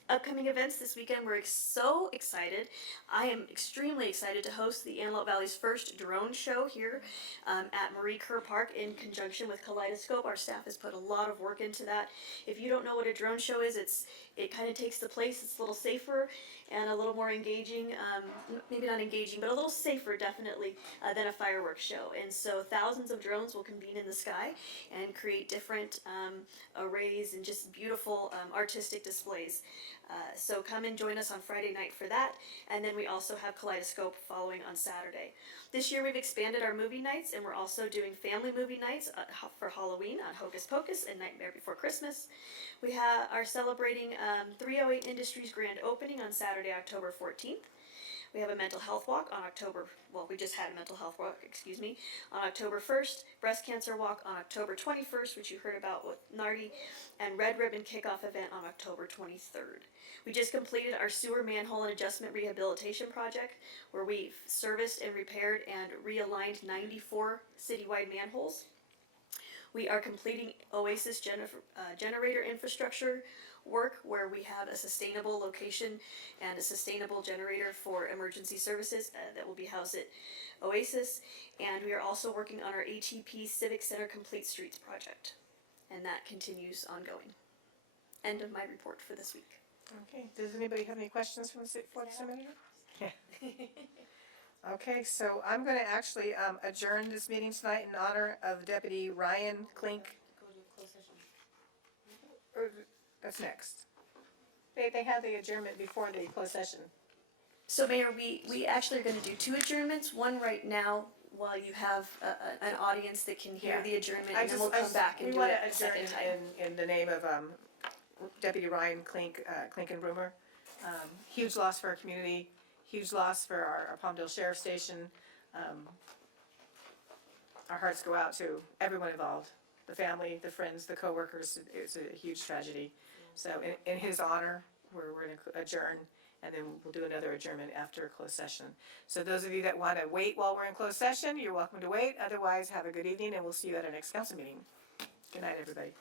Upcoming events this weekend, we're so excited. I am extremely excited to host the Antelope Valley's first drone show here at Marie Kerr Park in conjunction with Kaleidoscope. Our staff has put a lot of work into that. If you don't know what a drone show is, it kind of takes the place. It's a little safer and a little more engaging, maybe not engaging, but a little safer definitely than a fireworks show. And so thousands of drones will convene in the sky and create different arrays and just beautiful artistic displays. So come and join us on Friday night for that. And then we also have Kaleidoscope following on Saturday. This year we've expanded our movie nights, and we're also doing family movie nights for Halloween on Hocus Pocus and Nightmare Before Christmas. We are celebrating 308 Industries grand opening on Saturday, October 14th. We have a mental health walk on we just had a mental health walk, on October 1st, breast cancer walk on October 21st, which you heard about with Nardi, and Red Ribbon Kickoff event on October 23rd. We just completed our sewer manhole and adjustment rehabilitation project, where we've serviced and repaired and realigned 94 citywide manholes. We are completing Oasis generator infrastructure work, where we have a sustainable location and a sustainable generator for emergency services that will be housed at Oasis. And we are also working on our ATP Civic Center Complete Streets project. And that continues ongoing. End of my report for this week. Okay, does anybody have any questions for the city manager? Yeah. Okay, so I'm going to actually adjourn this meeting tonight in honor of Deputy Ryan Klink. That's next. They have the adjournment before the closed session. So Mayor, we actually are going to do two adjournments, one right now while you have an audience that can hear the adjournment, and then we'll come back and do it a second time. In the name of Deputy Ryan Klink, Klinkenbrummer. Huge loss for our community, huge loss for our Palmdale Sheriff Station. Our hearts go out to everyone involved, the family, the friends, the coworkers. It's a huge tragedy. So in his honor, we're going to adjourn, and then we'll do another adjournment after closed session. So those of you that want to wait while we're in closed session, you're welcome to wait. Otherwise, have a good evening, and we'll see you at our next council meeting. Good night, everybody.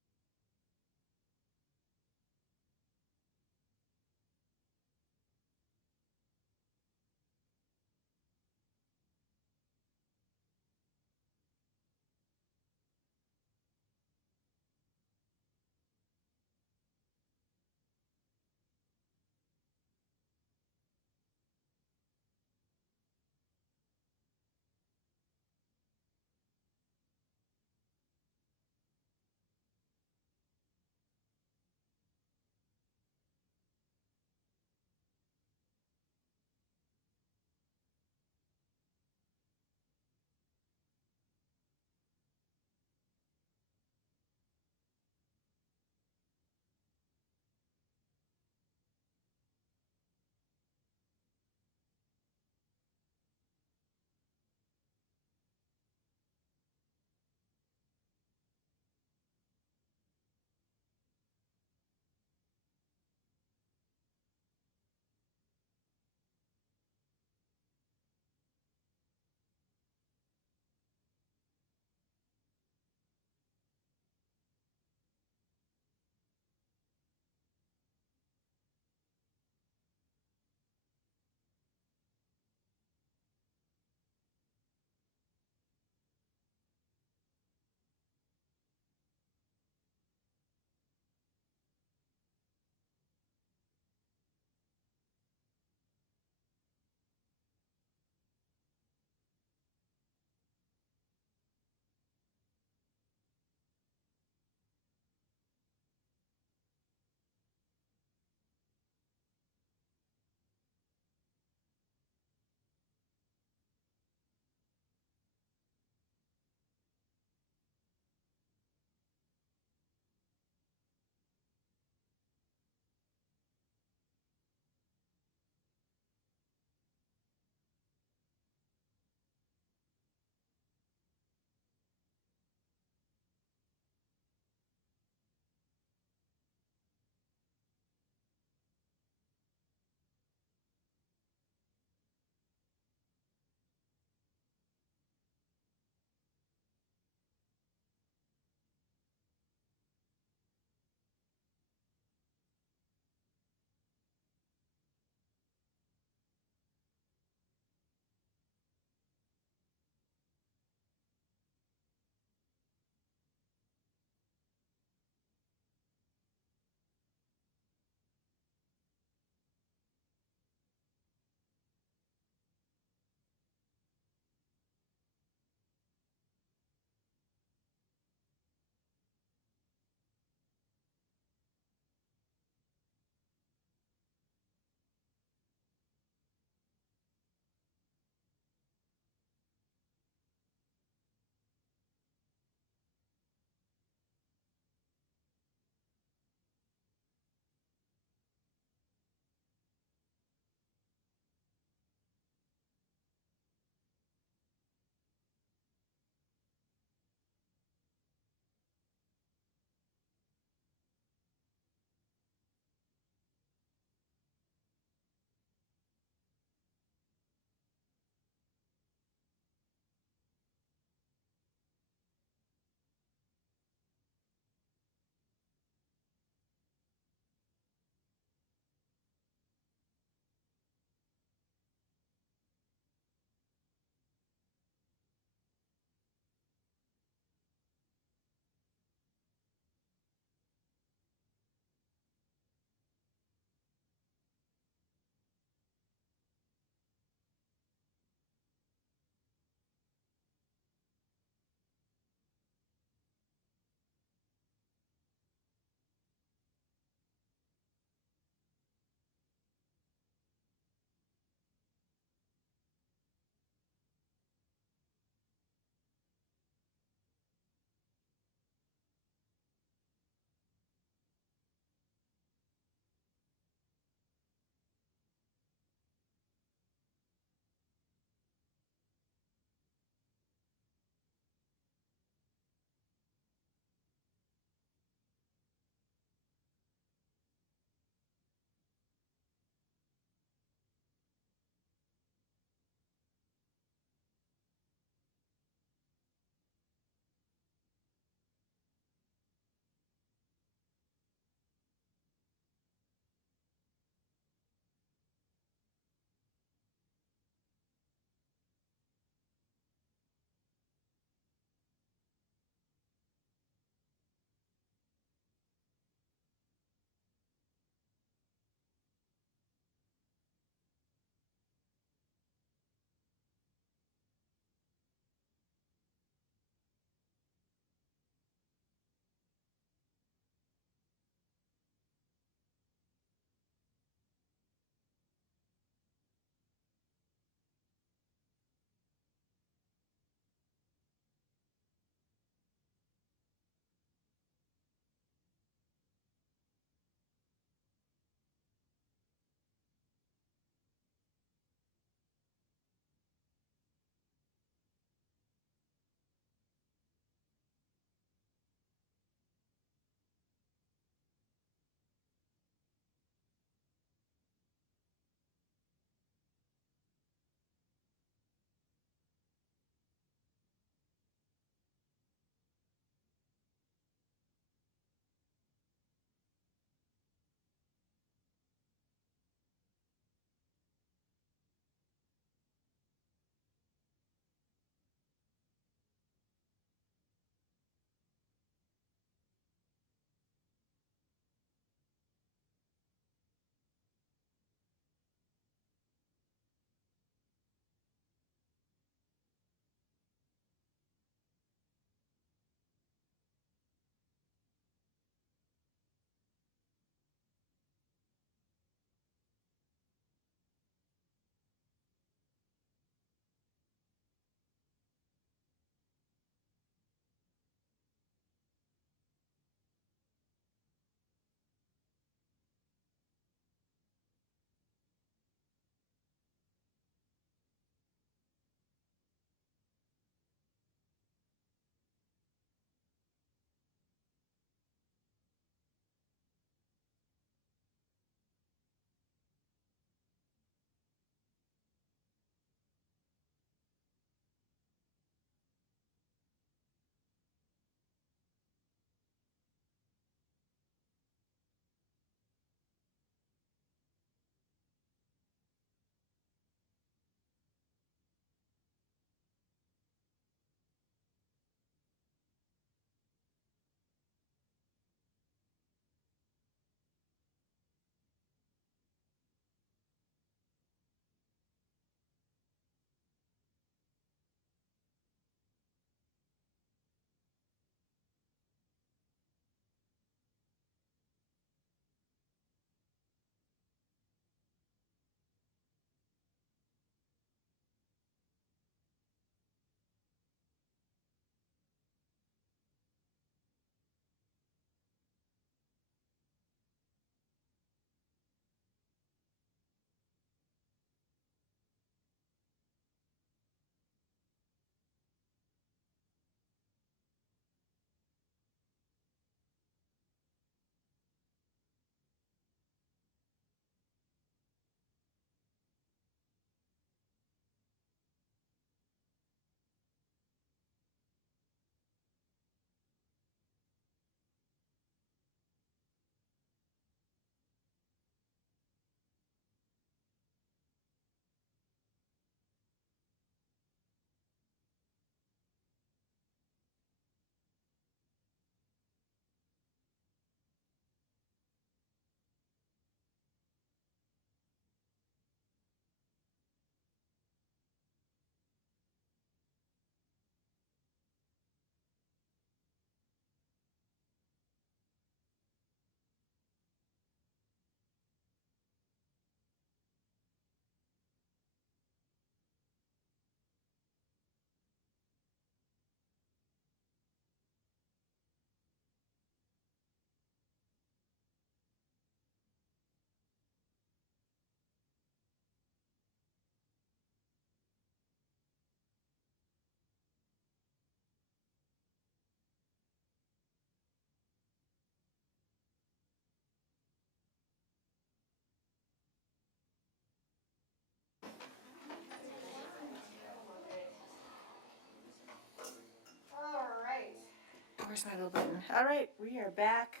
where's my little button? All right, we are back.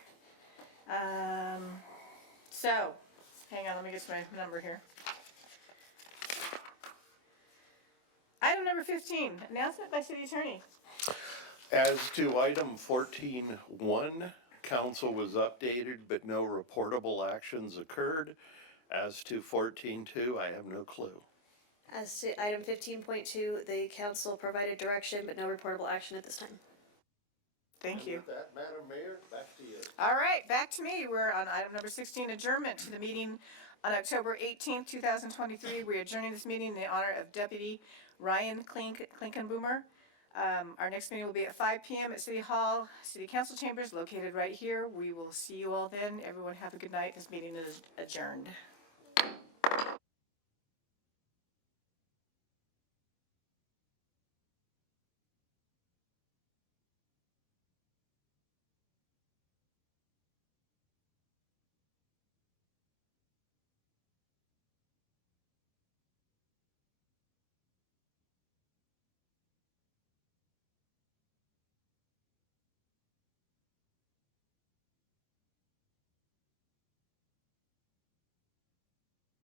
So, hang on, let me get my number here. Item number 15, announcement by city attorney. As to item 14.1, council was updated, but no reportable actions occurred. As to 14.2, I have no clue. As to item 15.2, the council provided direction but no reportable action at this time. Thank you. With that, Madam Mayor, back to you. All right, back to me. We're on item number 16, adjournment to the meeting on October 18th, 2023. We're adjourning this meeting in the honor of Deputy Ryan Klinkenboomer. Our next meeting will be at 5 p.m. at City Hall, City Council Chambers, located right here. We will see you all then. Everyone have a good night. This meeting is adjourned.